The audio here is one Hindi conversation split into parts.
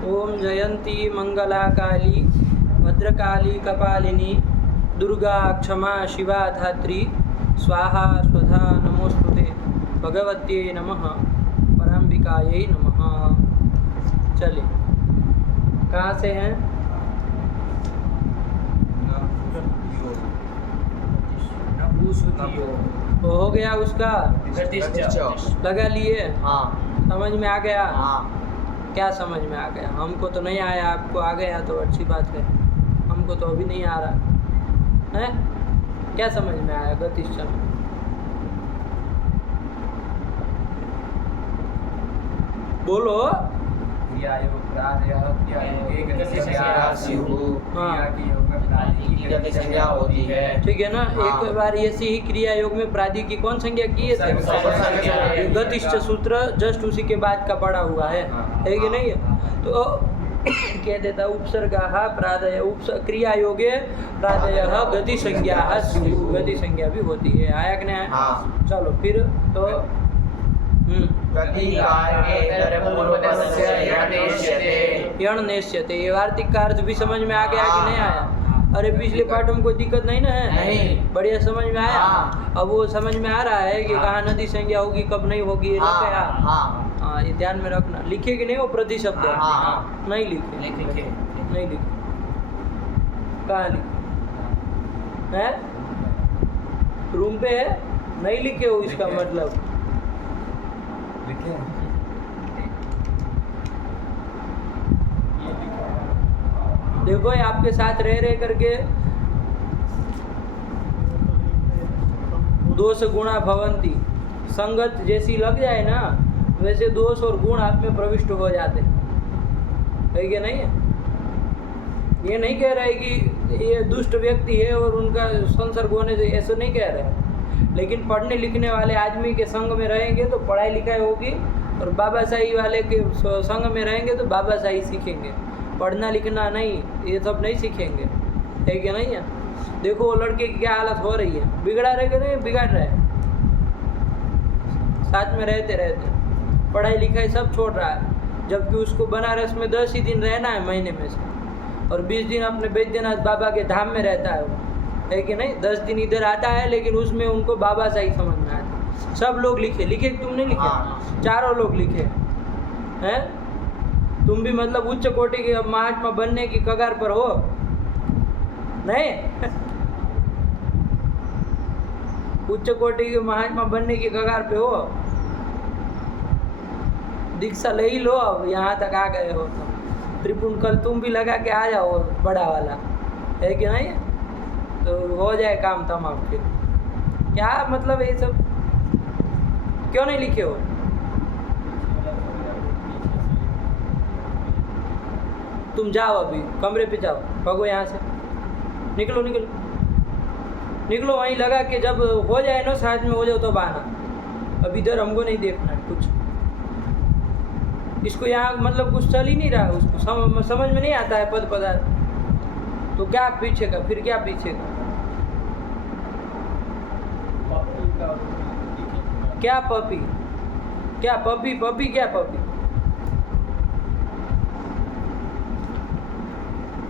ओम जयंती मंगला काली भद्रकाली कपालिनी दुर्गा क्षमा शिवा धात्री स्वाहा स्वधा नमोस्तुते भगवत्यै नमः पराम्बिकायै नमः। चलिए, कहाँ से हैं? हो गया उसका लगा लिए? हाँ। समझ में आ गया? हाँ। क्या समझ में आ गया? हमको तो नहीं आया, आपको आ गया तो अच्छी बात है, हमको तो अभी नहीं आ रहा है। क्या समझ में आया? गतिश्च बोलो। होती है, ठीक है ना? हाँ। एक बार ऐसी ही क्रिया योग में प्रादि की कौन संज्ञा किए थे? गतिश्च सूत्र जस्ट उसी के बाद का पड़ा हुआ है कि नहीं है? तो कह देता उपसर्गाः प्रादय क्रिया योगे प्रादयः गति संज्ञा गति संज्ञा भी होती है। आया कि नहीं? हाँ। चलो फिर तो यण नेष्यते, ये वार्तिक का अर्थ भी समझ में आ गया कि नहीं आया? अरे पिछले पाठ में कोई दिक्कत नहीं ना है? नहीं। बढ़िया समझ में आया? हाँ। अब वो समझ में आ रहा है कि कहाँ नदी संज्ञा होगी कब नहीं होगी, ये हाँ। क्या? हाँ, ये ध्यान में रखना। लिखे कि नहीं वो प्रतिशब्द? हाँ। नहीं लिखे, नहीं लिखे। कहाँ लिखे है? रूम पे है? नहीं लिखे हो इसका मतलब? देखो ये आपके साथ रह करके दोष गुणा भवंती, संगत जैसी लग जाए ना वैसे दोष और गुण आप में प्रविष्ट हो जाते है कि नहीं है? ये नहीं कह रहे कि ये दुष्ट व्यक्ति है और उनका संसर्ग होने से, ऐसा नहीं कह रहे, लेकिन पढ़ने लिखने वाले आदमी के संग में रहेंगे तो पढ़ाई लिखाई होगी, और बाबाशाही वाले के संग में रहेंगे तो बाबाशाही सीखेंगे, पढ़ना लिखना नहीं, ये सब नहीं सीखेंगे, है कि नहीं है? देखो वो लड़के की क्या हालत हो रही है, बिगड़ा रहे कि नहीं बिगाड़ रहे हैं? साथ में रहते रहते पढ़ाई लिखाई सब छोड़ रहा है, जबकि उसको बनारस में 10 ही दिन रहना है महीने में से, और 20 दिन अपने बैद्यनाथ बाबा के धाम में रहता है वो, है कि नहीं? 10 दिन इधर आता है लेकिन उसमें उनको बाबा शाही समझ में आता। सब लोग लिखे, लिखे तुम नहीं लिखे? हाँ। चारों लोग लिखे हैं। तुम भी मतलब उच्च कोटि के महात्मा बनने की कगार पर हो? नहीं उच्च कोटि के महात्मा बनने की कगार पे हो? दीक्षा ले ही लो, अब यहाँ तक आ गए हो तो त्रिपुण कल तुम भी लगा के आ जाओ, बड़ा वाला, है कि नहीं? तो हो जाए काम तमाम। फिर क्या मतलब ये सब क्यों नहीं लिखे हो? तुम जाओ अभी कमरे पे जाओ, भागो यहाँ से, निकलो निकलो निकलो, वहीं लगा के जब हो जाए ना साथ में हो जाओ तो आना। अब इधर हमको नहीं देखना है कुछ, इसको यहाँ मतलब कुछ चल ही नहीं रहा है, उसको समझ में नहीं आता है पद पदार्थ, तो क्या पीछे का, फिर क्या पीछे का? क्या पपी, क्या पपी, पपी क्या पपी?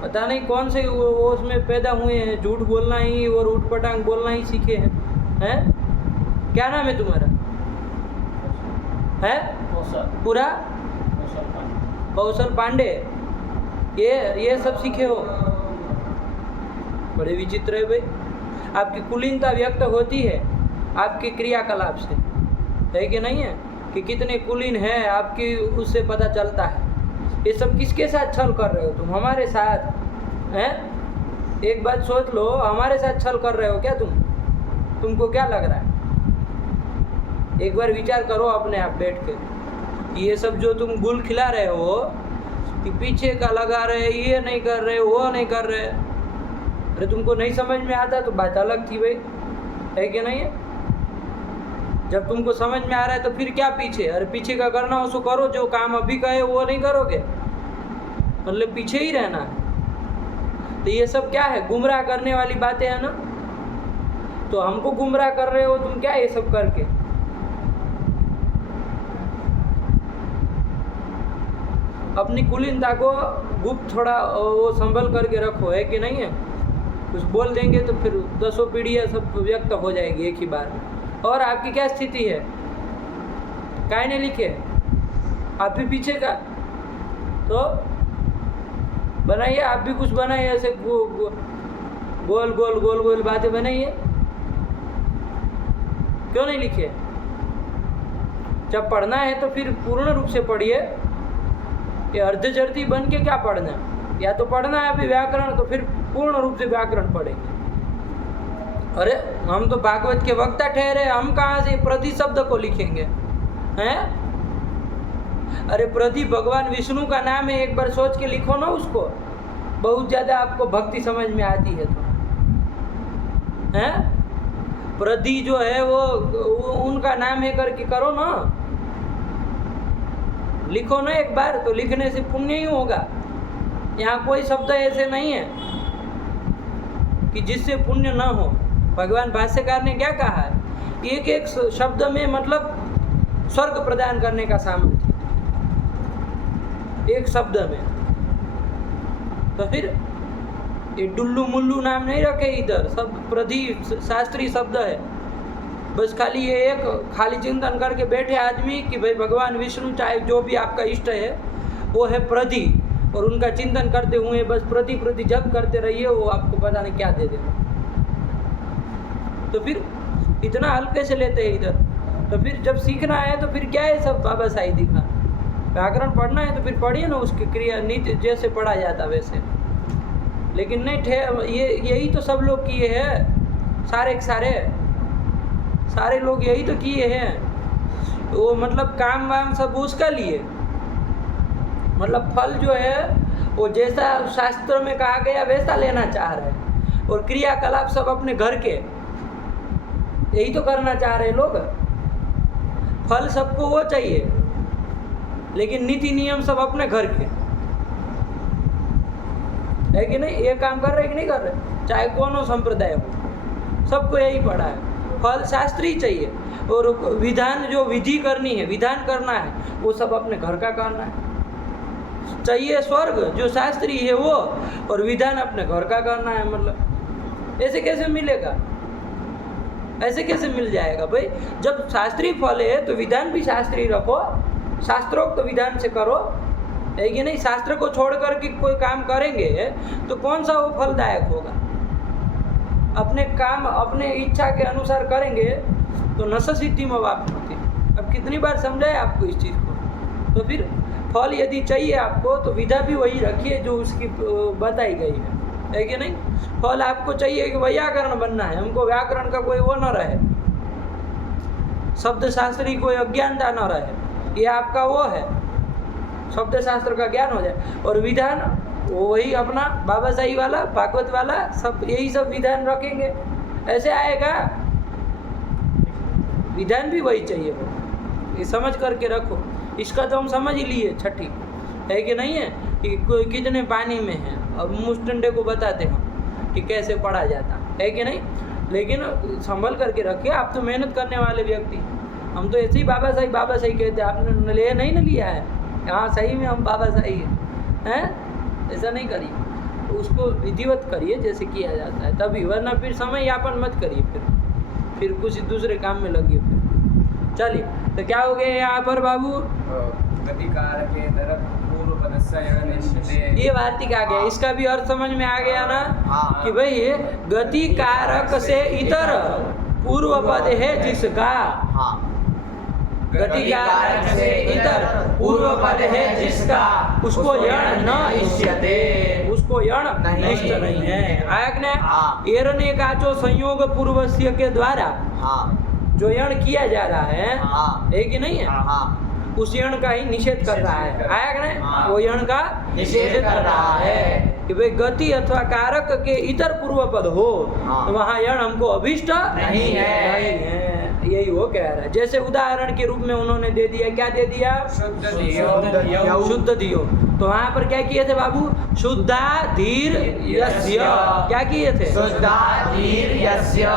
पता नहीं कौन से वो उसमें पैदा हुए हैं, झूठ बोलना ही और उठपटांग बोलना ही सीखे हैं। क्या नाम है तुम्हारा? है पूरा? कौशल पांडे। ये सब सीखे हो? बड़े विचित्र है भाई। आपकी कुलीनता व्यक्त होती है आपके क्रियाकलाप से, है कि नहीं है? कि कितने कुलीन हैं आपकी, उससे पता चलता है। ये सब किसके साथ छल कर रहे हो तुम? हमारे साथ हैं? एक बात सोच लो, हमारे साथ छल कर रहे हो क्या तुम? तुमको क्या लग रहा है? एक बार विचार करो अपने आप बैठ के, ये सब जो तुम गुल खिला रहे हो कि पीछे का लगा रहे, ये नहीं कर रहे, वो नहीं कर रहे, अरे तुमको नहीं समझ में आता तो बात अलग थी भाई, है कि नहीं है? जब तुमको समझ में आ रहा है तो फिर क्या पीछे? अरे पीछे का करना हो सो करो, जो काम अभी कहे वो नहीं करोगे, मतलब पीछे ही रहना है। तो ये सब क्या है? गुमराह करने वाली बातें हैं ना। तो हमको गुमराह कर रहे हो तुम क्या ये सब करके? अपनी कुलीनता को गुप्त थोड़ा वो संभल करके रखो, है कि नहीं है? कुछ बोल देंगे तो फिर 10 पीढ़ियाँ सब व्यक्त हो जाएगी एक ही बार में। और आपकी क्या स्थिति है? काय ने लिखे? आप भी पीछे का तो बनाइए, आप भी कुछ बनाइए, ऐसे गोल गोल गोल गोल बातें बनाइए। क्यों नहीं लिखे? जब पढ़ना है तो फिर पूर्ण रूप से पढ़िए। ये अर्धचर्ती बन के क्या पढ़ना? या तो पढ़ना है अभी व्याकरण, तो फिर पूर्ण रूप से व्याकरण पढ़ेंगे। अरे हम तो भागवत के वक्ता ठहरे, हम कहाँ से प्रति शब्द को लिखेंगे हैं? अरे प्रति भगवान विष्णु का नाम है, एक बार सोच के लिखो ना उसको। बहुत ज़्यादा आपको भक्ति समझ में आती है तो हैं? प्रति जो है वो उनका नाम है करके करो ना, लिखो ना एक बार, तो लिखने से पुण्य ही होगा। यहाँ कोई शब्द ऐसे नहीं है कि जिससे पुण्य न हो। भगवान भाष्यकार ने क्या कहा है? एक एक शब्द में मतलब स्वर्ग प्रदान करने का सामर्थ्य एक शब्द में। तो फिर ये डुल्लू मुल्लू नाम नहीं रखे इधर, सब प्रधि शास्त्रीय शब्द है। बस खाली ये एक खाली चिंतन करके बैठे आदमी कि भाई भगवान विष्णु चाहे जो भी आपका इष्ट है वो है प्रधि, और उनका चिंतन करते हुए बस प्रति प्रति जप करते रहिए, वो आपको पता नहीं क्या दे देगा। तो फिर इतना हल्के से लेते हैं इधर। तो फिर जब सीखना है तो फिर क्या है सब बाबा साई दिखा। व्याकरण पढ़ना है तो फिर पढ़िए ना, उसकी क्रिया नीति जैसे पढ़ा जाता वैसे। लेकिन नहीं यही तो सब लोग किए हैं, सारे लोग यही तो किए हैं। वो मतलब काम वाम सब उसका लिए, मतलब फल जो है वो जैसा शास्त्र में कहा गया वैसा लेना चाह रहे हैं, और क्रियाकलाप सब अपने घर के यही तो करना चाह रहे लोग। फल सबको वो चाहिए, लेकिन नीति नियम सब अपने घर के, है कि नहीं? ये काम कर रहे कि नहीं कर रहे? चाहे कौन हो संप्रदाय हो, सबको यही पड़ा है। फल शास्त्री चाहिए, और विधान जो विधि करनी है, विधान करना है, वो सब अपने घर का करना है। चाहिए स्वर्ग जो शास्त्री है वो, और विधान अपने घर का करना है। मतलब ऐसे कैसे मिलेगा? ऐसे कैसे मिल जाएगा भाई? जब शास्त्रीय फल है तो विधान भी शास्त्रीय रखो, शास्त्रोक्त विधान से करो, है कि नहीं? शास्त्र को छोड़ करके कोई काम करेंगे तो कौन सा वो फलदायक होगा? अपने काम अपने इच्छा के अनुसार करेंगे तो नशा सिद्धि में वाप्त होती है। अब कितनी बार समझाए आपको इस चीज़ को? तो फिर फल यदि चाहिए आपको तो विधा भी वही रखिए जो उसकी बताई गई है कि नहीं? फल आपको चाहिए कि व्याकरण बनना है, हमको व्याकरण का कोई वो न रहे, शब्द शास्त्री कोई अज्ञानता न रहे, ये आपका वो है, शब्द शास्त्र का ज्ञान हो जाए। और विधान वो वही अपना बाबा साई वाला, भागवत वाला, सब यही सब विधान रखेंगे, ऐसे आएगा। विधान भी वही चाहिए हो, ये समझ करके रखो। इसका तो हम समझ ही लिए छठी, है कि नहीं है? कि कोई कितने पानी में है, अब मुस्टंडे को बताते हम कि कैसे पढ़ा जाता है कि नहीं? लेकिन संभल करके रखिए, आप तो मेहनत करने वाले व्यक्ति। हम तो ऐसे ही बाबा साई कहते हैं, आपने ले नहीं ना लिया है। हाँ सही में हम बाबा साई हैं, ऐसा नहीं करिए, उसको विधिवत करिए जैसे किया जाता है तभी, वरना फिर समय यापन मत करिए, फिर कुछ दूसरे काम में लगिए। फिर चलिए, तो क्या हो गया यहाँ पर बाबू? ये वार्तिक आ गया, इसका भी अर्थ समझ में आ गया ना? कि भाई गति कारक से इतर पूर्व पद है जिसका, गति कारक से इतर पूर्व पद है जिसका, उसको यण न इष्यते, उसको यण निष्ठ नहीं है। आज्ञा एरने का जो संयोग पूर्वस्य के द्वारा जो यण किया जा रहा है कि नहीं है? उस यण का ही निषेध कर रहा है। आया कि नहीं? वो यण का निषेध कर रहा है कि भाई गति अथवा कारक के इतर पूर्व पद हो तो वहाँ यण हमको अभिष्ट नहीं है। यही वो कह रहा है। जैसे उदाहरण के रूप में उन्होंने दे दिया, क्या दे दिया? शुद्ध दियो। तो वहाँ पर क्या किए थे बाबू? शुद्धा धीर यस्य। क्या किए थे? शुद्धा धीर यस्य,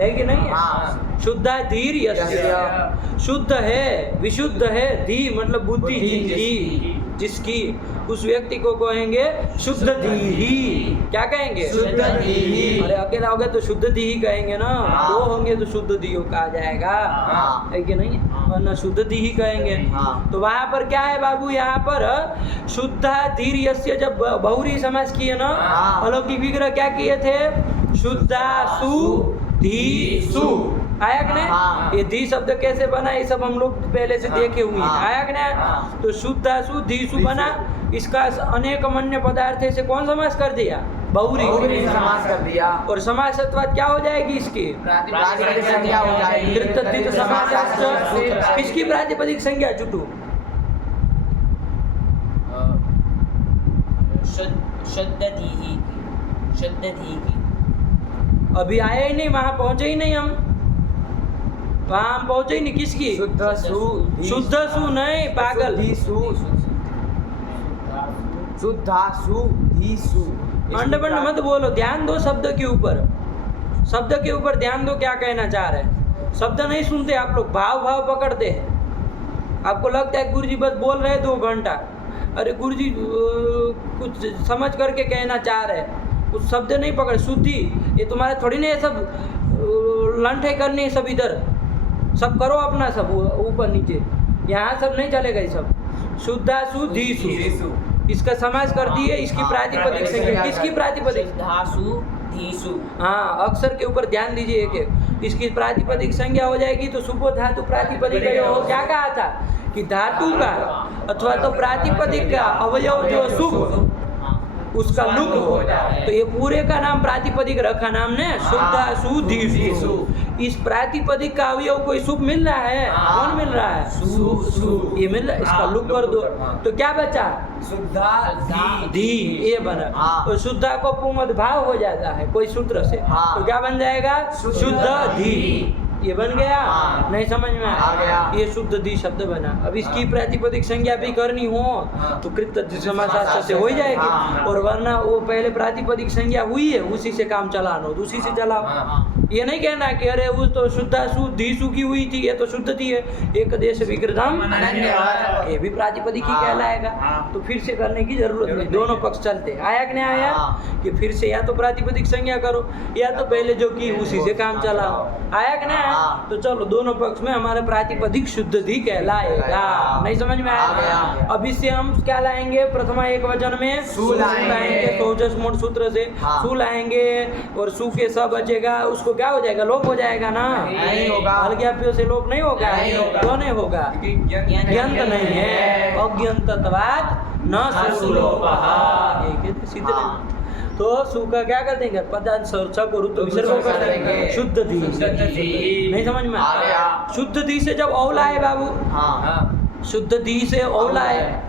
है कि नहीं? शुद्धा धीर यस्य, शुद्ध है, विशुद्ध है, धी मतलब बुद्धि जिनकी, जिसकी, उस व्यक्ति को कहेंगे शुद्ध धीही। क्या कहेंगे? शुद्ध धीही। अरे अकेला हो गया तो शुद्ध धीही कहेंगे ना, हाँ। दो होंगे तो शुद्ध धीहो कहा जाएगा, हाँ। है कि नहीं? वरना शुद्ध धीही कहेंगे। हाँ। तो वहाँ पर क्या है बाबू, यहाँ पर शुद्धा धीर यस्य जब बहुरी समास किए ना, हाँ। अलौकिक विग्रह क्या किए थे? शुद्धा सु धी सु। आया कि नहीं? हाँ। ये धी शब्द कैसे बना, ये सब हम लोग पहले से देखे हुए हैं। हाँ। आया कि नहीं? हाँ। तो शुद्धासु धीसु बना, इसका अनेक मन्य पदार्थ से कौन समास कर दिया? बहुरी समास कर दिया। और समासत्वाद क्या हो जाएगी इसकी? प्रातिपदिक संज्ञा हो जाएगी। कृतद्धित समास। किसकी प्रातिपदिक संज्ञा चुटू? शुद्ध धी। अभी आए ही नहीं, वहां पहुंचे ही नहीं हम, वहां हम पहुंचे ही नहीं। किसकी? शुद्ध सु शुद्ध सु नहीं, पागल। धीसु। शुद्धासु धीसु। अंड बंड मत बोलो, ध्यान दो शब्द के ऊपर, शब्द के ऊपर ध्यान दो। क्या कहना चाह रहे हैं? शब्द नहीं सुनते आप लोग, भाव भाव पकड़ते हैं। आपको लगता है गुरुजी बस बोल रहे 2 घंटा, अरे गुरुजी कुछ समझ करके कहना चाह रहे हैं, कुछ शब्द नहीं पकड़। शुद्धि ये तुम्हारे थोड़ी नहीं, सब लंठे करनी है, सब इधर सब करो अपना, सब ऊपर नीचे, यहाँ सब नहीं चलेगा ये सब। शुद्धासु धीसु, इसका समास कर दिए। इसकी प्रातिपदिक संज्ञा, किसकी प्रातिपदिक? शुद्धासु धीसु। हाँ, अक्षर के ऊपर ध्यान दीजिए एक एक। इसकी प्रातिपदिक संज्ञा हो जाएगी तो सुपो धातु प्रातिपदिक हो। क्या कहा था कि धातु का अथवा तो प्रातिपदिक का अवयव जो शुभ, उसका लुक हो, तो ये पूरे का नाम प्रातिपदिक रखा नाम ने, शुद्धासु धीसु। इस प्रातिपदिक का अवयव कोई शुभ मिल रहा है? कौन मिल रहा है? सु। ये मिल रहा है, इसका लुक कर दो तो क्या बचा? शुद्धा धी, ये बना। हाँ। तो शुद्धा को पुमद भाव हो जाता है कोई सूत्र से, हाँ। तो क्या बन जाएगा? शुद्ध धी। ये बन गया? हाँ। नहीं समझ में आ गया। ये शुद्ध धी शब्द बना। अब इसकी प्रातिपदिक संज्ञा भी करनी हो तो कृतज्ञ समास से हो ही जाएगी। हाँ। और वरना वो पहले प्रातिपदिक संज्ञा हुई है, उसी से काम चलानो, तो उसी से चलाओ। ये नहीं कहना कि अरे वो तो शुद्धासु धीसु की हुई थी, ये तो शुद्ध थी है, एक देश विकृतम अनन्यः। ये भी प्रातिपदिक ही कहलाएगा। तो फिर से करने की जरूरत नहीं, दोनों पक्ष चलते। आया कि नहीं आया? कि फिर से या तो प्रातिपदिक संज्ञा करो या तो पहले जो की उसी से काम चलाओ। आया कि नहीं आया? तो चलो दोनों पक्ष में हमारे प्रातिपदिक शुद्ध धी कहलाएगा। नहीं समझ में आया? अब इससे हम क्या लाएंगे? प्रथमा एक वचन में सु लाएंगे। सौजस मूल सूत्र से हाँ। सु लाएंगे और सु के सब बचेगा, उसको क्या हो जाएगा? लोप हो जाएगा ना? नहीं होगा। अलज्ञाप्यों से लोप नहीं होगा। नहीं होगा। क्यों नहीं होगा? ज्ञंत नहीं है, अज्ञंतत्वात् न सुलोपः। ये सिद्ध नहीं। तो सु का क्या कर देंगे? पदार्थ सर्वक और उत्तर विसर्ग कर देंगे। शुद्ध धी। नहीं समझ में आ गया। शुद्ध धी से जब औला है बाबू, हाँ। शुद्ध धी से औला है,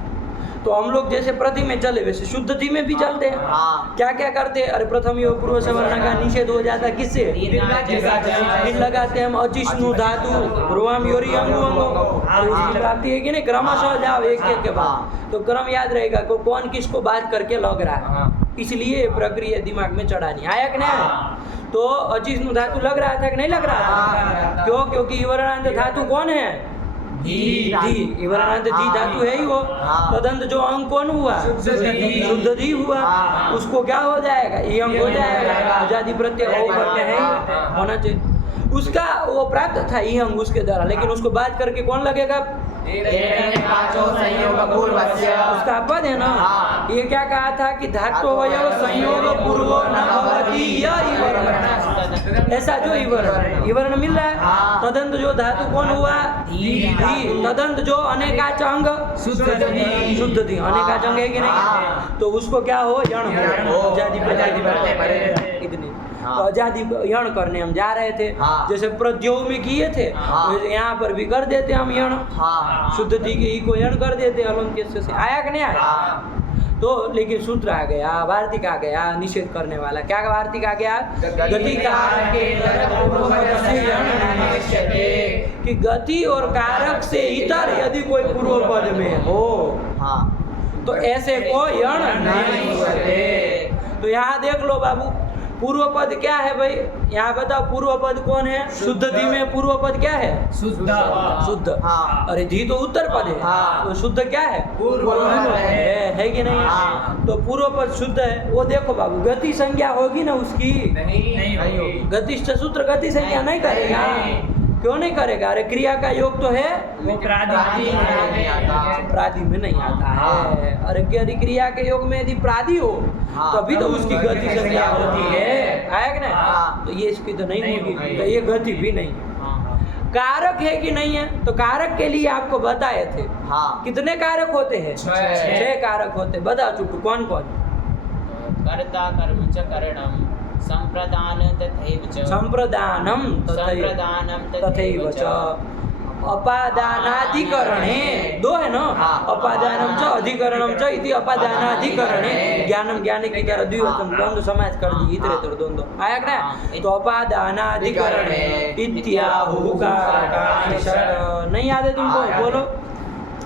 तो हम लोग जैसे प्रति में चले वैसे शुद्ध धी में भी चलते हैं। हाँ। क्या क्या करते हैं? अरे प्रथम योग पूर्व सवर्ण का निषेध हो जाता है, किससे? फिर लगाते हैं हम अचिष्णु धातु रुआम योरी अंगु अंगो, और उसकी प्राप्ति है कि नहीं? क्रमशः जाओ एक एक के बाद, तो क्रम याद रहेगा को कौन किसको बात करके लग रहा है, इसलिए प्रक्रिया दिमाग में चढ़ानी। आया कि नहीं? तो अचिष्णु धातु लग रहा था कि नहीं लग रहा था? क्यों? क्योंकि इवरणांत धातु कौन है? धी। इवरणांत धी धातु है ही वो। तदंत जो अंग कौन हुआ? शुद्ध धी हुआ। उसको क्या हो जाएगा? ये अंग हो जाएगा। आजादी प्रत्यय हो प्रत्यय है होना चाहिए। उसका वो प्राप्त था ये अंग उसके द्वारा, लेकिन उसको बात करके कौन लगेगा? उसका पद है ना। ये क्या कहा था कि धात्वयव संयोग पूर्वो न भवति यह इवरण, ऐसा जो इवरण मिल रहा है। तदंत जो धातु कौन हुआ? धी। तदंत जो अनेकाच अंग शुद्ध धी, अनेकाच अंग है कि नहीं? तो उसको क्या हो? यण हो। आजादी प्रत्यय इतनी तो आजादी यण करने हम जा रहे थे, जैसे प्रद्योग में किए थे, यहाँ पर भी कर देते हम यण। शुद्ध धी के ही को यण कर देते अलंकृत से। आया कि नहीं आया? तो लेकिन सूत्र आ गया, वार्तिक आ गया निषेध करने वाला। क्या वार्तिक आ गया? गति कारक कि गति और कारक से इतर यदि कोई पूर्व पद में हो तो ऐसे को यण नहीं करते। तो यहाँ देख लो बाबू, पूर्व पद क्या है भाई? यहाँ बताओ पूर्व पद कौन है? शुद्ध धी में पूर्व पद क्या है? शुद्ध शुद्ध। हाँ। अरे धी तो उत्तर पद है। हाँ। तो शुद्ध क्या है? पूर्व पद है कि नहीं? हाँ। तो पूर्व पद शुद्ध है। वो देखो बाबू, गति संज्ञा होगी ना उसकी? नहीं होगी। गतिष्ठ सूत्र गति संज्ञा नहीं करेगा। क्यों नहीं करेगा? अरे क्रिया का योग तो है, वो प्रादि में नहीं आता। प्रादि में नहीं आता है। अरे यदि क्रिया के योग में यदि प्रादि हो हाँ। तभी तो उसकी गति संज्ञा होती है। आया कि नहीं? हाँ। तो ये इसकी तो नहीं नहीं होगी, होगी। तो ये गति भी नहीं है। कारक है कि नहीं है? तो कारक के लिए आपको बताए थे। हाँ। कितने कारक होते हैं? 6 कारक होते। बताओ चुट्टू, कौन कौन? कर्ता कर्म च करणम संप्रदान तथैव च संप्रदानम संप्रदानम तथैव च। अपादानाधिकरणे 2 है ना? हाँ। अपादानम च अधिकरणम च इति अपादानाधिकरणे ज्ञानम ज्ञाने की तरह द्विवचन द्वंद्व समाज कर दी इतरेतर द्वंद्व। आया कि नहीं? तो अपादानाधिकरणे इत्याहु कारकाणि षट्। नहीं याद है तुमको? बोलो।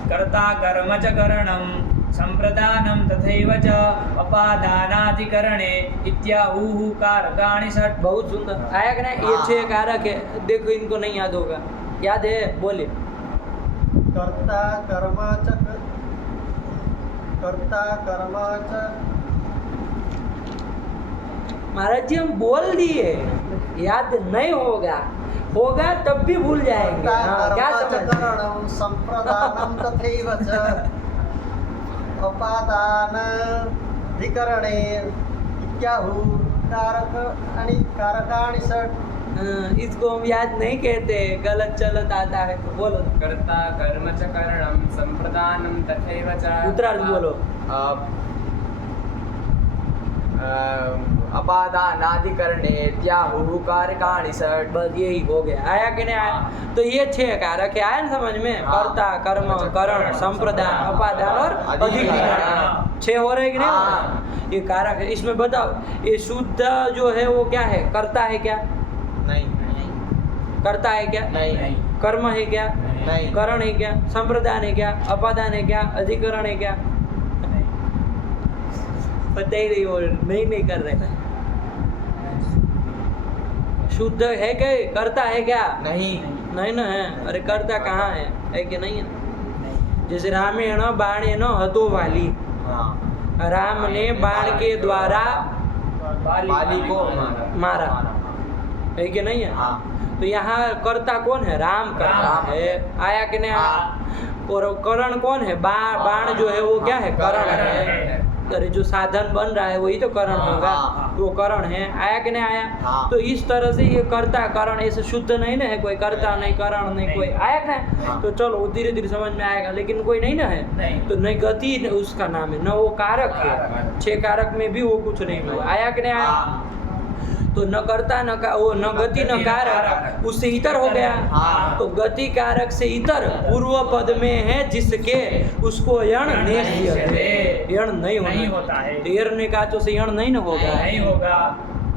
कर्ता कर्म च करणं संप्रदानं तथैव च अपादानाधिकरणे इत्याहुः कारकाणि षट्। बहुत सुंदर। आया कि नहीं? ये 6 कारक है। देखो इनको नहीं याद होगा। याद है? बोले। कर्ता कर्म च कर्ता कर्म च महाराज जी हम बोल दिए, याद नहीं होगा, होगा तब भी भूल जाएंगे। कर्ता हाँ, क्या कर्म च समझ? करणं संप्रदानं तथैव च अपादानाधिकरणे इत्याहु कारकाणि षट्। इसको हम याद नहीं कहते, गलत चलत आता है तो बोलो। कर्ता कर्म च करणं संप्रदानं तथैव च उत्तरार्ध बोलो। अपादानाधिकरणे त्याहुः कारकाणि षट्। बस यही हो गया। आया कि नहीं आया? तो ये 6 कारक है। आया ना समझ में? हाँ। कर्ता कर्म करण संप्रदान अपादान और अधिकरण। 6 हो रहे कि नहीं? हाँ। ये कारक है। इसमें बताओ, ये शुद्ध जो है वो क्या है? कर्ता है क्या? नहीं। कर्ता है क्या? नहीं। कर्म है क्या? नहीं। करण है क्या? संप्रदान है क्या? अपादान है क्या? अधिकरण है क्या? पता ही नहीं, वो नहीं कर रहे। शुद्ध है क्या? कर्ता है क्या? नहीं। नहीं ना है। अरे कर्ता कहाँ है कि नहीं है? जैसे रामेण बाणेन हतो वाली, हाँ। राम ने बाण के द्वारा बाली को मारा, है कि नहीं है? हाँ। तो यहाँ कर्ता कौन है? राम कर्ता राम है। आया कि नहीं आया? और करण कौन है? बाण जो है वो क्या है? करण है। अरे जो साधन बन रहा है वही तो करण होगा, वो करण है। आया कि नहीं आया? हाँ। तो इस तरह से ये कर्ता करण ऐसे शुद्ध नहीं ना है, कोई कर्ता नहीं करण नहीं कोई। आया कि नहीं? हाँ। तो चलो धीरे धीरे समझ में आएगा, लेकिन कोई नहीं ना है। नहीं। तो नहीं गति उसका नाम है, न वो कारक है। 6 कारक में भी वो कुछ नहीं हुआ। आया कि नहीं आया? तो न कर्ता न गति न कारक, उससे इतर हो गया। हाँ। तो गति कारक से इतर पूर्व पद में है जिसके, उसको यण यण नहीं होता है। तो यर ने कहा तो से यण नहीं ना होगा। नहीं होगा।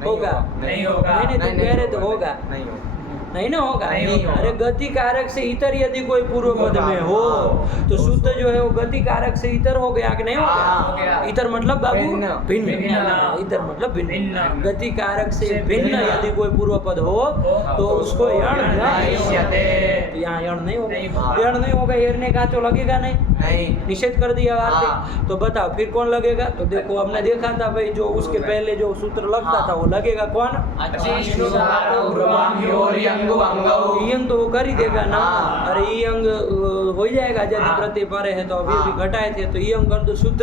होगा? नहीं होगा। नहीं तुम कह रहे तो होगा। नहीं होगा। नहीं ना होगा। नहीं होगा। अरे गति कारक से इतर यदि कोई पूर्व पद में हो तो शुद्ध जो है वो गति कारक से इतर हो गया कि नहीं हो हाँ, गया? इतर मतलब बाबू भिन्न। भिन्न। भिन्न। इतर मतलब भिन्न। भिन्न। गति कारक से से भिन्न भिन्न। यदि कोई पूर्व पद हो तो उसको यण इष्यते। तो यहाँ यण नहीं नहीं होगा। होगा। यण नहीं होगा, यर ने कहा तो लगेगा नहीं, नहीं। निषेध कर दिया हाँ। वार्तिक। तो बताओ फिर कौन लगेगा? तो देखो हमने देखा था भाई, जो उसके पहले जो सूत्र लगता था वो लगेगा कौन? इयंग तो वो कर ही देगा ना। हाँ। अरे इयंग हो ही जाएगा यदि हाँ। प्रत्यय परे है तो अभी हाँ। अभी घटाए थे तो इयंग कर दो। शुद्ध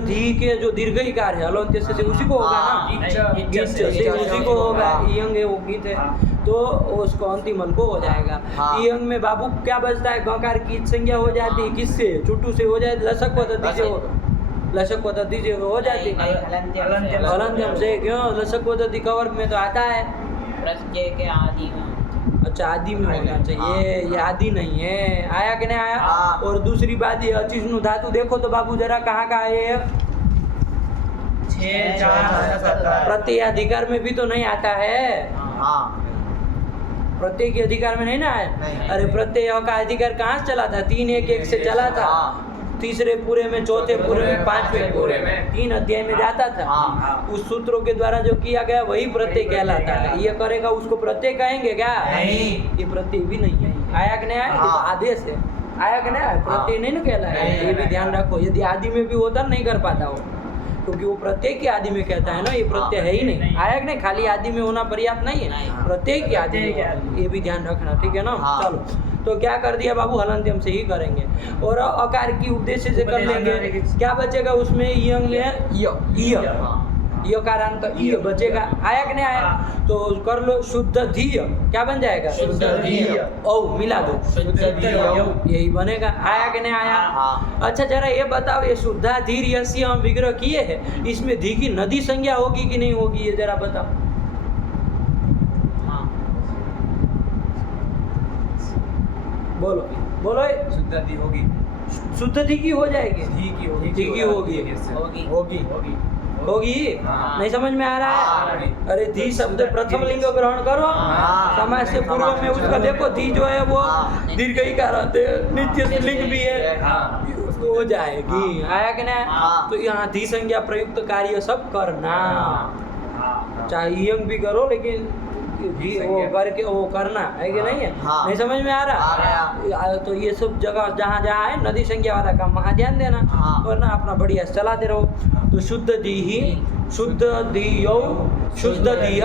धी के जो दीर्घईकार है हलोंत्य से उसी को होगा ना। गीत से उसी को होगा। हाँ। इयंग है वो गीत है हाँ। तो उसको अंतिम अंक हो जाएगा। हाँ। इयंग में बाबू क्या बचता है? गकार की संज्ञा हो जाती है किससे? चुटू से हो जाती, लसक पद्धति से लसक पद्धति से हो जाती है। हलंत्यम से क्यों? लसक पद्धति का वर्ग में तो आता है। प्रत्यय के आदि में। अच्छा आदि में होना चाहिए, ये आदि नहीं है। आया कि नहीं आया? हाँ। और दूसरी बात ये अचिष्णु धातु देखो तो बाबू जरा कहाँ का है ये? 6 4 17। प्रत्यय अधिकार में भी तो नहीं आता है। हाँ। प्रत्यय के अधिकार में नहीं ना है। नहीं। अरे प्रत्यय का अधिकार कहाँ से चला था? 3 1 1 से चला था। हाँ। तीसरे पूरे में, चौथे पूरे में, पांचवें पूरे में, 3 अध्याय में जाता था। हाँ। उस सूत्रों के द्वारा जो किया गया वही प्रत्यय कहलाता है। ये करेगा उसको प्रत्यय कहेंगे क्या? नहीं। ये प्रत्यय भी नहीं है। आया कि नहीं आया? ये तो हाँ। आदेश है। आया कि नहीं आया? प्रत्यय नहीं ना कहलाया। ये भी ध्यान रखो। यदि आदि में भी होता नहीं कर पाता हो, क्योंकि वो प्रत्यय की आदि में कहता है ना, ये प्रत्यय है ही नहीं। आया कि नहीं? खाली आदि में होना पर्याप्त नहीं है, नहीं। प्रत्यय की आदि में। ये भी ध्यान रखना, ठीक है ना? हाँ। चलो, तो क्या कर दिया बाबू? हलंत्यम से ही करेंगे और अकार की उद्देश्य से कर लेंगे। क्या बचेगा उसमें? यंग में य, हाँ। यकारांत इ बचेगा। आया कि नहीं आया? तो कर लो शुद्ध धीय। क्या बन जाएगा? शुद्ध धीय। औ मिला दो, शुद्ध धीय। यही बनेगा। आया कि नहीं आया? हाँ। अच्छा, जरा ये बताओ, ये शुद्धा धीर यस्य हम विग्रह किए हैं, इसमें धी की नदी संज्ञा होगी कि नहीं होगी? ये जरा बताओ। हाँ। बोलो बोलो। शुद्ध धी होगी, शुद्ध धी की हो जाएगी? धी की होगी, धी की होगी। होगी। होगी। होगी। होगी? हाँ। नहीं समझ में आ रहा हाँ। है? अरे धी शब्द प्रथम लिंग ग्रहण करो। हाँ। समाज से पूर्व में उसका देखो, धी जो है वो हाँ। दीर्घ ही का रहते, नित्य लिंग भी है, हाँ। उसको हो जाएगी। आया कि नहीं? हाँ। तो यहाँ धी संज्ञा प्रयुक्त कार्य सब करना, हाँ। चाहे यंग भी करो, लेकिन धी वो करके वो करना है कि नहीं है? हाँ। नहीं समझ में आ रहा? आ गया। तो ये सब जगह जहाँ जहाँ है नदी संज्ञा वाला काम, वहाँ ध्यान देना, हाँ। वरना अपना बढ़िया चलाते रहो। तो शुद्ध धी ही, शुद्ध धीयो, शुद्ध धीय,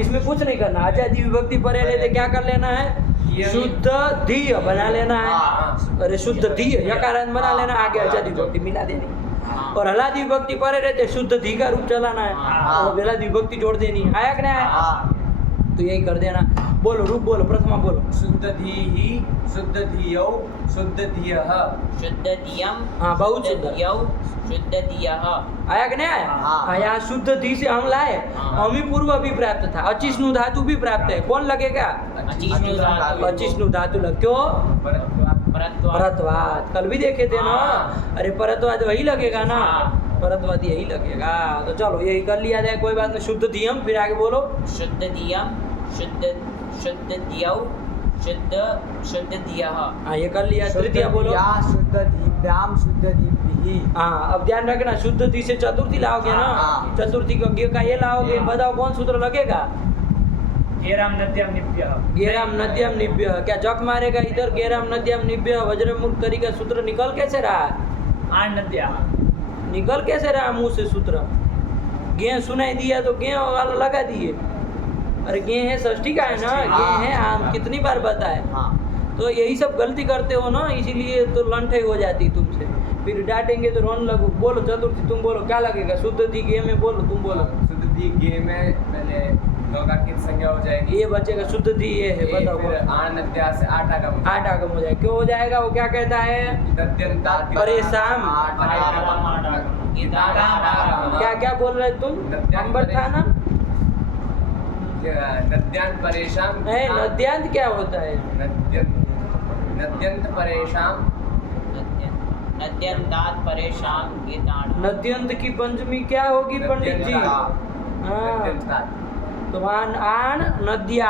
इसमें कुछ नहीं करना। अच्छा, धी विभक्ति परे लेते क्या कर लेना है? शुद्ध धीय बना लेना है। हाँ। अरे शुद्ध धीय यकारांत बना लेना, आगे अच्छा विभक्ति मिला देनी। और हलादी विभक्ति परे रहते शुद्ध धी का रूप चलाना है, हाँ। और हलादी विभक्ति जोड़ देनी। आया कि नहीं आया? हाँ। तो यही कर देना। बोलो, रूप बोलो, प्रथमा बोलो। शुद्ध धी ही, शुद्ध धीयौ, शुद्ध धीयः। शुद्ध दियम। हाँ, बहुत शुद्ध सुंदर। दियौ, शुद्ध दियः। आया कि नहीं आया? हाँ। यहाँ शुद्ध धी से हम लाए, हाँ। अमी पूर्व भी प्राप्त था, अचिष्णु धातु भी प्राप्त है। कौन लगेगा? अचिष्णु धातु। अचिष्णु धातु लग, क्यों? परत्वा। परत्वाद, कल भी देखे थे ना। हाँ। अरे परत्वाद वही लगेगा ना, हाँ। परत्वाद यही लगेगा। तो चलो यही कर लिया जाए, कोई बात नहीं। शुद्ध दियम, फिर आगे बोलो। शुद्ध दियम, शुद्ध दियौ, शुद्ध दियः। हाँ, ये कर लिया। तृतीय बोलो। शुद्ध दीप्याम, शुद्ध दीप्ति। हाँ, अब ध्यान रखना, शुद्ध धी से चतुर्थी लाओगे ना, हाँ। चतुर्थी का गे का ये लाओगे, बताओ कौन सूत्र लगेगा? गेराम नद्यम निप्यः। गेराम नद्यम निभ्य। क्या जक मारेगा इधर? गेराम नद्यम निभ्य वज्रमुख तरी का सूत्र निकल कैसे रहा? आन नद्या। निकल कैसे रहा मुंह से सूत्र? गे सुनाई दिया तो गे वाला लगा दिए। अरे गे है षष्ठी का है ना, गे है आम, कितनी बार बताए? हाँ। तो यही सब गलती करते हो ना, इसीलिए तो लंठे हो जाती तुमसे। फिर डांटेंगे तो रोने लगो। बोलो चतुर्थी, तुम बोलो क्या लगेगा? शुद्ध दी गे में बोलो, तुम बोलो। शुद्ध धी गे में पहले नौकार की संज्ञा हो जाएगी। ये बचेगा, शुद्ध दी ये है, बताओ। फिर आन नद्या से 8 आगम। 8 आगम हो जाएगा। क्यों हो जाएगा? वो क्या कहता है? नद्यंतात परेशान। क्या क्या बोल रहे तुम? नंबर था ना? नद्यांत परेशान। नहीं, नद्यांत क्या होता है? नद्यंत परेशान। नद्यन्तात् परेशान गीताड़। नद्यंत की पंचमी क्या होगी पंडित जी? हाँ, नद्यंतात। तो आन आन नद्या,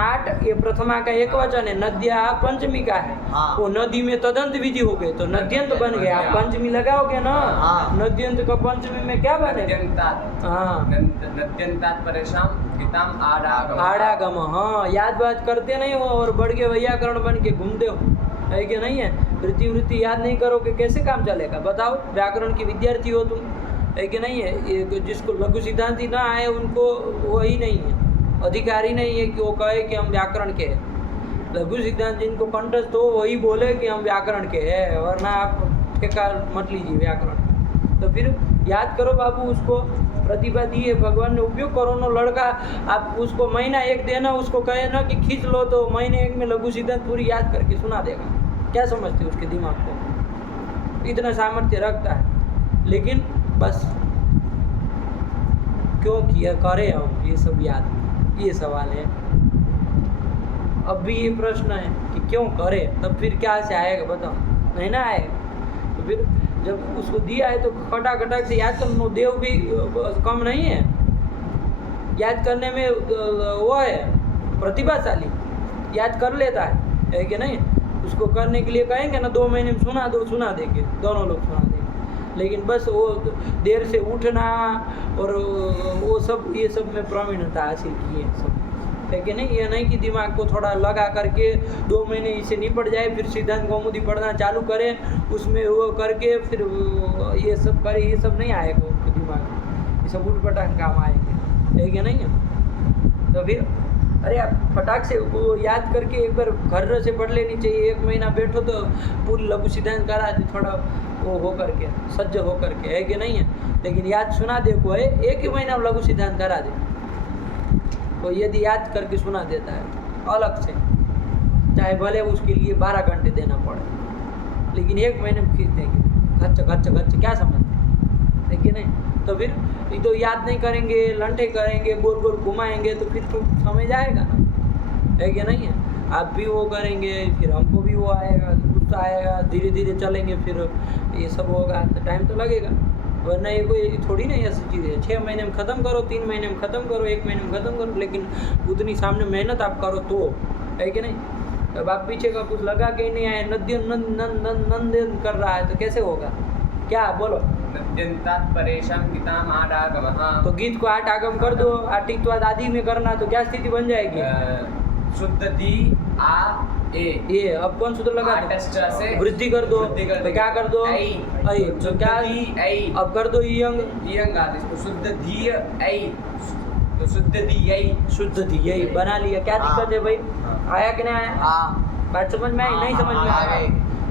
8 ये प्रथमा का एक वचन है, नद्या पंचमी का है। हाँ। वो नदी में तदंत विधि हो गए तो नद्यंत बन गया। आप पंचमी लगाओगे ना, हाँ। नद्यंत का पंचमी में क्या बने? नद्यंतात। हाँ, नद्यंतात परेशान गीताम आडागम। आड़ागम। हाँ, याद बात करते नहीं हो और बढ़ के वैयाकरण बन के घूमते हो, है कि नहीं है? वृत्ति याद नहीं करोगे कैसे काम चलेगा? बताओ, व्याकरण की विद्यार्थी हो तुम, है कि नहीं है? ये जिसको लघु सिद्धांति ना आए उनको वही नहीं है, अधिकारी नहीं है कि वो कहे कि हम व्याकरण के हैं। लघु सिद्धांत जिनको कंठस्थ हो वही बोले कि हम व्याकरण के हैं, वरना आप ठेका मत लीजिए व्याकरण। तो फिर याद करो बाबू, उसको प्रतिभा दी है भगवान ने, उपयोग करो ना। लड़का आप उसको महीना 1 देना, उसको कहे ना कि खींच लो, तो महीने 1 में लघु सिद्धांत पूरी याद करके सुना देगा। क्या समझते हो उसके दिमाग को? इतना सामर्थ्य रखता है, लेकिन बस क्यों किया करे हम ये सब याद? ये सवाल है। अब भी ये प्रश्न है कि क्यों करे, तब फिर क्या से आएगा बताओ? नहीं ना आएगा। तो फिर जब उसको दिया है तो खटाखट से याद करना। देव भी कम नहीं है, याद करने में वो है प्रतिभाशाली, याद कर लेता है कि नहीं? उसको करने के लिए कहेंगे ना 2 महीने में सुना दो, सुना देंगे, दोनों लोग सुना देंगे। लेकिन बस वो देर से उठना और वो सब, ये सब में प्रवीणता हासिल की है सब, है कि नहीं। ये नहीं कि दिमाग को थोड़ा लगा करके 2 महीने इससे निपट जाए, फिर सिद्धांत कौमुदी पढ़ना चालू करें, उसमें वो करके फिर ये सब करे, ये सब नहीं आएगा उनके दिमाग में, ये सब उठपटांग काम आएंगे, है कि नहीं। तो फिर अरे आप फटाक से वो याद करके एक बार घर से पढ़ लेनी चाहिए। 1 महीना बैठो तो पूरी लघु सिद्धांत करा दे, थोड़ा वो हो करके, सज्ज हो करके, है कि नहीं है। लेकिन याद सुना दे कोई, 1 ही महीना में लघु सिद्धांत करा दे, तो यदि याद करके सुना देता है अलग से, चाहे भले उसके लिए 12 घंटे देना पड़े, लेकिन 1 महीने में खींच देंगे, खच्च क्या समझते, है कि नहीं। तो फिर ये तो याद नहीं करेंगे, लंठे करेंगे, गोल गोल घुमाएंगे, तो फिर तो समझ आएगा ना, है कि नहीं है। आप भी वो करेंगे, फिर हमको भी वो आएगा, गुस्सा आएगा, धीरे धीरे चलेंगे, फिर ये सब होगा, तो टाइम तो लगेगा। वरना ये कोई थोड़ी नहीं ऐसी चीज़ है 6 महीने में ख़त्म करो, 3 महीने में ख़त्म करो, 1 महीने में ख़त्म करो, लेकिन उतनी सामने मेहनत आप करो तो, है कि नहीं। अब आप पीछे का कुछ लगा के ही नहीं आए, नंदन कर रहा है, तो कैसे होगा, क्या बोलो। तो गीत को 8 आगम कर दो, आटित्वाद आदि में करना, तो क्या स्थिति बन जाएगी। शुद्ध दी आ ए, ये अब कौन सूत्र लगा से वृद्धि कर दो, तो क्या कर दो ऐ, ऐ, तो क्या ऐ, अब कर दो यंग यंग आदेश, तो शुद्ध धी ऐ, तो शुद्ध दी ऐ, शुद्ध दी, यही बना लिया। क्या दिक्कत है भाई, आया कि नहीं आया, हाँ बात समझ में आई, नहीं समझ में आ आया।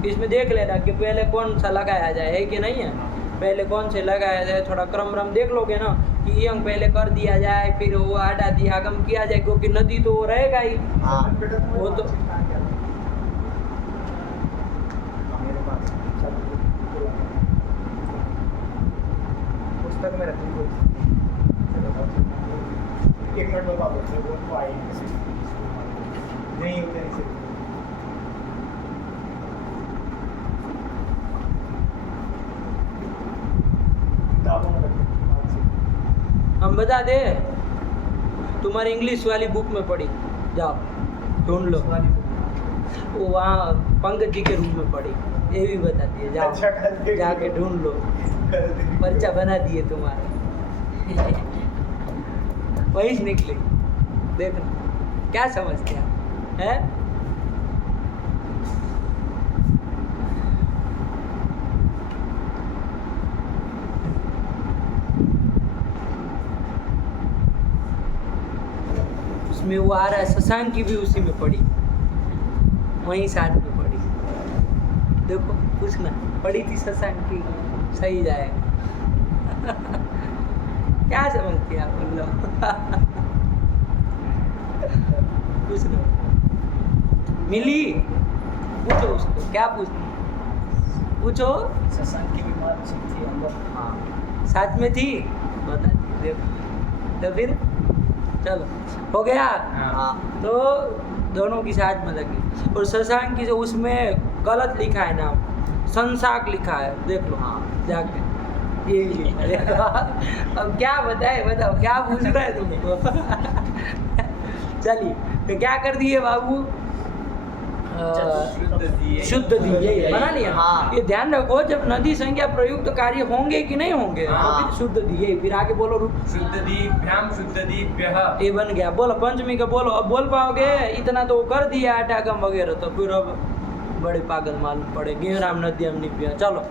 इसमें देख लेना कि पहले कौन सा लगाया जाए, है कि नहीं है, पहले कौन से लगाया जाए, थोड़ा क्रम देख लोगे ना कि यंग पहले कर दिया जाए, फिर वो आटा दिया आगम किया जाए, क्योंकि नदी तो वो रहेगा ही, हाँ वो तो पुस्तक में रखी हुई। एक मिनट बता दो वो आई नहीं होते ऐसे। किताबों में रखी। हम बता दे, तुम्हारी इंग्लिश वाली बुक में पड़ी, जाओ ढूंढ लो, वो वहाँ पंकज जी के रूम में पड़ी, ये भी बता दिए, जाओ अच्छा, कल देख जाके लो। ढूंढ लो, पर्चा बना दिए तुम्हारे वही से निकले, देखना क्या समझते हैं, उसमें वो आ रहा है, शशांक की भी उसी में पड़ी, वहीं साथ में पड़ी, देखो पूछना, पड़ी थी शशांक की, सही जाएगा क्या समझती है आप लोग पूछना, मिली, पूछो उसको, क्या पूछो, शशांक की बीमार थी अंदर, हाँ साथ में थी, बता दी, देखो तो फिर चलो हो गया। हाँ तो दोनों की साथ में लगी, और शशांक की जो उसमें गलत लिखा है नाम, संसाक लिखा है, देख लो हाँ जाके, ये भी लिखा है। अब क्या बताए, बताओ क्या पूछ रहा है तुमको चलिए, तो क्या कर दिए बाबू, शुद्ध दी, यही बना लिया। हाँ। ये ध्यान रखो, जब नदी संज्ञा प्रयुक्त कार्य होंगे कि नहीं होंगे, हाँ। फिर शुद्ध दी, यही, फिर आगे बोलो रूप, शुद्ध दीभ्याम शुद्ध दीभ्यः, ये बन गया। बोलो पंचमी का बोलो, अब बोल पाओगे, इतना तो वो कर दिया आटागम वगैरह, तो फिर अब बड़े पागल मालूम पड़े, गेहराम नद्यम निप्य, चलो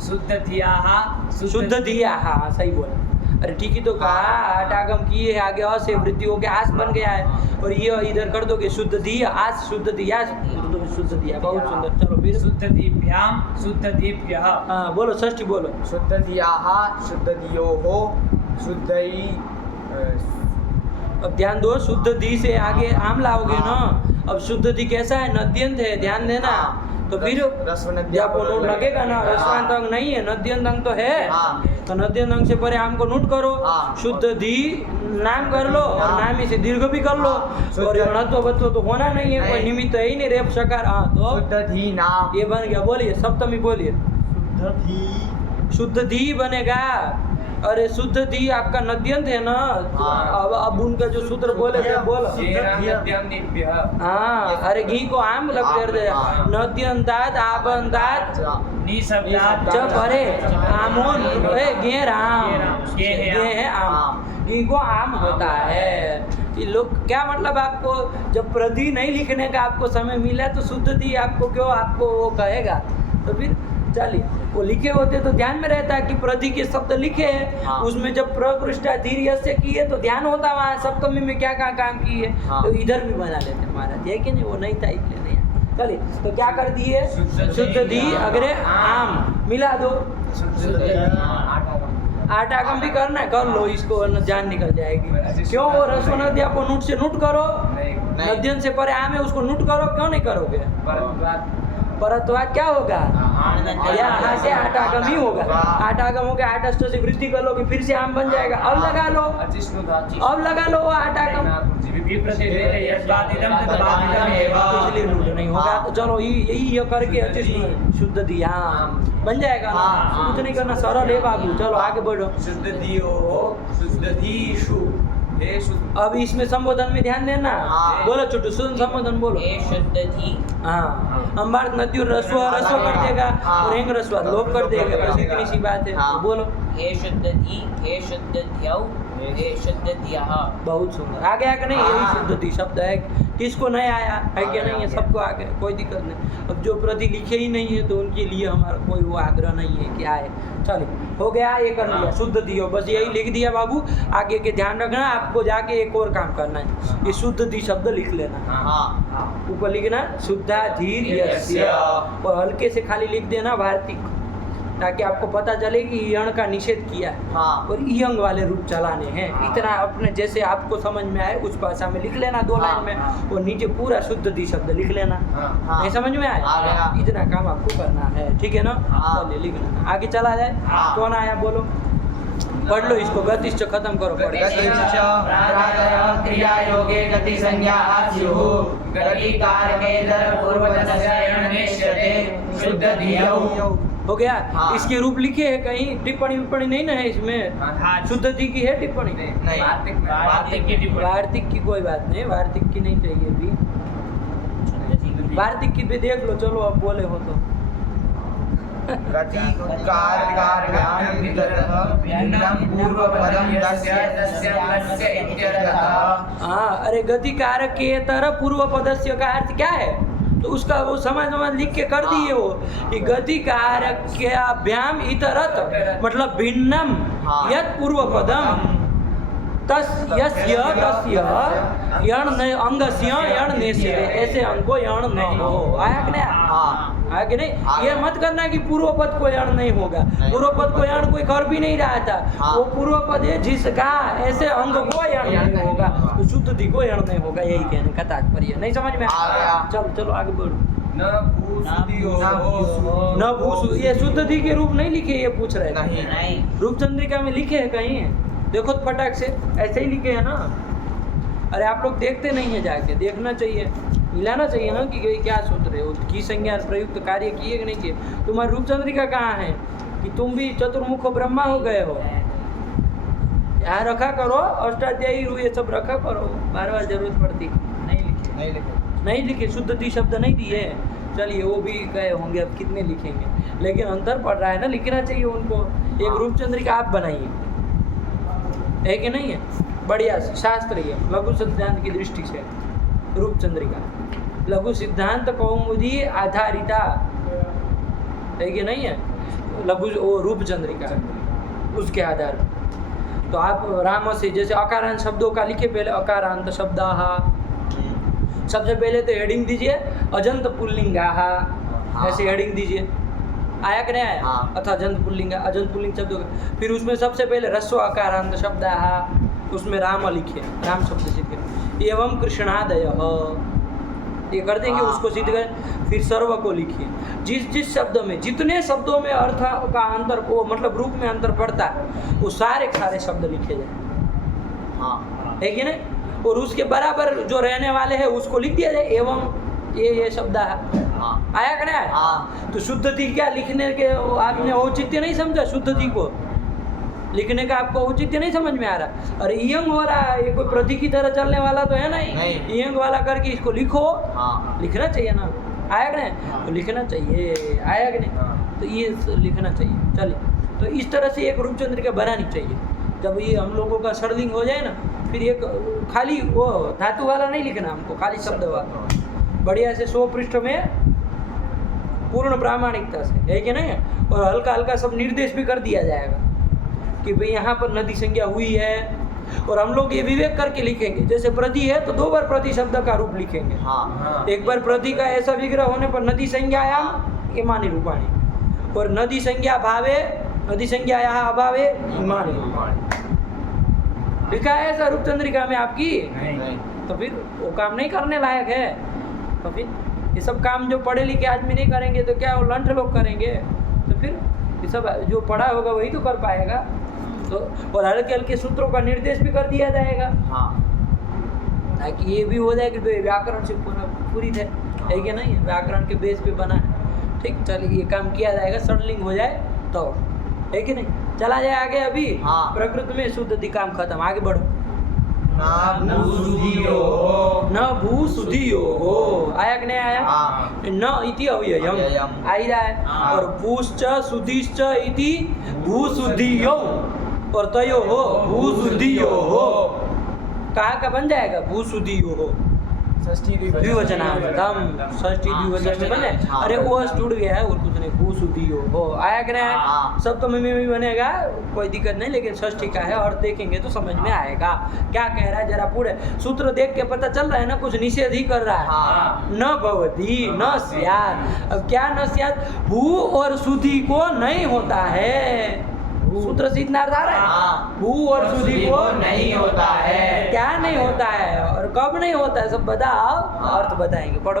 शुद्ध धियाहा शुद्ध दिया, हाँ सही बोला, अरे ठीक ही तो कहा, आटागम किए है, आगे अ से वृद्धि हो गया, आस बन गया है, और ये इधर कर दोगे शुद्ध दिया, आस शुद्ध दिया, शुद्ध दिया, बहुत सुंदर। चलो फिर शुद्ध दीभ्याम शुद्ध दीभ्यः, हाँ बोलो, षष्ठी बोलो, शुद्ध दियाहा शुद्ध दियोहो शुद्धई अब ध्यान दो, शुद्ध दी से आगे आम लाओगे ना, अब शुद्ध दी कैसा है, नद्यंत है, ध्यान देना, तो फिर जब वो नोट लगेगा ना, रसवांत अंग नहीं है, नद्यंत अंग तो है, हाँ। तो नद्यंत अंग से परे आम को नोट करो, हाँ। शुद्ध दी नाम कर लो, और हाँ। नाम से दीर्घ भी कर लो, हाँ। और णत्व बत्व तो होना नहीं है, कोई नहीं। निमित्त है ही नहीं, रेप शकार, हाँ तो शुद्ध धी नाम ये बन गया, बोलिए सप्तमी बोलिए, शुद्ध धी शुद्ध दी बनेगा, अरे शुद्ध धी आपका नद्यंत है ना। हाँ। अब उनका जो सूत्र बोले थे बोलो। हाँ, अरे घी को आम लग कर दे। हाँ। नद्यंतात आबंतात निशब्दात जब अरे आमोन गे राम गे है गे है आम। घी को आम होता है। ये लोग क्या मतलब, आपको जब प्रधि नहीं लिखने का आपको समय मिला तो शुद्ध धी आपको क्यों आपको वो कहेगा। तो फिर चलिए, वो लिखे होते तो ध्यान में रहता है कि प्रधि के शब्द लिखे हैं। हाँ। उसमें जब प्रकृष्टा धीर्य से किए तो ध्यान होता वहाँ सप्तमी में क्या क्या काम किए। हाँ। तो इधर भी बना लेते महाराज, है कि नहीं। वो नहीं था इसलिए नहीं। चलिए, तो क्या कर दिए, शुद्ध धी अग्रे आम मिला दो। आठ आगम भी करना है, कर लो इसको, जान निकल जाएगी। क्यों वो रस्व नदिया को नूट से नूट करो, नद्यन से परे आम है उसको नूट करो, क्यों नहीं करोगे। परत्वाद क्या होगा, यहाँ से आठ आगम ही होगा। आठ आगम हो गया, आठ अष्ट से वृद्धि कर लोगे, फिर से आम बन जाएगा। अब लगा लो, अब लगा लो वो आठ आगम, इसलिए नूट नहीं होगा। तो चलो यही ये करके अचिष्ट शुद्ध दिया बन जाएगा। हाँ। कुछ नहीं करना, सरल है बाबू। चलो आगे बढ़ो। शुद्ध दियो शुद्ध धीषु हे शुद्ध। अब इसमें संबोधन में ध्यान देना। हाँ। बोलो छोटू, शुद्ध संबोधन बोलो। हे शुद्ध धी हाँ, अम्बार नदी रस्व कर देगा और हेंग रस्व लोप कर देगा, बस इतनी सी बात है। हाँ। तो बोलो। हे शुद्ध धी हे शुद्ध ध्यौ हे शुद्ध द्यः। बहुत सुंदर आ गया कि नहीं। यही शुद्ध धी शब्द है, किसको नहीं आया है कि नहीं है, सबको आ गया, कोई दिक्कत नहीं। अब जो प्रति लिखे ही नहीं है तो उनके लिए हमारा कोई वो आग्रह नहीं है कि आए। चलिए, हो गया, ये कर लिया शुद्ध दियो, बस यही लिख दिया बाबू। आगे के ध्यान रखना, आपको जाके एक और काम करना है, ये शुद्ध धी शब्द लिख लेना। ऊपर लिखना शुद्धा धीर यस्य, और हल्के से खाली लिख देना वार्तिक, ताकि आपको पता चले कि यण का निषेध किया है और इयंग वाले रूप चलाने हैं। इतना अपने जैसे आपको समझ में आए उस भाषा में लिख लेना 2 लाइन में, और नीचे पूरा शुद्ध धी शब्द लिख लेना। नहीं समझ में आया, इतना काम आपको करना है, ठीक है ना। चलिए लिख लेना, आगे चला जाए। कौन आया बोलो, पढ़ लो इसको, गतिश्च खत्म करो, पढ़ क्रिया योगे गति संज्ञा स्युः गति कारकेतर पूर्वतस्य शुद्ध धियौ। हो गया। हाँ। इसके रूप लिखे हैं कहीं, टिप्पणी विप्पणी नहीं ना है इसमें। हाँ। शुद्ध धी की है टिप्पणी, नहीं वार्तिक की कोई बात नहीं, वार्तिक की नहीं चाहिए भी। वार्तिक की भी देख लो, चलो अब बोले हो तो। गति कार ज्ञान विगतः भिन्नं पूर्वपदं तस्य इत्यर्थः। हाँ, अरे गति कारक के तरह पूर्व पदस्य का अर्थ क्या है, तो उसका वो समझ लिख के कर दिए वो कि गति कारक के अभ्याम इतरत, मतलब भिन्नम यत् पूर्व पदम तस्य यण अंगस्य यण नेस्य, ऐसे अंग को यण न हो। आया कि नहीं, आया कि नहीं। ये मत करना कि पूर्व पद को यण नहीं होगा, पूर्व पद को यण कोई कर भी नहीं रहा था, वो पूर्व पद है जिसका ऐसे अंग को यण नहीं होगा, तो शुद्ध धी को यण नहीं होगा, यही कहने का तात्पर्य। नहीं समझ में आया, चलो चलो आगे बढ़ो। न भूसु, ये शुद्ध धी के रूप नहीं लिखे, ये पूछ रहे थे। नहीं रूपचंद्रिका में लिखे हैं कहीं है, देखो तो फटाक से, ऐसे ही लिखे हैं ना। अरे आप लोग देखते नहीं है, जाके देखना चाहिए, मिलाना चाहिए ना कि क्या सोच रहे हो, की संज्ञा प्रयुक्त कार्य किए कि नहीं किए। तुम्हारी रूपचंद्रिका कहाँ है कि तुम भी चतुर्मुख ब्रह्मा हो गए हो। यहाँ रखा करो, अष्टाध्यायी ये सब रखा करो, बार बार जरूरत पड़ती। नहीं लिखे, शुद्ध धी शब्द नहीं दिए। चलिए वो भी गए होंगे, अब कितने लिखेंगे, लेकिन अंतर पड़ रहा है ना, लिखना चाहिए उनको। एक रूपचंद्रिका आप बनाइए, है कि नहीं है, बढ़िया शास्त्रीय लघु सिद्धांत की दृष्टि से रूपचंद्रिका, लघु सिद्धांत कौमुदी आधारिता, है कि नहीं है, लघु वो रूपचंद्रिका उसके आधार पर। तो आप राम से जैसे अकारांत शब्दों का लिखे, पहले अकारांत शब्दाः, सबसे पहले तो हेडिंग दीजिए अजंत पुल्लिंगाः, ऐसे हेडिंग दीजिए। आया कि नहीं आया, अथा अजंत पुल्लिंग, अजंत पुल्लिंग शब्दों का। फिर उसमें सबसे पहले रस्व अकारांत शब्दाः, उसमें राम लिखे, राम शब्द सिद्ध करें। एवं कृष्णादयः, ये कर देंगे, उसको सिद्ध करें। फिर सर्व को लिखिए, जिस शब्द में, जितने शब्दों में अर्थ का अंतर को मतलब रूप में अंतर पड़ता है, वो सारे शब्द लिखे जाए, है कि नहीं। और उसके बराबर जो रहने वाले हैं उसको लिख दिया जाए, एवं ये शब्द है। आया कि नहीं। तो शुद्ध धी क्या लिखने के आपने औचित्य नहीं समझा, शुद्ध धी को लिखने का आपको औचित्य नहीं समझ में आ रहा। अरे इयंग हो रहा है, ये कोई प्रति की तरह चलने वाला तो है नहीं। इयंग वाला करके इसको लिखो, लिखना चाहिए ना, आया कि नहीं? तो लिखना चाहिए, आया कि नहीं? तो ये लिखना चाहिए। चलिए, तो इस तरह से एक रूपचंद्रिका बनानी चाहिए। जब ये हम लोगों का सरलिंग हो जाए ना, फिर एक खाली वो धातु वाला नहीं लिखना हमको, खाली शब्द वाला बढ़िया से 100 पृष्ठ में पूर्ण प्रामाणिकता से, है कि नहीं? और हल्का हल्का सब निर्देश भी कर दिया जाएगा कि भाई यहाँ पर नदी संज्ञा हुई है। और हम लोग ये विवेक करके लिखेंगे, जैसे प्रति है तो 2 बार प्रति शब्द का रूप लिखेंगे। एक बार प्रति का ऐसा विग्रह होने पर नदी संज्ञायाम इमानी रूपाणी, और नदी संज्ञा भावे, नदी संज्ञा यहाँ अभावे इमानी रूपाणी लिखा है ऐसा रूपचंद्रिका में आपकी। तो फिर वो काम नहीं करने लायक है। तो फिर ये सब काम जो पढ़े लिखे आदमी नहीं करेंगे तो क्या वो लंठ लोग करेंगे? तो फिर ये सब जो पढ़ा होगा वही तो कर पाएगा। तो और हल्के हल्के सूत्रों का निर्देश भी कर दिया जाएगा, ताकि ये भी हो जाए कि व्याकरण से पूरी है कि नहीं? व्याकरण के बेस पे बना है। ठीक, चलिए ये काम किया जाएगा, सरलिंग हो जाए तो, है कि नहीं? चला जाए आगे। अभी प्रकृति में शुद्ध काम खत्म, आगे बढ़ो। न भू सुधियो हो, आया कि नहीं आया? न इति अव्ययम आ ही रहा है। और भूश्च सुधिश्च इति भू सुधियो, और तयो हो भू सुधियो हो, कहाँ का बन जाएगा? भू सुधियो हो, द्विवचनार्थम, षष्ठी द्विवचन में बने। अरे वो टूट गया है और कुछ नहीं, भू सुधियो हो, आया कि नहीं? सब तो में भी बनेगा, कोई दिक्कत नहीं, लेकिन षष्ठी का है और देखेंगे तो समझ में आएगा क्या कह रहा है। जरा पूरे सूत्र देख के पता चल रहा है ना, कुछ निषेध ही कर रहा है। न भवति न स्यात्, अब क्या न स्यात्? भू और सुधि को नहीं होता है। सूत्र से इतना आ रहा है, भू और सुधि को नहीं होता है। क्या नहीं होता है और कब नहीं होता है, सब बताओ, अर्थ बताएंगे, पढ़ो।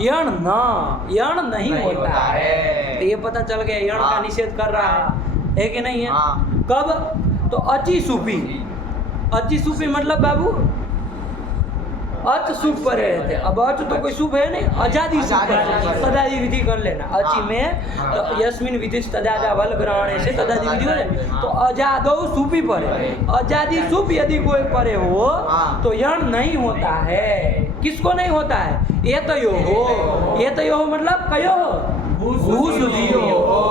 यण नहीं होता है, तो ये पता चल गया, यण का निषेध कर रहा है कि नहीं है? कब? तो अचि सुपी, अचि सुपी मतलब बाबू अच सुप पर रहते। अब अच तो कोई सुप है नहीं, अजादी सुप पर, तदादि विधि कर लेना। अचि में तो यस्मिन विधि तदादा बल ग्रहण से तदादि विधि हो जाए, तो अजादो सुपी पर है। अजादी सुप यदि कोई परे हो तो यण नहीं होता है। किसको नहीं होता है? ये तो यो हो, ये तो यो हो मतलब कयो हो, भू सुधियो हो,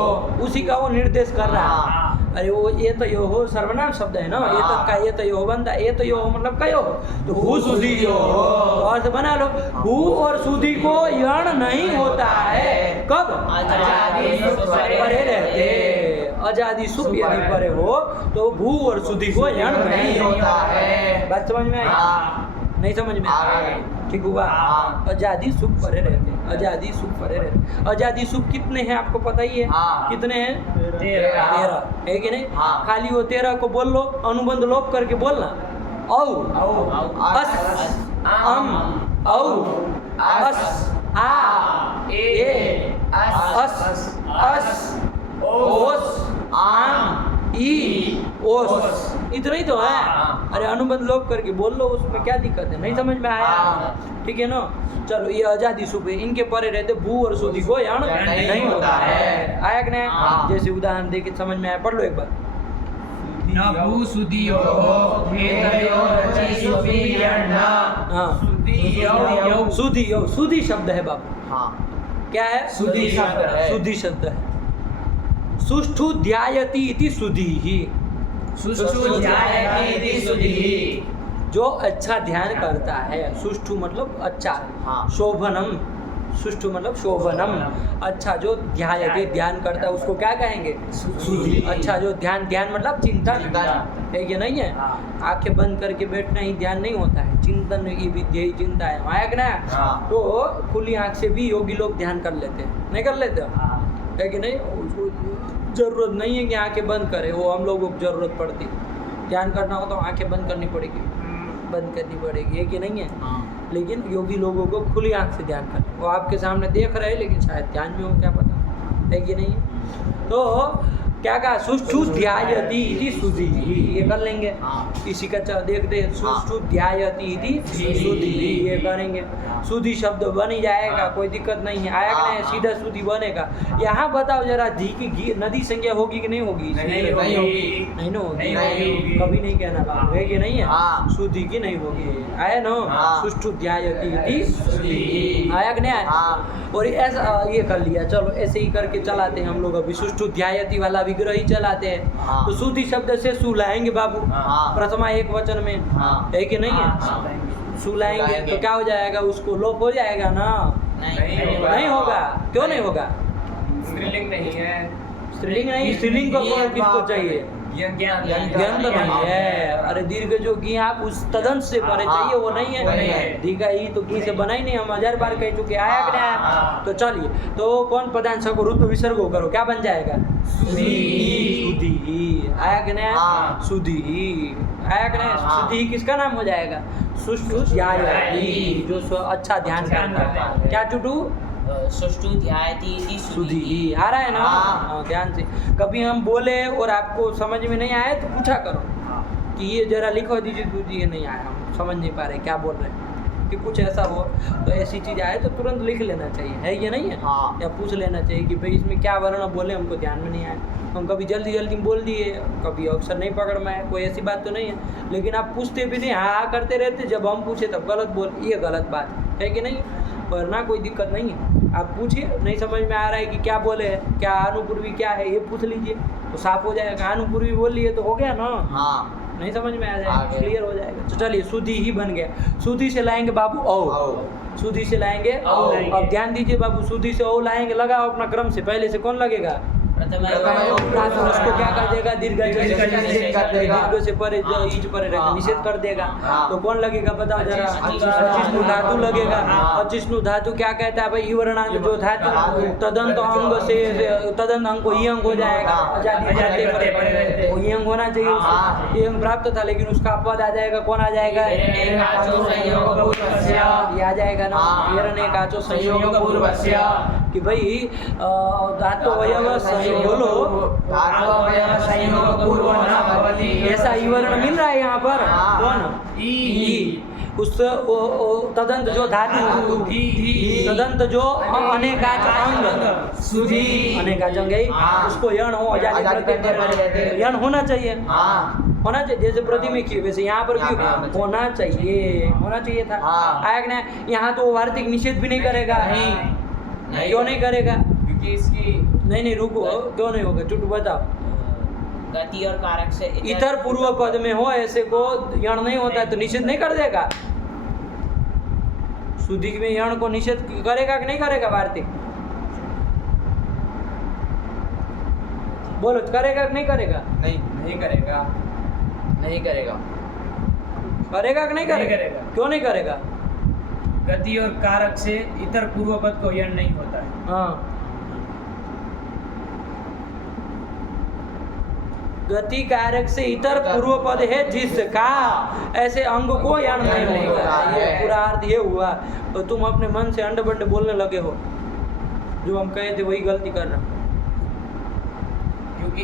उसी का वो निर्देश कर रहा है। अरे वो ये तो यो हो सर्वनाम शब्द है ना, ये तो का ये तो यो बनता है, ये तो यो हो मतलब कयो हो, तो भू सुधियो हो, अर्थ बना लो। भू और सुधि को यण नहीं होता है, कब? परे रहते, अजादि सुप यदि परे हो तो भू और सुधि को यण नहीं होता है। बात समझ में आई? नहीं समझ में आया? ठीक हुआ। अजादी सुख परे रहते, अजादी सुख परे रहते। अजादी सुख कितने हैं आपको पता ही है? कितने हैं? 13 है कि नहीं? खाली वो 13 को बोल लो, अनुबंध लोप करके बोलना। औ, अस, अम, औ, अस, आ, ए, अस, अस, ओस, आम, ई, ओस, इतना ही तो है। अरे अनुबंध लोप करके बोल लो, उसमें क्या दिक्कत है? नहीं समझ में आया? ठीक है ना? चलो, ये अजादी सुप है, इनके परे रहते भू और सुधि को यण नहीं होता है। आया कि नहीं? जैसे उदाहरण देके समझ में आया, पढ़ लो एक बार। न भू सुधियो सुधियो, सुधि शब्द है बाबू। क्या है? सुधि शब्द है। सुधि शब्द है। सुष्ठु ध्यायति इति सुधिः, जो अच्छा ध्यान करता है। सुष्ठु मतलब अच्छा, शोभनम, सुष्ठु मतलब शोभनम, अच्छा जो ध्यायति ध्यान करता है उसको क्या कहेंगे? सुधि। अच्छा जो ध्यान, ध्यान मतलब चिंतन है कि नहीं है? आंखें बंद करके बैठना ही ध्यान नहीं होता है, चिंतन की विद्या ही चिंता है, आया कि नहीं? तो खुली आंख से भी योगी लोग ध्यान कर लेते हैं, नहीं कर लेते है कि नहीं? उसको जरूरत नहीं है कि आंखें बंद करे, वो हम लोगों को जरूरत पड़ती। ध्यान करना हो तो आंखें बंद करनी पड़ेगी, बंद करनी पड़ेगी, है कि नहीं है? लेकिन योगी लोगों को खुली आंख से ध्यान करना, वो आपके सामने देख रहे हैं लेकिन शायद ध्यान में हो, क्या पता, है कि नहीं? तो क्या कहा? सुष्ठु ध्यायति इति सुधि, ये कर लेंगे। इसी का देखते हैं, सुष्ठु ध्यायति इति सुधि, ये करेंगे। सुधि शब्द बन ही जाएगा, कोई दिक्कत नहीं है, आया कि नहीं? सीधा सुधि बनेगा। यहाँ बताओ जरा, धी की नदी संज्ञा होगी कि नहीं होगी? नहीं होगी। नहीं ना होगी, नहीं होगी। कभी नहीं कहना बाबू, है कि नहीं है? सुधि की नहीं होगी, आया ना? सुष्ठु ध्यायति इति सुधि, आया कि नहीं आया? और ऐसा ये कर लिया, चलो ऐसे ही करके चलाते हैं हम लोग। अभी सुष्ठु ध्यायति वाला विग्रह ही चलाते हैं। तो सुधि शब्द से सु लाएंगे बाबू, प्रथमा एक वचन में, है कि नहीं है? सु लाएंगे तो क्या हो जाएगा? उसको लोप हो जाएगा ना? नहीं होगा। क्यों नहीं होगा? स्त्रीलिंग नहीं है। स्त्रीलिंग नहीं, स्त्रीलिंग को किसको चाहिए? ज्ञान तो नहीं है। अरे दीर्घ जो घी आप उस तदंत से परे चाहिए, वो नहीं है। दीर्घ ही तो घी से बना ही नहीं, हम 1000 बार कह चुके, आया कि नहीं आया? तो चलिए, तो कौन पदांश को रुद्ध विसर्ग करो, क्या बन जाएगा? सुधि, आया कि नहीं आया? सुधि, आया कि नहीं? सुधि किसका नाम हो जाएगा? सुष्ठु ध्यायति, जो अच्छा ध्यान करता है। क्या टुटू? सुष्ठु ध्यायति इति सुधि, आ रहा है ना? हाँ, ध्यान से। कभी हम बोले और आपको समझ में नहीं आया तो पूछा करो कि ये जरा लिखो दीजिए, ये नहीं आया, हम समझ नहीं पा रहे क्या बोल रहे हैं। कि कुछ ऐसा हो तो ऐसी चीज़ आए तो तुरंत लिख लेना चाहिए, है ये नहीं है? या पूछ लेना चाहिए कि भाई इसमें क्या वर्ण बोले, हमको ध्यान में नहीं आया, हम कभी जल्दी जल्दी बोल दिए, कभी अक्सर नहीं पकड़ में आया, कोई ऐसी बात तो नहीं है। लेकिन आप पूछते भी नहीं, हाँ करते रहते, जब हम पूछे तब गलत बोल, ये गलत बात है कि नहीं? वरना कोई दिक्कत नहीं है। आप पूछिए, नहीं समझ में आ रहा है कि क्या बोले हैं, क्या अनुपूर्वी क्या है, ये पूछ लीजिए तो साफ हो जाएगा। अनुपूर्वी बोल लिए तो हो गया ना? नहीं समझ में आ जाएगा, क्लियर हो जाएगा। तो चलिए, सुधि ही बन गया। सुधि से लाएंगे बाबू औ, सुधि से लाएंगे औ। अब ध्यान दीजिए बाबू, सुधि से औ लाएंगे, लगाओ अपना क्रम से, पहले से कौन लगेगा? उसको क्या कर देगा? दीर्घ से परे ईच परे रहेगा, निषेध कर देगा। तो कौन लगेगा बताओ जरा? अचिष्णु धातु लगेगा। अचिष्णु धातु क्या कहता है भाई? ईवर्णांत जो धातु तदंत अंग से, तदंत अंग को ई अंग हो जाएगा, वो ई अंग होना चाहिए, उसको ई अंग प्राप्त था, लेकिन उसका पद आ जाएगा, कौन आ जाएगा? ये आ जाएगा ना, हिरण्यकाचो संयोगपूर्वस्य, कि भाई धातु अवयव बोलो, ऐसा ई वर्ण मिल रहा है यहाँ पर। कौन? ई। उस तदंत जो धातु, तदंत जो अनेकाच अंग, सुधि अनेकाच अंग है, उसको यण हो जाए, यण होना चाहिए, होना चाहिए। जैसे प्रति में किए वैसे यहाँ पर भी होना चाहिए, होना चाहिए था। आया कि नहीं? यहाँ तो वार्तिक निषेध भी नहीं करेगा। क्यों नहीं करेगा? क्योंकि इसकी नहीं रुको, क्यों नहीं होगा? चुट बताओ। गति और कारक से इतर पूर्व पद में हो, ऐसे को यण नहीं होता है तो निषेध नहीं कर देगा? सुधि में यण को निषेध करेगा कि नहीं करेगा? वार्तिक बोलो, करेगा कि नहीं करेगा? नहीं करेगा। नहीं करेगा। करेगा कि नहीं करेगा? क्यों नहीं करेगा? गति और कारक से इतर पूर्व पद को यण नहीं होता है। हाँ, गति कारक से इतर पूर्व पद है जिसका, ऐसे अंग को यण नहीं होगा। ये पूरा अर्थ ये हुआ। तो तुम अपने मन से अंड बंड बोलने लगे हो, जो हम कहे थे वही गलती कर रहे हो। क्योंकि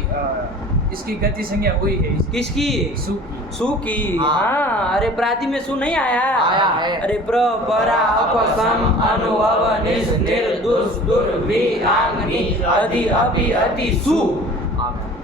इसकी गति संज्ञा हुई है। किसकी? सु सु की। हाँ, अरे प्राति में सु नहीं आया? आया है। अरे प्र परा अपसम अनुभव निस निर दुस दुर वि आंग नि अधि अभि अति सु,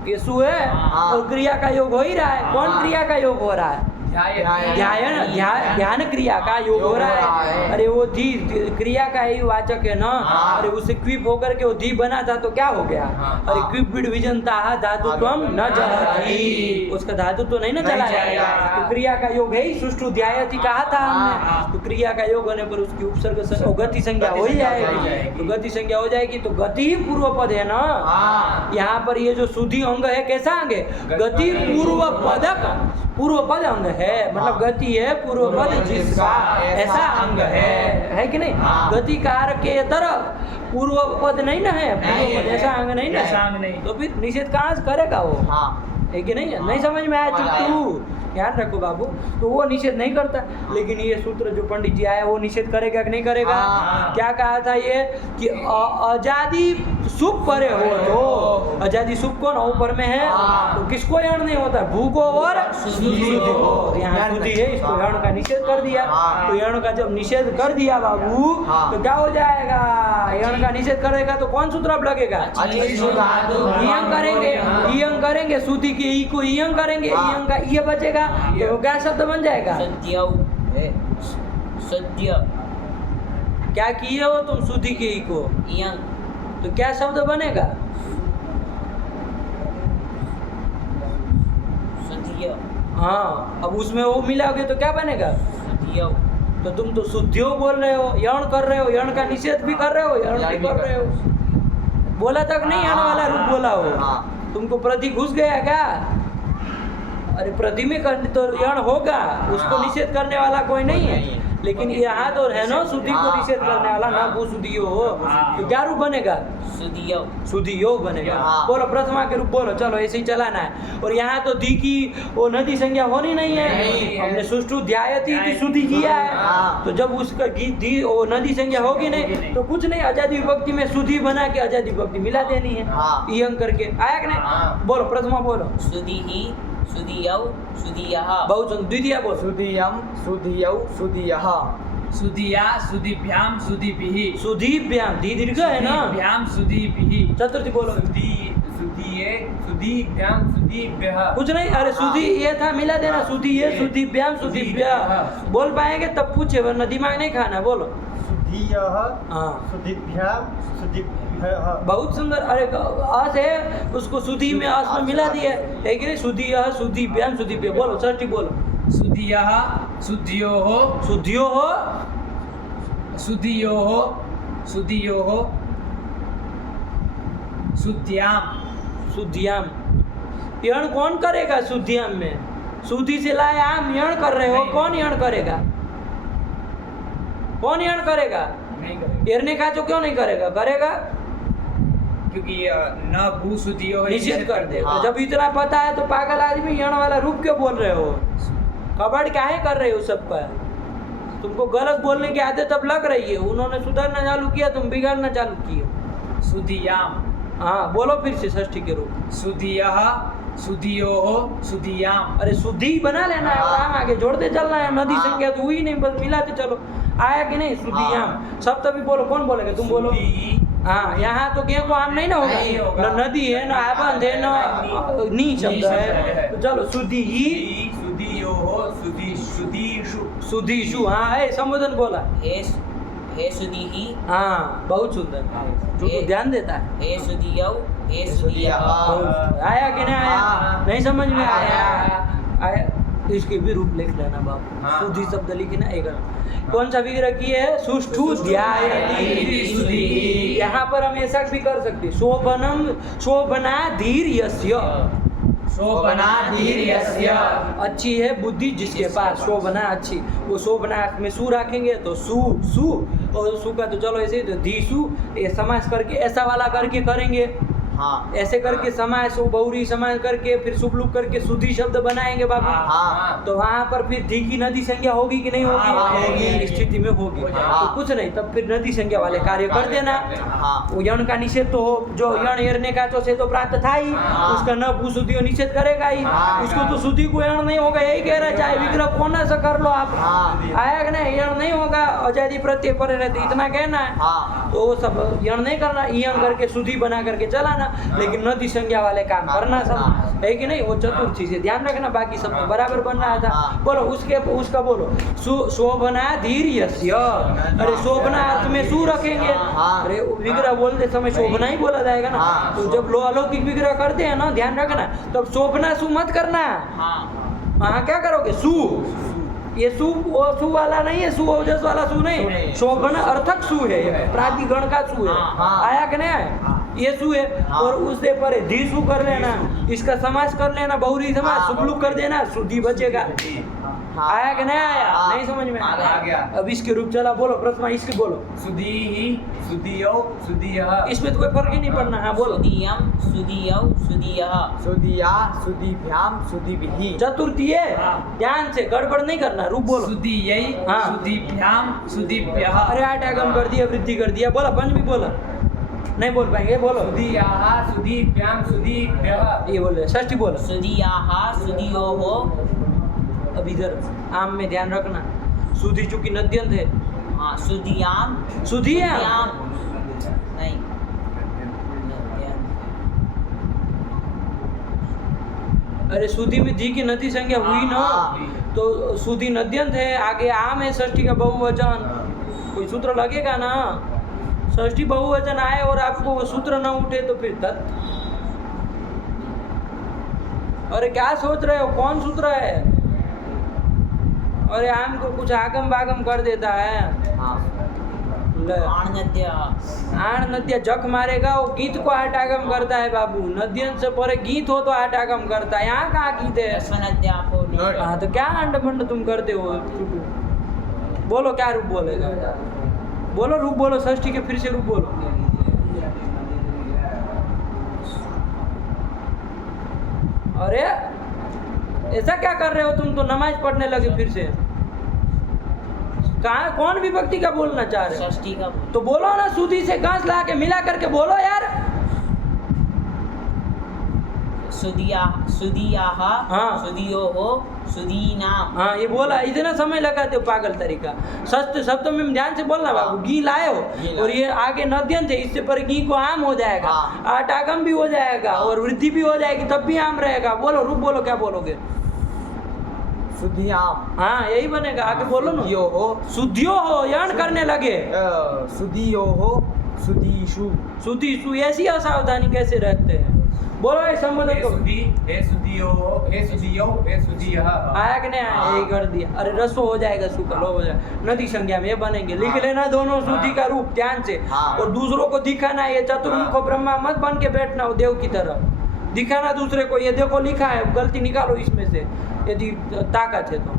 ये सु है। और क्रिया का योग हो ही रहा है। कौन क्रिया का योग हो रहा है? ध्यान क्रिया का योग हो रहा है। अरे वो धी क्रिया का ही वाचक है ना। अरे उसे क्विप होकर के वो धी बना था तो क्या हो गया? अरे क्विप विड विजनता धातु तुम न जलती, उसका धातु तो नहीं ना चला जाएगा। तो क्रिया का योग है ही, सुष्ठु ध्यायति कहा था हमने। तो क्रिया का योग होने पर उसकी उपसर्ग गति संज्ञा हो ही जाएगी। तो गति संज्ञा हो जाएगी तो गति ही पूर्व पद है ना। यहाँ पर ये जो सुधि अंग है कैसा अंग है? गति पूर्व पदक, पूर्व पद अंग है, मतलब गति है पूर्व पद जिसका, ऐसा अंग है कि नहीं? गति कार के तरफ पूर्व पद नहीं ना है, पूर्व पद ऐसा अंग नहीं ना है। तो फिर निषेध कहाँ से करेगा वो? है कि नहीं है? नहीं समझ में आया चुप तू, ध्यान रखो बाबू। तो वो निषेध नहीं करता, लेकिन ये सूत्र जो पंडित जी आया वो निषेध करेगा कि नहीं करेगा? क्या कहा था ये कि आजादी सुख परे हो, तो आजादी सुख कौन ऊपर में है, तो किसको यण नहीं होता? भू को और शुद्धि को। यहाँ शुद्धि है, इसको यण का निषेध कर दिया। तो यण का जब निषेध कर दिया बाबू, तो क्या हो जाएगा? यण का निषेध करेगा तो कौन सूत्र अब लगेगा? इयं करेंगे, इयं करेंगे, शुद्धि की ई को इयं करेंगे, इयं का ई बचेगा, तो वो क्या शब्द बन जाएगा? सद्यौ सद्य क्या किए हो तुम शुद्धि के ई को, इयं तो क्या शब्द बनेगा? सद्य हाँ, अब उसमें वो मिलाओगे तो क्या बनेगा? सद्यौ। तो तुम तो शुद्धियो बोल रहे हो, यण कर रहे हो, यण का निषेध भी कर रहे हो, यण भी कर रहे हो। बोला तक नहीं यण वाला रूप बोला हो। तुमको प्रति घुस गया क्या? अरे प्रति में करने तो यण होगा, उसको निषेध करने वाला कोई नहीं है। लेकिन यहाँ तो है ना शुद्धि को निषेध करने वाला, ना वो शुद्धियो हो, तो क्या रूप बनेगा? सुदियौ शुद्धियो बनेगा। बोलो प्रथमा के रूप बोलो, चलो ऐसे ही चलाना है। और यहाँ तो दी की वो नदी संज्ञा होनी नहीं है, हमने सुष्टु ध्यायती की शुद्धि किया है। तो जब उसका दी वो नदी संज्ञा होगी नहीं तो कुछ नहीं, आजादी विभक्ति में शुद्धि बना के आजादी विभक्ति मिला देनी है इयं करके। आया कि नहीं? बोलो प्रथमा बोलो। सुदिहि सुदियौ सुदियः। बहुत द्वितीय बोलो। सुधियम सुधियौ सुधियः। सुदिया सुदिभ्याम सुदिभिः। सुधीभ्याम, धी दीर्घ है ना? सुदिभ्याम सुदिभिः। चतुर्थी बोलो। सुधीभ्याम सुधीभ्यः। कुछ नहीं, अरे सुधी ये था, मिला देना। सुधी ये सुधीभ्याम सुधीभ्या। बोल पाएंगे तब पूछे, वरना दिमाग नहीं खाना। बोलो। सुधीयः हाँ, सुधीभ्याम सुधीभ्यः। बहुत सुंदर। अरे अस है, उसको सुधी में अस में मिला दिया है कि नहीं? सुधी सुधीभ्याम सुधीभ्या। बोलो षष्ठी बोलो। सुदियः सुद्योः शुद्धियो हो सुदियोः सुदियोः सुद्याम शुद्धियाम। यण कौन करेगा शुद्धियाम में? शुद्धि से लाए आम यण कर रहे हो, कौन यण करेगा? कौन यण करेगा? नहीं करेगा, एरने का जो क्यों नहीं करेगा? करेगा, क्योंकि न भू सुदियो है, निषेध कर दे। तो जब इतना पता है तो पागल आदमी यण वाला रूप क्यों बोल रहे हो? कबड़ काहे कर रहे हो सबका? तुमको गलत बोलने की आदत अब लग रही है। उन्होंने सुधारना चालू किया, तुम बिगाड़ना चालू किए। सुदियाम। हाँ बोलो फिर से षष्ठी के रूप। सुदियः सुदियोः सुदियाम। अरे शुद्धि बना लेना है, काम आगे जोड़ते चलना है। नदी संज्ञा तो हुई नहीं, बस मिलाते चलो। आया कि नहीं? शुद्धियाम। सब तभी बोलो। कौन बोलेगा? तुम बोलो। हाँ, यहाँ तो गेहूं को आम नहीं ना होगा, न नदी है, न आबंध है, न नी शब्द है। तो चलो शुद्धि ही सुधियोः सुधीषु। सुधीषु। हाँ है, संबोधन बोला। हे सुदिहि हाँ बहुत सुंदर, जो तो ध्यान देता है। हे सुदियौ हे सुदियः। आया कि नहीं आया? नहीं समझ में आया? आया। इसके भी रूप लिख लेना बाबू। शुद्धि शब्द लिखना एक। कौन सा विग्रह की है? सुष्ठु ध्यायति शुद्धि। यहाँ पर हम ऐसा भी कर सकते, शोभनम शोभना धीर यस्य। शोभना धीर्यस्य। अच्छी है बुद्धि जिसके पास, शोभना अच्छी। वो शोभना में सु रखेंगे तो सु सु, और सु का तो चलो ऐसे ही, तो धीसु ये समास करके ऐसा वाला करके करेंगे। हाँ ऐसे करके समास, बहुरी समास करके फिर सुबलुक करके शुद्धि शब्द बनाएंगे बाबू। हाँ तो वहाँ पर फिर धी की नदी संज्ञा होगी कि नहीं होगी? इस स्थिति में होगी। तो कुछ नहीं, तब फिर नदी संज्ञा वाले कार्य कर देना। हाँ वो यण का निषेध तो हो, जो यण एरने का तो से तो प्राप्त था ही, उसका न भू शुद्धि निषेध करेगा ही। उसको तो शुद्धि को यण नहीं होगा, यही कह रहा है। चाहे विग्रह कोना से कर लो आप, आया कि नहीं? यण नहीं होगा, आजादी प्रत्यय पर रहते, इतना कहना है। हाँ तो वो सब यण नहीं करना, इयं करके शुद्धि बना करके चलाना, लेकिन नदी संज्ञा वाले काम करना सब, है कि नहीं? वो चतुर्थी से ध्यान रखना, बाकी सब तो बराबर बन रहा था। बोलो उसके उसका बोलो। शोभना धीर्यस्य। अरे शोभना अर्थ में सु रखेंगे। अरे विग्रह बोलते समय शोभना ही बोला जाएगा ना। तो जब लो अलौकिक विग्रह करते हैं ना, ध्यान रखना, तब शोभना सु मत करना। हाँ क्या करोगे? सु। ये सु वो सु वाला नहीं है, सुओजस वाला सु नहीं। शोभना अर्थक सु है, प्रातिगण का सु है। आया कि नहीं आया? ये सु है। और उससे परे धीसु कर लेना, इसका समास कर लेना, बहुरी समास, सुबलुक कर देना, शुद्धि बचेगा। हाँ। आया कि नहीं आया? हाँ। नहीं समझ में आ गया। आ गया। अब इसके रूप चला बोलो, प्रथमा इसके बोलो। सुधीहि सुधियौ सुधियः इसमें तो कोई फर्क ही नहीं पड़ना। हाँ बोलो। सुधियम सुधियौ सुधियः सुधिया सुधिभ्याम सुधिभिः चतुर्थी है, हाँ। ध्यान से गड़बड़ नहीं करना, रूप बोलो। सुधियै हाँ। सुधिभ्याम सुधिभ्यः अरे आठ आगम कर दिया, वृद्धि कर दिया, बोला पंचमी बोला, नहीं बोल पाएंगे, बोलो। सुधियाः सुधिभ्यां सुधिभ्यः ये बोले, षष्ठी बोलो। सुधियाः सुधियोः अब इधर आम में ध्यान रखना, सुधी चूंकि नद्यंत है, हाँ सुधियाम सुधिया सुधियाम नहीं अरे सुधी में धी की नदी संज्ञा हुई ना, हाँ। तो सुधी नद्यंत है, आगे आम है षष्ठी का बहुवचन, कोई सूत्र लगेगा ना। षष्ठी बहुवचन आए और आपको वो सूत्र ना उठे तो फिर तत्। अरे क्या सोच रहे हो, कौन सूत्र है? अरे आम को कुछ आगम बागम कर देता है। हाँ ले। आणनद्य आण नद्या जख मारेगा, वो गीत को आटागम करता है बाबू। नद्यंत से परे गीत हो तो आटागम करता है, यहाँ कहाँ गीत है? रस्वनद्यापो नट। हाँ तो क्या अंड बंड तुम करते हो? टुटू। बोलो क्या रूप बोलेगा, बोलो रूप बोलो, षष्ठी के फिर से रूप बोलो। अरे ऐसा क्या कर रहे हो तुम, तो नमाज पढ़ने लगे फिर से। कहाँ कौन विभक्ति का बोलना चाह रहे हो? षष्ठी का तो बोलो ना, सुधी से घास ला के मिला करके बोलो यार। सुधिया सुधियाः हाँ। सुधियोः सुधीनाम हाँ ये बोला, इतना समय लगाते हो पागल तरीका। सस्त सप्तमी में ध्यान से बोलना बाबू, गी लाए हो और ये आगे नद्यंत है, इससे पर गी को आम हो जाएगा, हाँ। आटागम भी हो जाएगा और वृद्धि भी हो जाएगी, तब भी आम रहेगा। बोलो रूप बोलो, क्या बोलोगे? सुधियाम हाँ यही बनेगा, आगे बोलो ना। सुधियोः शुद्धियो हो, यण करने लगे। सुधियोः सुधीषु शुद्धि सु ऐसी असावधानी कैसे रखते हैं? बोलो ये संबोधन हे को। सुधि हे सुधियो हे सुधियौ हे सुधियः आया कि नहीं आया? यही कर दिया। अरे रसो हो जाएगा, सुकल हो जाएगा, नदी संज्ञा में ये बनेंगे। लिख लेना दोनों शुद्धि का रूप ध्यान से, हाँ। और दूसरों को दिखाना। ये चतुर्मुख ब्रह्मा मत बन के बैठना हो देव की तरह, दिखाना दूसरे को, ये देखो लिखा है, गलती निकालो इसमें से यदि ताकत है तो,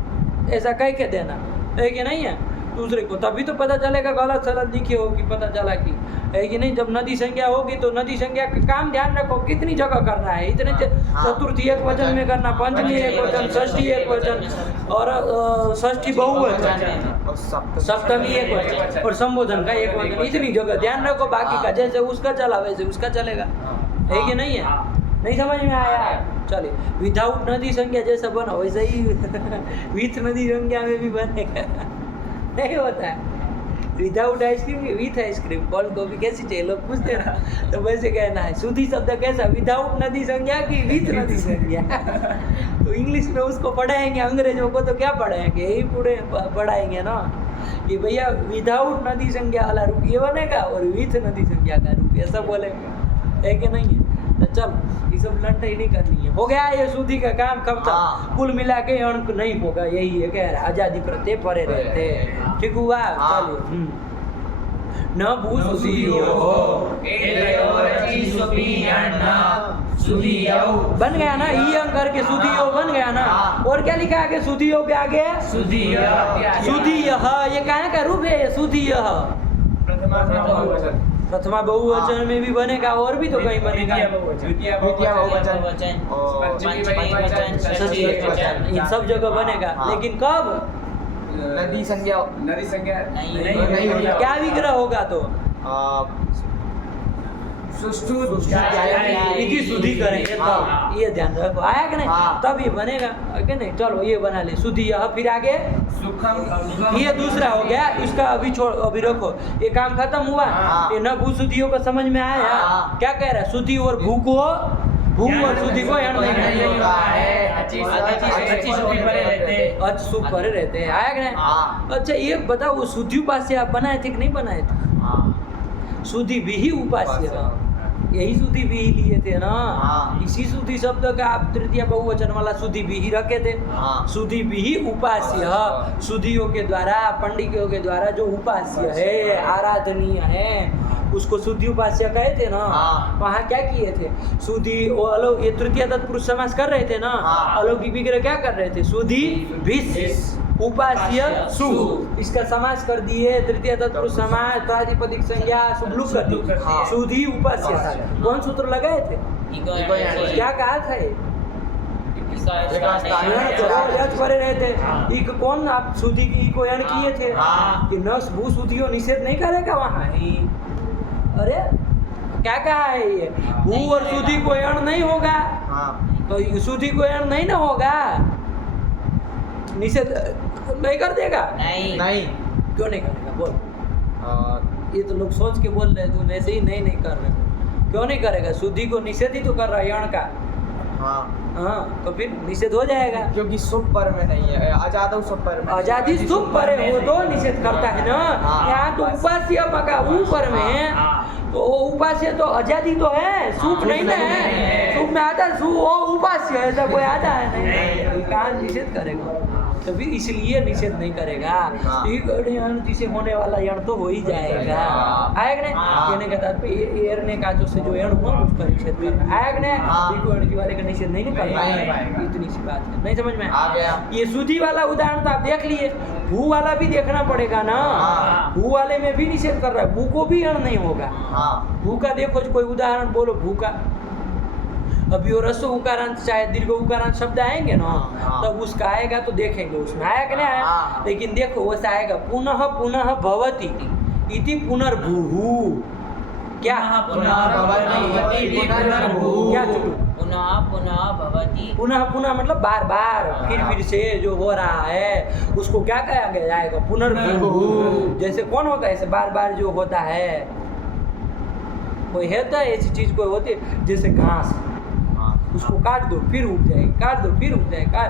ऐसा कह के देना है कि नहीं है दूसरे को, तभी तो पता चलेगा गलत सलत लिखी होगी, पता चला कि है कि नहीं। जब नदी संज्ञा होगी तो नदी संज्ञा का काम ध्यान रखो, कितनी जगह करना है, इतने चतुर्थी एक वचन में करना, पंचमी एक वचन, षष्ठी एक वचन और षष्ठी बहुवचन, और सप्तमी सप्तमी एक वचन और संबोधन का एक वचन, इतनी जगह ध्यान रखो। बाकी का जैसे उसका चला वैसे उसका चलेगा, है कि नहीं है? नहीं समझ में आया? चलिए, विदाउट नदी संज्ञा जैसा बना वैसा ही विथ नदी संज्ञा में भी बनेगा। नहीं होता है विदाउट आइसक्रीम की विथ आइसक्रीम, कोल्ड कॉफी कैसी चाहिए लोग पूछते हैं ना, तो वैसे कहना है। शुद्धि शब्द कैसा, विदाउट नदी संज्ञा की विथ नदी संज्ञा। तो इंग्लिश में उसको पढ़ाएंगे, अंग्रेजों को तो क्या पढ़ाएंगे, यही पूरे पढ़ाएंगे ना कि भैया विदाउट नदी संज्ञा वाला रूप ये बनेगा और विथ नदी संज्ञा का रूप ऐसा बोलेंगे, है कि नहीं है? तो चल ये सब लंट ही नहीं करनी है। हो गया ये शुद्धि का काम कब तक? हाँ। कुल मिला के अंक नहीं होगा, यही है कह रहा, आजादी प्रत्यय परे रहते। ठीक हुआ? हाँ। चलिए न भू बन गया ना, ई अंक करके सुधियो बन गया ना। और क्या लिखा आगे सुधियो के आगे? सुधिय। ये कहाँ का रूप है? सुधिय प्रथमा बहुवचन में भी बनेगा, और भी तो कहीं बनेगा। द्वितीय द्वितीय बहुवचन बहुवचन और पंचमी वचन षष्ठी षष्ठी एक वचन इन सब जगह बनेगा, हाँ। लेकिन कब? नदी संज्ञा नदी संज्ञा नहीं होगा। क्या विग्रह होगा तो? सुष्ठु विधि शुद्धि करेंगे तब, ये ध्यान रखो। आया कि नहीं? हाँ। तब ये बनेगा, कि नहीं? चलो ये बना ले शुद्धि। फिर आगे सुखम ये दूसरा हो गया, इसका अभी छोड़, अभी रखो, ये काम खत्म हुआ। हाँ। ये न भू शुद्धियों का समझ में आया? हाँ। क्या कह रहा है? शुद्धि और भू को, भू और शुद्धि को यण नहीं होगा है। अच्छी शुद्धि परे रहते हैं। अच्छ सुख करे रहते हैं। आया कि नहीं? हाँ। अच्छा ये बताओ, वो शुद्धि उपास्य आप बनाए थे कि नहीं बनाए थे? शुद्धि भी ही उपास्य, यही शुद्धि भी ही लिए थे ना। हाँ। इसी शुद्धि शब्द का आप तृतीय बहुवचन वाला शुद्धि भी ही रखे थे। हाँ। शुद्धि भी ही उपास्य, शुद्धियों के द्वारा, पंडितों के द्वारा जो उपास्य है, आराधनीय है, उसको शुद्धि उपास्य कहे थे ना। हाँ। वहाँ क्या किए थे? शुद्धि वो अलग, ये तृतीय तत्पुरुष समास कर रहे थे ना। हाँ। अलौकिक विग्रह क्या कर रहे थे? शुद्धि भिष उपास्य सु, इसका समास कर दिए तृतीय तत्पुरुष समास, प्रातिपदिक संज्ञा शुभलुक कर दी। हाँ। शुद्धि उपास्य था। कौन सूत्र लगाए थे? क्या कहा था ये? करे रहे थे। इक कौन आप शुद्धि की को यण किए थे? हाँ। कि नस भू शुद्धियों निषेध नहीं करेगा वहाँ। अरे क्या कहा है ये? भू और शुद्धि को यण नहीं होगा, हाँ। तो शुद्धि को यण नहीं ना होगा, निषेध नहीं कर देगा। नहीं। क्यों नहीं करेगा बोल? अ, ये तो लोग सोच के बोल रहे हैं, तुम ऐसे ही नहीं कर रहे हो। क्यों नहीं करेगा? शुद्धि को निषेध ही तो कर रहा है यण का। हाँ। हाँ, तो फिर निषेध हो जाएगा। क्योंकि सुप पर में नहीं है, आजाद सुप पर में। आजादी सुप पर है, वो तो निषेध करता है ना। हाँ। यहाँ तो उपास्य पका ऊपर में है, तो वो उपास्य तो आजादी तो है, सुप नहीं ना है। सुप में आता है, वो उपास्य है, ऐसा कोई आता है नहीं, कहाँ निषेध करेगा? तो फिर इसलिए निषेध नहीं करेगा। हाँ। जिसे होने वाला यण तो हो ही जाएगा। हाँ। आएगा ने कहने का तात्पर्य एरने का जो से जो यण हुआ उसका निषेध करना। आएगा ने हाँ। यण वाले का निषेध नहीं करना। नहीं। इतनी सी बात है, नहीं समझ में आ गया। ये शुद्धि वाला उदाहरण तो आप देख लिए, भू वाला भी देखना पड़ेगा ना। हाँ। भू वाले में भी निषेध कर रहा है, भू को भी यण नहीं होगा। हाँ। भू का देखो कोई उदाहरण बोलो भू का। अभी वो रस्व उकारांत चाहे दीर्घ उकारांत शब्द आएंगे ना, हाँ। तब उसका आएगा तो देखेंगे उसमें आया कि नहीं आया। हाँ। लेकिन देखो वैसा आएगा पुनः पुनः भवति इति पुनर्भूः। क्या पुनः भवति पुनर्भूः। क्या चुटू? पुनः पुनः भवति। पुनः पुनः मतलब बार बार फिर से जो हो रहा है उसको क्या कहा गया जाएगा? पुनर्भूः। जैसे कौन होता है ऐसे बार बार जो होता है, कोई है तो ऐसी चीज कोई होती है जैसे घास, उसको काट दो फिर उग जाएगी, काट दो फिर उग जाएगा।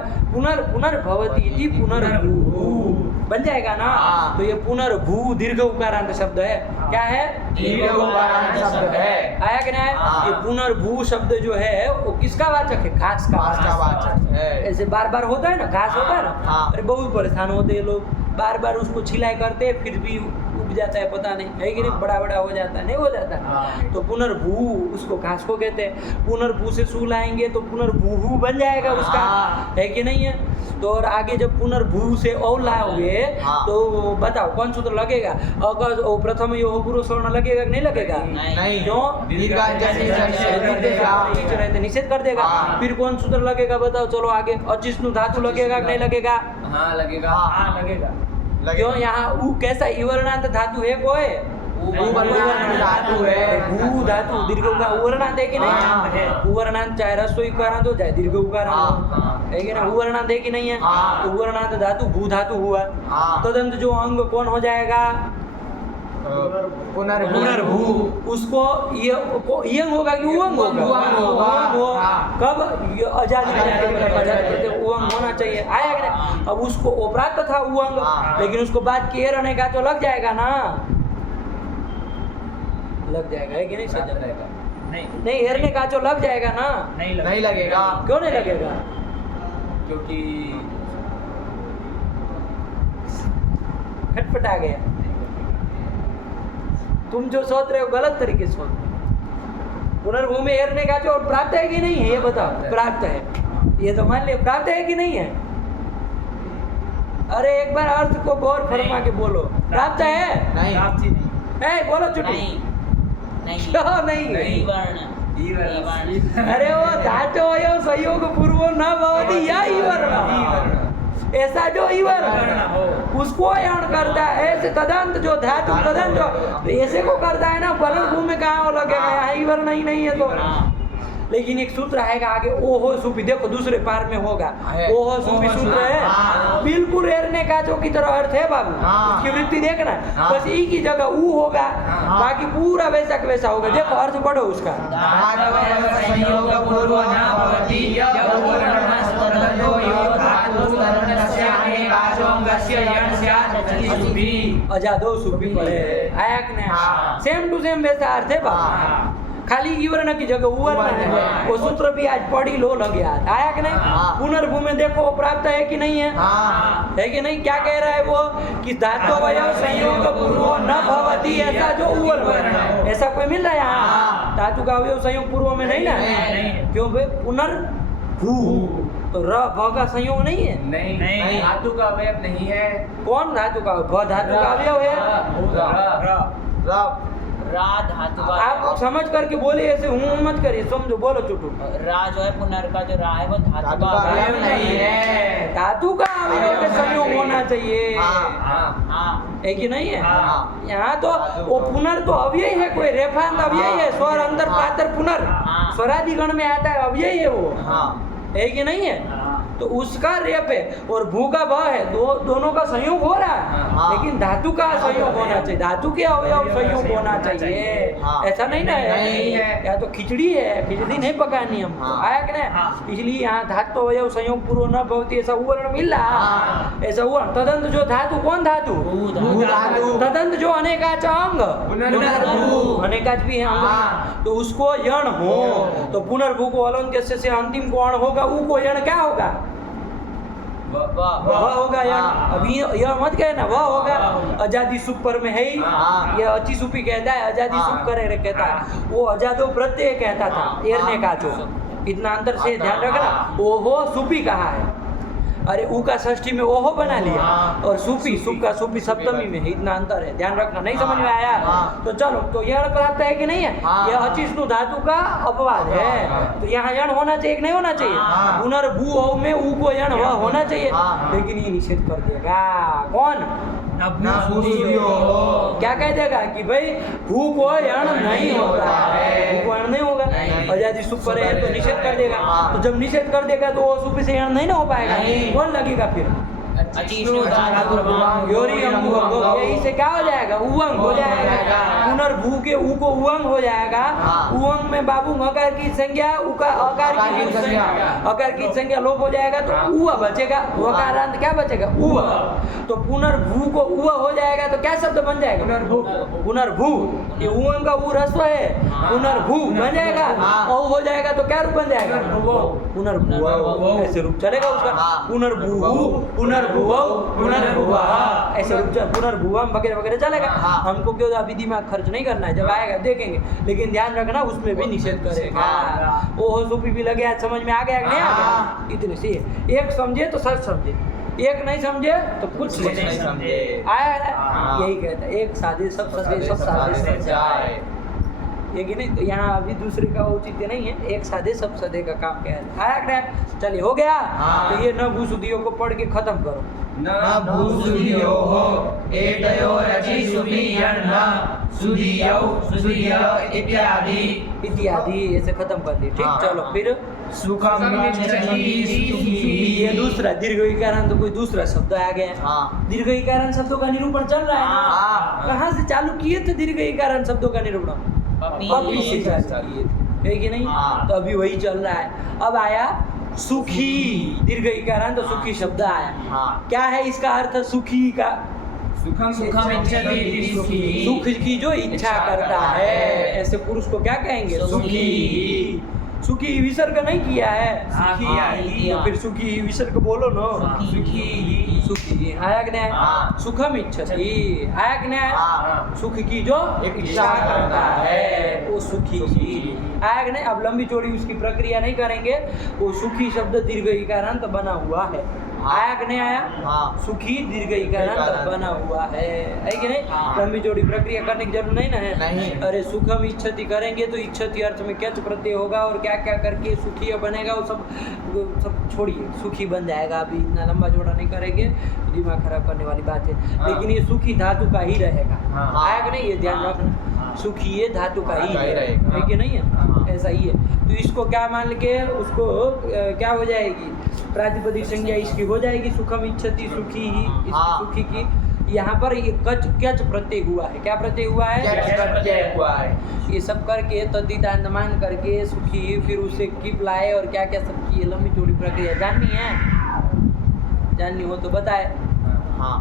पुनर्भवति इति पुनर्भूः बन जाएगा ना। हाँ। तो ये पुनर्भू दीर्घ उकारांत शब्द है। क्या है? दीर्घ उकारांत शब्द है। आया कि नहीं आया? हाँ। ये पुनर्भू शब्द जो है वो किसका वाचक है? घास का घास का वाचक है। ऐसे बार बार होता है ना, घास होता है ना। हाँ। अरे बहुत परेशान होते हैं लोग, बार बार उसको छिलाई करते हैं फिर भी उग जाता है, पता नहीं है कि नहीं, बड़ा बड़ा हो जाता है, नहीं हो जाता है। तो पुनर्भू उसको घास को कहते हैं। पुनर्भू से सू लाएंगे तो पुनर्भूः बन जाएगा उसका, है कि नहीं है? तो और आगे जब पुनर्भू से औ लाओगे तो बताओ कौन सूत्र लगेगा? अगर वो प्रथम यो पूर्व स्वर्ण लगेगा कि नहीं लगेगा? नहीं। क्यों? दीर्घांत निषेध कर देगा। रहते निषेध कर देगा। हाँ। फिर कौन सूत्र लगेगा बताओ? चलो आगे। अचिष्णु धातु लगेगा कि नहीं लगेगा? हाँ लगेगा। हाँ लगेगा। क्यों? यहाँ ऊ कैसा इवर्णांत धातु है कोई? उवर्णांत धातु है। भू धातु दीर्घ उकार उवर्णांत है कि हाँ, नहीं? है। उवर्णांत चाहे ह्रस्व उकारांत हो चाहे दीर्घ उकारांत हो, हाँ। है कि ना? उवर्णांत है कि नहीं है? हाँ। तो उवर्णांत धातु भू धातु हुआ। हाँ। तदंत जो अंग कौन हो जाएगा? पुनर्भू। उसको ये होगा कि उवंग होगा? उवंग होगा। उवंग हो। हाँ। कब? ये आजादी उवंग होना चाहिए। आया कि नहीं? अब उसको उपरात था उवंग, हाँ। लेकिन उसको बाद के रहने का तो लग जाएगा ना, लग जाएगा है कि नहीं? नहीं नहीं हेरने का तो लग जाएगा ना। नहीं लगेगा। क्यों नहीं लगेगा? क्योंकि खटपटा गया। तुम जो सोच रहे हो गलत तरीके से सोच रहे हो। पुनर्भू में हेरने का जो प्राप्त है कि नहीं है ये बताओ? प्राप्त है। ये तो मान लिया प्राप्त है कि नहीं है? अरे एक बार अर्थ को गौर फरमा के बोलो, प्राप्त है? नहीं। प्राप्ति नहीं। ए बोलो चुटू। नहीं नहीं क्यों नहीं? ई वर्ण। अरे वो धातु यो संयोग पूर्व न भवति या ई वर्ण। ऐसा जो ई वर्ण उसको यण करता है, ऐसे तदंत जो धातु तदंत जो ऐसे को करता है ना, पुनर्भू में कहाँ हो लगेगा? यहाँ ई वर्ण ही नहीं है तो। लेकिन एक सूत्र आएगा आगे, ओहो सुपी, देखो दूसरे पार में होगा ओहो सुपी सूत्र है। हाँ। बिल्कुल एरने का जो की तरह अर्थ है बाबू। हाँ। उसकी वृत्ति देखना। हाँ। बस ई की जगह ऊ होगा, हाँ। बाकी पूरा वैसा का वैसा होगा। देखो अर्थ पढ़ो उसका। संयोग पूर्व न भवति यः वर्णस्तदन्तो यो धातुस्तदन्तस्य अनेकाचोऽङ्गस्य यण् स्यात् अचि सुपि। अजादो सुपी पढ़े आया कि नहीं? हाँ। सेम टू सेम वैसा अर्थ है बाबू। हाँ। खाली ई वर्ण की जगह उ वर्ण है। वो सूत्र भी आज पढ़ी लो लगे हाथ आया कि नहीं? हाँ। पुनर्भू में देखो वो प्राप्त है कि नहीं है? हाँ है कि नहीं? क्या कह रहा है वो कि धातु अवयव संयोग पूर्व न भवति, ऐसा जो उ वर्ण है ऐसा कोई मिल रहा है यहाँ? हाँ। धातु का अवयव संयोग पूर्व में नहीं ना? नहीं। क्यों भाई? पुनर्भू तो र भ का संयोग नहीं है। नहीं। धातु का अवयव नहीं है। कौन धातु का? भ धातु का अवयव है। रब रा धातु का आप समझ करके बोले, ऐसे हूँ मत करिए, समझो, बोलो चुटू। रा जो है पुनर् का जो रा है वो धातु धातु का का अवयव अवयव नहीं है। धातु का अवयव के संयोग होना चाहिए, हाँ हाँ है कि नहीं है? हाँ यहाँ तो वो पुनर् तो अव्यय है, कोई रेफांत अव्यय है, स्वर अंतर प्रातर पुनर् हाँ। स्वरादि गण में आता है, अव्यय है वो, हाँ है कि नहीं है? तो उसका रेप है और भू का भ है, दोनों का संयोग हो रहा है, हाँ। लेकिन धातु का संयोग होना चाहिए, धातु के अवयव संयोग होना चाहिए। हाँ। ऐसा नहीं ना है? नहीं है। या तो खिचड़ी है, खिचड़ी नहीं पकानी हमको, हाँ। आया कि नहीं? इसलिए यहाँ धातु अवयव संयोग पूर्व न भवति ऐसा वर्ण मिल रहा, हाँ। ऐसा वर्ण। तदंत जो धातु, कौन धातु? भू धातु तदंत जो अनेकाच अंग, पुनर्भू। अनेकाच भी है अंग, हाँ। तो उसको यण हो, तो पुनर्भू को अलंत्य से अंतिम को अण होगा, ऊ को यण क्या होगा? वह होगा यण। हाँ। अभी यह मत कहना, वह होगा। अजादी सुप पर में है ही, हाँ। ये अची सुपी कहता है, अजादी हाँ। सुप करे कहता है, वो अजादो प्रत्यय कहता था, हाँ। एरने का जो, इतना अंतर से ध्यान रखना। हाँ। ओहो सुपी कहा है, अरे ऊ का षष्ठी में ओहो बना लिया, हाँ। और सुपी, सुप का सुपी सप्तमी में है, इतना अंतर है, ध्यान रखना। नहीं समझ में हाँ। आया? हाँ। तो चलो, तो यण प्राप्त है कि नहीं है? हाँ। यह अचिष्णु धातु का अपवाद है, हाँ। तो यहाँ यण होना चाहिए कि नहीं होना चाहिए? हाँ। पुनर्भू औ में ऊ को यण वह होना चाहिए, हाँ। लेकिन ये निषेध कर देगा। कौन? ना भूसुदियो हो। क्या कह देगा कि भाई भू को यण नहीं होता है, भू को यण नहीं होगा, नहीं। अजादी सुप पर है तो निषेध कर देगा। हाँ। तो जब निषेध कर देगा तो वो सुप से यण नहीं ना हो पाएगा, नहीं। कौन लगेगा फिर? अचिष्णु धातु योरी अंगु अंगो, यही से क्या हो जाएगा? उवंग हो जाएगा। पुनर्भू के ऊ को उवंग हो जाएगा। हाँ। उवंग में बाबू अकार की संज्ञा, उका अकार की संज्ञा, अकार की संज्ञा लोप हो जाएगा, तो उव बचेगा, वकारांत क्या बचेगा? उव। तो पुनर्भू को उव हो जाएगा तो क्या शब्द बन जाएगा? पुनर्भू। पुनर्भू, ये उवंग का ऊ ह्रस्व है, पुनर्भू बन जाएगा। हाँ। औ हो जाएगा तो क्या रूप बन जाएगा? पुनर्भू, ऐसे रूप चलेगा उसका। हाँ। पुनर्भू, पुनर्भुव, पुनर्भुवा, ऐसे रूप पुनर्भुवम वगैरह वगैरह चलेगा। हाँ। हमको क्यों अभी दिमाग खर्च नहीं करना है, जब आएगा देखेंगे, लेकिन ध्यान रखना उसमें भी निषेध करेगा। हाँ। ओहो सुपी भी लगे, आज समझ में आ गया कि नहीं आ गया? हाँ। इतने से एक समझे तो सच समझे, एक नहीं समझे तो कुछ नहीं समझे। आया है ना? हाँ। यही कहता है, एक साधे सब सदे, सब साधे सब जाए, ये कि नहीं? तो यहाँ अभी दूसरे का औचित्य नहीं है, एक साधे सब सदे का काम क्या है? आया क्या? चलिए हो गया। हाँ। तो ये न भूसुदियों को पढ़ के खत्म करो। ना भूसुदियो हो एतयो रचि सुदियन न सुदियो सुदियो इत्यादि इत्यादि ऐसे खत्म कर दिए, ठीक। हाँ। चलो फिर सुखम गच्छति सुखी। ये दूसरा दीर्घ इकारांत, तो कोई दूसरा शब्द आ गया। हाँ। दीर्घ इकारांत शब्दों का निरूपण चल रहा है ना? हाँ। कहाँ से चालू किए थे दीर्घ इकारांत शब्दों का निरूपण? पपी से चालू किए थे, है कि नहीं? हाँ। तो अभी वही चल रहा है। अब आया सुखी, दीर्घ इकारांत तो सुखी शब्द आया। हाँ। क्या है इसका अर्थ? सुखी का सुखम सुखम इच्छति सुखी। सुख की जो इच्छा करता है, ऐसे पुरुष को क्या कहेंगे? सुखी। सुखी विसर्ग नहीं किया है, हाँ, किया है। तो फिर सुखी विसर्ग बोलो ना। सुखी। सुखी आया कि नहीं? हाँ। सुखम इच्छति आया कि नहीं? हाँ। सुख की जो इच्छा करता है, वो सुखी आया कि नहीं? अब लंबी चौड़ी उसकी प्रक्रिया नहीं करेंगे। वो सुखी शब्द दीर्घ इकारांत बना हुआ है, आया कि नहीं आया? हाँ। सुखी दीर्घ इकारांत बना हुआ है कि नहीं? हाँ। लंबी चौड़ी प्रक्रिया करने की जरूरत नहीं ना है? नहीं। अरे सुखम इच्छति करेंगे तो इच्छति अर्थ में क्या प्रत्यय होगा और क्या क्या करके सुखी बनेगा, वो सब छोड़िए, सुखी बन जाएगा। अभी इतना लंबा चौड़ा नहीं करेंगे, दिमाग खराब करने वाली बात है। हाँ। लेकिन ये सुखी धातु का ही रहेगा, हाँ। आया कि नहीं? ये ध्यान हाँ। रखना, सुखी ये धातु का ही रहेगा। है कि नहीं है? हाँ। ऐसा ही है। तो इसको क्या मान के उसको क्या हो जाएगी? प्रातिपदिक संज्ञा इसकी हो जाएगी, सुखम इच्छति सुखी ही, इसकी हाँ। सुखी की। यहाँ पर ये कच प्रत्यय हुआ है, क्या प्रत्यय हुआ है? प्रत्यय हुआ है। ये सब करके तद्धितांत मान करके सुखी, फिर उसे किप लाए और क्या क्या सब की लंबी चौड़ी प्रक्रिया जाननी है? जाननी हो तो बताए। हाँ।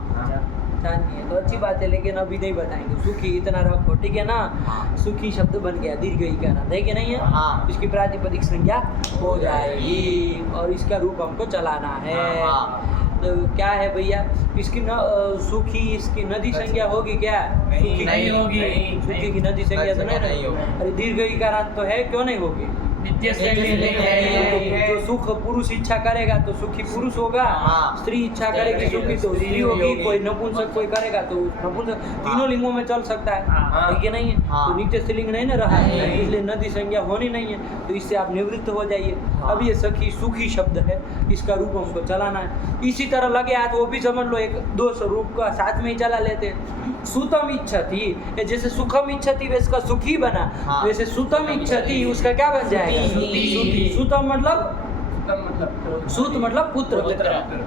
जानिए तो अच्छी बात है, लेकिन अभी नहीं बताएंगे। सुखी इतना रखो, ठीक है ना। सुखी शब्द बन गया दीर्घ इकार है कि नहीं है। हाँ। इसकी प्रातिपदिक संज्ञा हो जाएगी और इसका रूप हमको चलाना है। तो क्या है भैया, इसकी सुखी इसकी नदी संज्ञा होगी क्या? सुखी नहीं होगी। सुखी की नदी संज्ञा तो नहीं होगी। अरे दीर्घ इकारांत तो है, क्यों नहीं होगी? नित्य नित्य जो सुख पुरुष इच्छा करेगा तो सुखी पुरुष होगा, हाँ। स्त्री इच्छा करेगी सुखी तो स्त्री होगी, कोई नपुंसक कोई करेगा तो नपुंसक, तीनों लिंगों में चल सकता है, हाँ। है कि नहीं है? हाँ। तो नित्य स्त्रीलिंग नहीं ना रहा, नहीं। इसलिए नदी संज्ञा होनी नहीं है, तो इससे आप निवृत्त हो जाइए। हाँ। अब ये सखी सुखी शब्द है, इसका रूप हमको चलाना है। इसी तरह लगे हाथ वो भी समझ लो, एक दो रूप का साथ में ही चला लेते हैं। सुतम इच्छति, जैसे सुखम इच्छति वैसे सुखी बना, हाँ। वैसे सुतम इच्छति उसका क्या बन जाएगा? सुती। सुतम मतलब मतलब सूत मतलब पुत्र,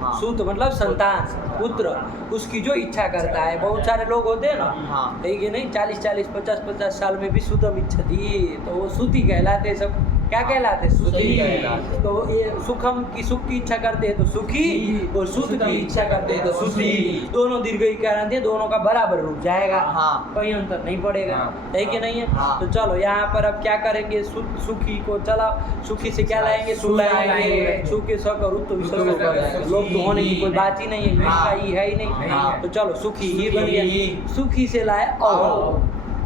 हाँ। सूत मतलब संतान, पुत्र, उसकी जो इच्छा करता है। बहुत सारे लोग होते हैं ना, हाँ। है कि नहीं, 40-40, 50-50 साल में भी सुतम इच्छा थी, तो वो सूती कहलाते सब। क्या कहलाते? सूती कहलाते। तो ये सुखम की सुख की इच्छा करते हैं तो सुखी, और सूत की इच्छा करते हैं तो सूती। दोनों दीर्घ इकारांत है, दोनों का बराबर रूप जाएगा, हाँ। कोई अंतर नहीं पड़ेगा, है कि नहीं है? हाँ। तो चलो यहाँ पर अब क्या करेंगे, सुखी को चलाओ, सुखी से क्या लाएंगे? सुलाएंगे, सुखी स का रूप तो विसर्ग हो जाएगा, लोग तो होने की कोई बात ही नहीं है, हाँ। ही है ही नहीं। हाँ। तो चलो सुखी ही बन सुखी। गया। सुखी से लाए औ,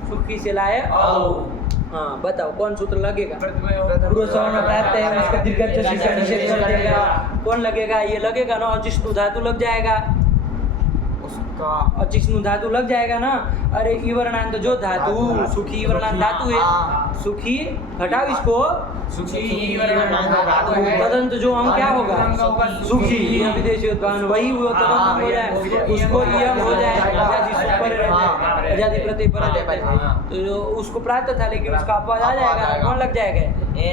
सुखी से लाए औ। हाँ बताओ कौन सूत्र लगेगा? पूर्व सवर्ण प्राप्त है, उसका दीर्घ से निषेध कर देगा। कौन लगेगा? ये लगेगा ना, अचिष्णु धातु लग जाएगा, उसका अचिष्णु धातु लग जाएगा ना। अरे इवर्णांत जो धातु, सुखी इवर्णांत धातु है, हाँ। सुखी हटाओ इसको, सुखी तदंत जो हम क्या होगा? सुखी विदेशी उत्पादन, वही वो तदंत हो जाए, उसको यम हो जाए, आजादी सुख पर रहते हैं, आजादी प्रति पर रहते हैं। तो जो उसको प्राप्त था, लेकिन उसका अपवाद आ जाएगा, कौन लग जाएगा? ये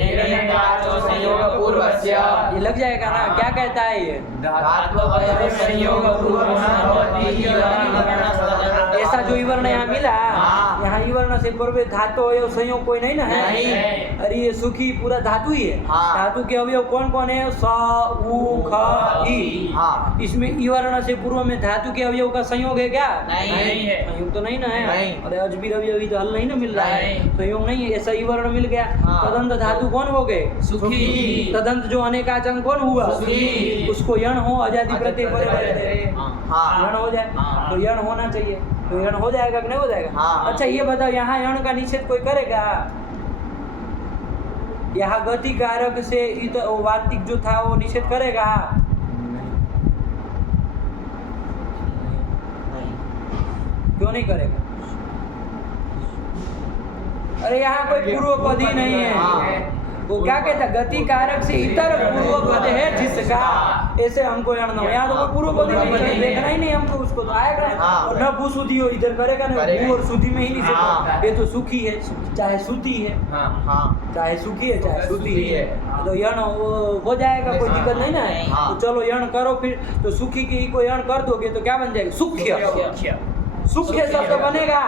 लग जाएगा ना। क्या कहता है ये? ऐसा जो इवर्ण यहाँ मिला, हाँ। यहाँ इवर्ण से पूर्व धातु अवयव संयोग कोई नहीं ना है? नहीं। अरे ये सुखी पूरा धातु ही है। हाँ। धातु के अवयव कौन कौन है? स, उ, ख, ई। हाँ। इसमें इवर्ण से पूर्व में धातु के अवयव का संयोग है क्या? नहीं है। संयोग तो नहीं ना है। नहीं। अरे अजबीर अभी तो हल नहीं ना मिल रहा है, नहीं। संयोग नहीं है, ऐसा इवर्ण मिल गया। हाँ। तदंत धातु कौन हो गए? सुखी। तदंत जो अनेकाचन कौन हुआ? सुखी। उसको यण हो, आजादी प्रत्यय पर रहते, हाँ। यण हो जाए, हाँ। तो यण होना चाहिए, तो यण हो जाएगा कि नहीं हो जाएगा? हाँ। अच्छा ये बताओ, यहाँ यण का निषेध कोई करेगा? यहाँ गति कारक से वार्तिक जो था वो निषेध करेगा? क्यों नहीं करेगा? अरे यहाँ कोई पूर्व पद ही नहीं है। हाँ। वो क्या कहता है? गति कारक से इतर पूर्व पद है जिसका, ऐसे हमको यहाँ तो कोई पूर्व पद ही नहीं है, देखना ही नहीं हमको, उसको तो आएगा हाँ। और न भू सुधी हो, इधर करेगा ना, करेगा। भू और सुधी में ही नहीं हाँ। से। ये तो सुखी है, चाहे सुती है, हाँ। चाहे सुखी है चाहे सुती सुती है, है। तो यण हो जाएगा, कोई दिक्कत नहीं ना है। हाँ। तो चलो यण करो फिर, तो सुखी की को यण कर दोगे तो क्या बन जाएगा? सुख्य। सुख्य शब्द बनेगा,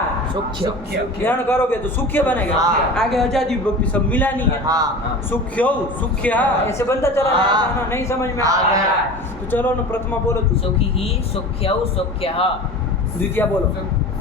यण करोगे तो सुख्य बनेगा। हाँ। आगे आजादी विभक्ति सब मिला नहीं है, हाँ। सुख्यो सुख्य ऐसे बनता चला हाँ। जाएगा ना, नहीं समझ में आ आ गया। तो चलो ना, प्रथमा बोलो तू, सुखी सुख्यौ सुख्यः द्वितीय बोलो,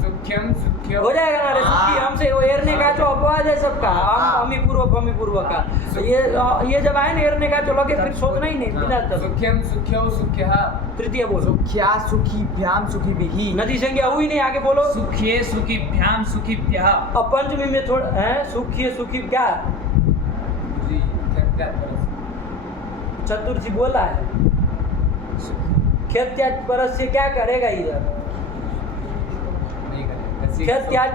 सुख्यम सुख्य हो जाएगा ना रे। हाँ। सुखी हमसे वो एरने का जो अपवाद है सबका, हाँ। अमी पूर्व का, तो ये जब आए ना एरने का जो लगे, फिर सोचना ही नहीं बिना तब। सुख्यम सुख्यौ सुख्यः तृतीय बोलो, सुख्या सुखीभ्याम सुखीभिः। नदी संज्ञा हुई नहीं, आगे बोलो। सुख्ये सुखिभ्याम सुखिभ्यः। अब पंचमी में थोड़ा है, सुखी सुखी क्या? चतुर्थी बोला है, खेत त्याग परस से क्या करेगा इधर? खेत त्याग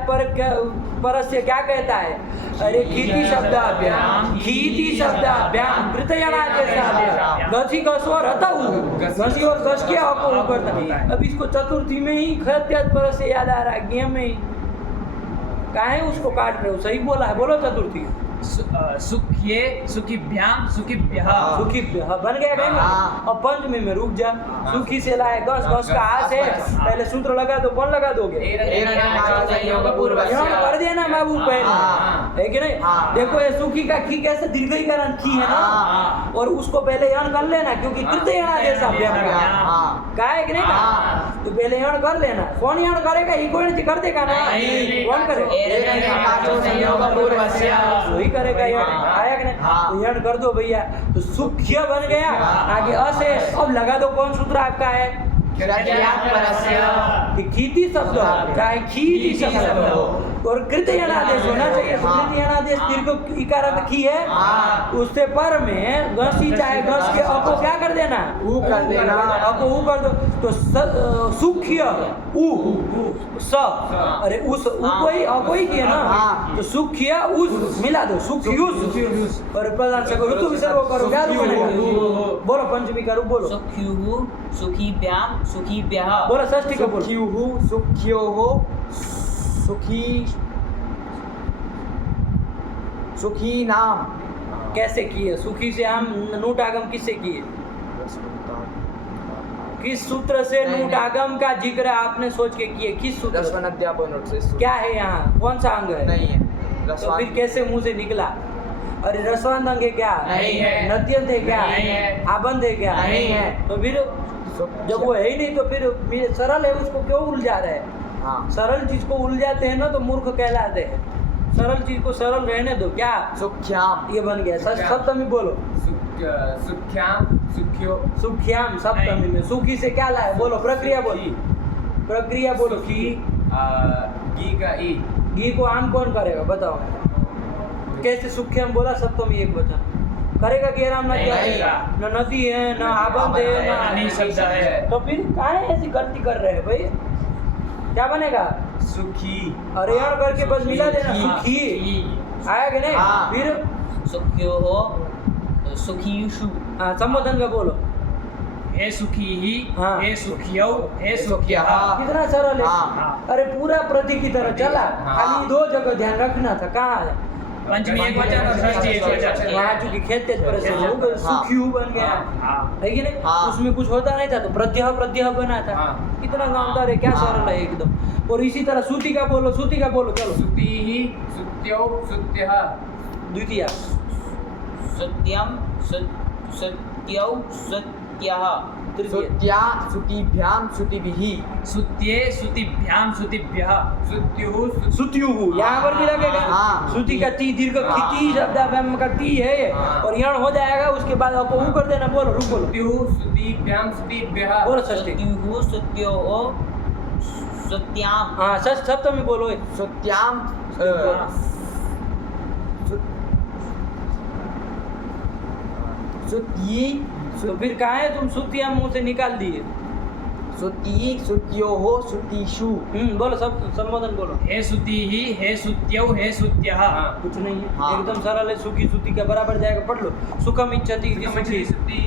परस से क्या कहता है? अरे खीति शब्दाभ्याम, खीति शब्दाभ्याम कृतयणादेशाभ्याम, घसी घसवर हटाऊ, घसी और घस के आपको ऊपर था। अब इसको चतुर्थी में ही खेत त्याग परस से याद आ रहा है, गेम में ही काहे उसको काट रहे हो? सही बोला है, बोलो चतुर्थी। सुख्ये सुखिभ्याम सुखिभ्यः। सुखी बन गया कहीं ना। हाँ। और पंचमी में रुक जा, सुखी से लाए घस घस का हाथ है, पहले सूत्र लगा दो, कौन लगा दोगे? यण कर देना बाबू पहले, है कि नहीं? हाँ। देखो ये सुखी का खी कैसे दीर्घीकरण खी है ना, हाँ। और उसको पहले यण कर लेना, क्योंकि कृत यणादेश अभ्याम का हाँ का है कि नहीं का? हाँ। तो पहले यण कर लेना। कौन यण करेगा? ही कोई कर देगा ना, नहीं। कौन करेगा? वही करेगा यण, आया कि नहीं? हाँ। तो यण कर दो भैया, तो सुख्य बन गया। आगे अशेष, अब लगा दो कौन सूत्र आपका है? कि खीति शब्द हो चाहे खीति शब्द हो और कृत यणादेश होना चाहिए। तो कृत यणादेश दीर्घ इकार खी है, उससे पर में घसी चाहे घस के अ को क्या कर देना? ऊ कर देना। अ को ऊ कर दो, तो सुख्य ऊ स, अरे उस ऊ कोई अ कोई की है ना, हाँ। तो सुख्य उस मिला दो, सुख्युस और प्रधान से करो ऋतु विसर्ग करो, क्या बनेगा? बोलो पंचमी का रूप बोलो, सुख्युः सुखीभ्याम सुखीभ्यः बोलो षष्ठी का बोलो। सुख्युः सुख्योः सुखी सुखी नाम कैसे किए? सुखी से हम नूट आगम किससे किए? किस सूत्र से नहीं, नूट नहीं। आगम का जिक्र आपने सोच के किए? किस सूत्र? रसवन अध्यापन नोट से क्या है यहाँ? कौन सा अंग है? नहीं है तो रसवान फिर कैसे मुंह से निकला? अरे रसवान अंग है क्या? नहीं है। नद्यंत है क्या? नहीं है। आबंध है क्या? नहीं है। तो फिर जब वो है ही नहीं, तो फिर सरल है उसको क्यों उलझा रहे हैं? हाँ सरल चीज को उलझाते हैं ना तो मूर्ख कहलाते हैं। सरल चीज को सरल रहने दो। क्या सुख्याम ये बन गया? सप्तमी बोलो, सुख्याम सुख्यो सुख्याम सप्तमी में सुखी से क्या लाए? बोलो प्रक्रिया बोलो, प्रक्रिया बोलो। सुखी गी का ई घी को आम कौन करेगा बताओ? कैसे सुख्याम बोला सप्तमी एक वचन करेगा कि आराम? नहीं। न नदी है, न आबंध है, न पानी शब्द है। तो फिर काहे ऐसी गलती कर रहे हैं भाई? क्या बनेगा? सुखी अरे यार करके बस मिला देना, सुखी आया कि नहीं? हाँ। फिर सुख्योः सुखीषु हाँ संबोधन का बोलो। हे सुखी ही हाँ। हे सुखियौ हे सुखियः हाँ। कितना सरल है। हाँ। अरे पूरा प्रति की तरह चला, हाँ। खाली दो जगह ध्यान रखना था। कहाँ है? पंचमी एक वचन और षष्ठी एक वचन। वहाँ चूंकि खेत तेज परिश्रम हो गए, सुखी बन गया हाँ। है कि नहीं? हाँ। उसमें कुछ होता नहीं था तो प्रत्यह बना था। हाँ। कितना गांवदार है, क्या सरल है एकदम। और इसी तरह सूती का बोलो, सूती का बोलो चलो। सुतिहि सुत्यो सुत्यः द्वितीय सत्यम सत्यौ सत्यः तृतीय सुत्या सुतिभ्याम सुतिभिः सुत्ये सुतिभ्याम सुतिभ्यः सुत्युः सुत्यु यहाँ पर भी लगेगा। हाँ। सूती का ती दीर्घ खिती शब्दाभ्याम का ती है हाँ। और यण हो जाएगा। उसके बाद आपको ऊ कर देना। बोलो रुक बोलो, सुत्युः सुतिभ्याम सुतिभ्यः बोलो षष्ठी। सत्युः सत्योः सत्याम हाँ सप्तमी बोलो। सुत्याम सुत्yi तो फिर कहा है तुम सुतिया मुंह से निकाल दिए। सुत्yi सुत्योः सुतिषु बोलो सब संबोधन बोलो। हे सुति ही हे सुत्यौ हे सुत्यः कुछ नहीं है, हाँ। एकदम सरल है। सुखी सुती का बराबर जाएगा। पढ़ लो। सुखम इच्छति इति सुखी।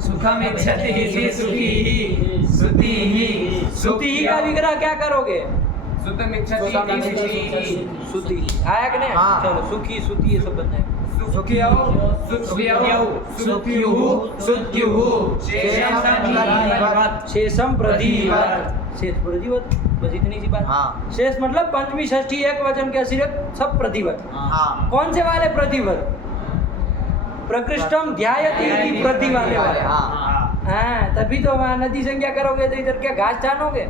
सुखम इच्छति इति सुखी ही सुति ही सुती ही का विग्रह क्या करोगे? सुतम इच्छति सुतम इति सुती आया कि नहीं? हाँ। चलो सुखी सुती ये सब बन जाएगा। सुख्यौ सुख्यौ सुत्युः सुत्युः शेषम प्रदीवत्। शेषम प्रदीवत। शेष प्रदीवत, बस इतनी सी बात। हाँ। शेष मतलब पंचमी षष्ठी एक वचन के अतिरिक्त सब प्रतिवत। हाँ कौन से वाले प्रतिवत? प्रकृष्टम ध्यायति इति प्रति वाले वाले। हाँ हाँ तभी तो वहाँ नदी संज्ञा करोगे तो इधर क्या घास छानोगे?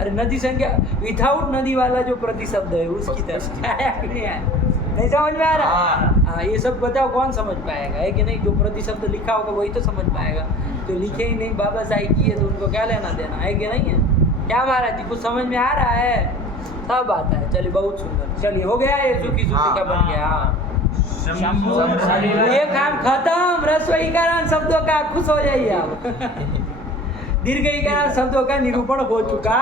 अरे नदी संज्ञा विदाउट नदी वाला जो प्रति शब्द है उसकी तरह आया कि नहीं आया? नहीं समझ में आ रहा? हाँ ये सब बताओ कौन समझ पाएगा? है कि नहीं? जो प्रति शब्द लिखा होगा वही तो समझ पाएगा। जो लिखे ही नहीं बाबा साहब किए तो उनको क्या लेना देना है कि नहीं है? क्या महाराज जी कुछ समझ में आ रहा है? सब आता है। चलिए बहुत सुंदर। चलिए हो गया ये सुखी सुखी का बन गया। ये काम खत्म। रसोईकरण शब्दों का खुश हो जाइए आप। दीर्घीकरण शब्दों का निरूपण हो चुका।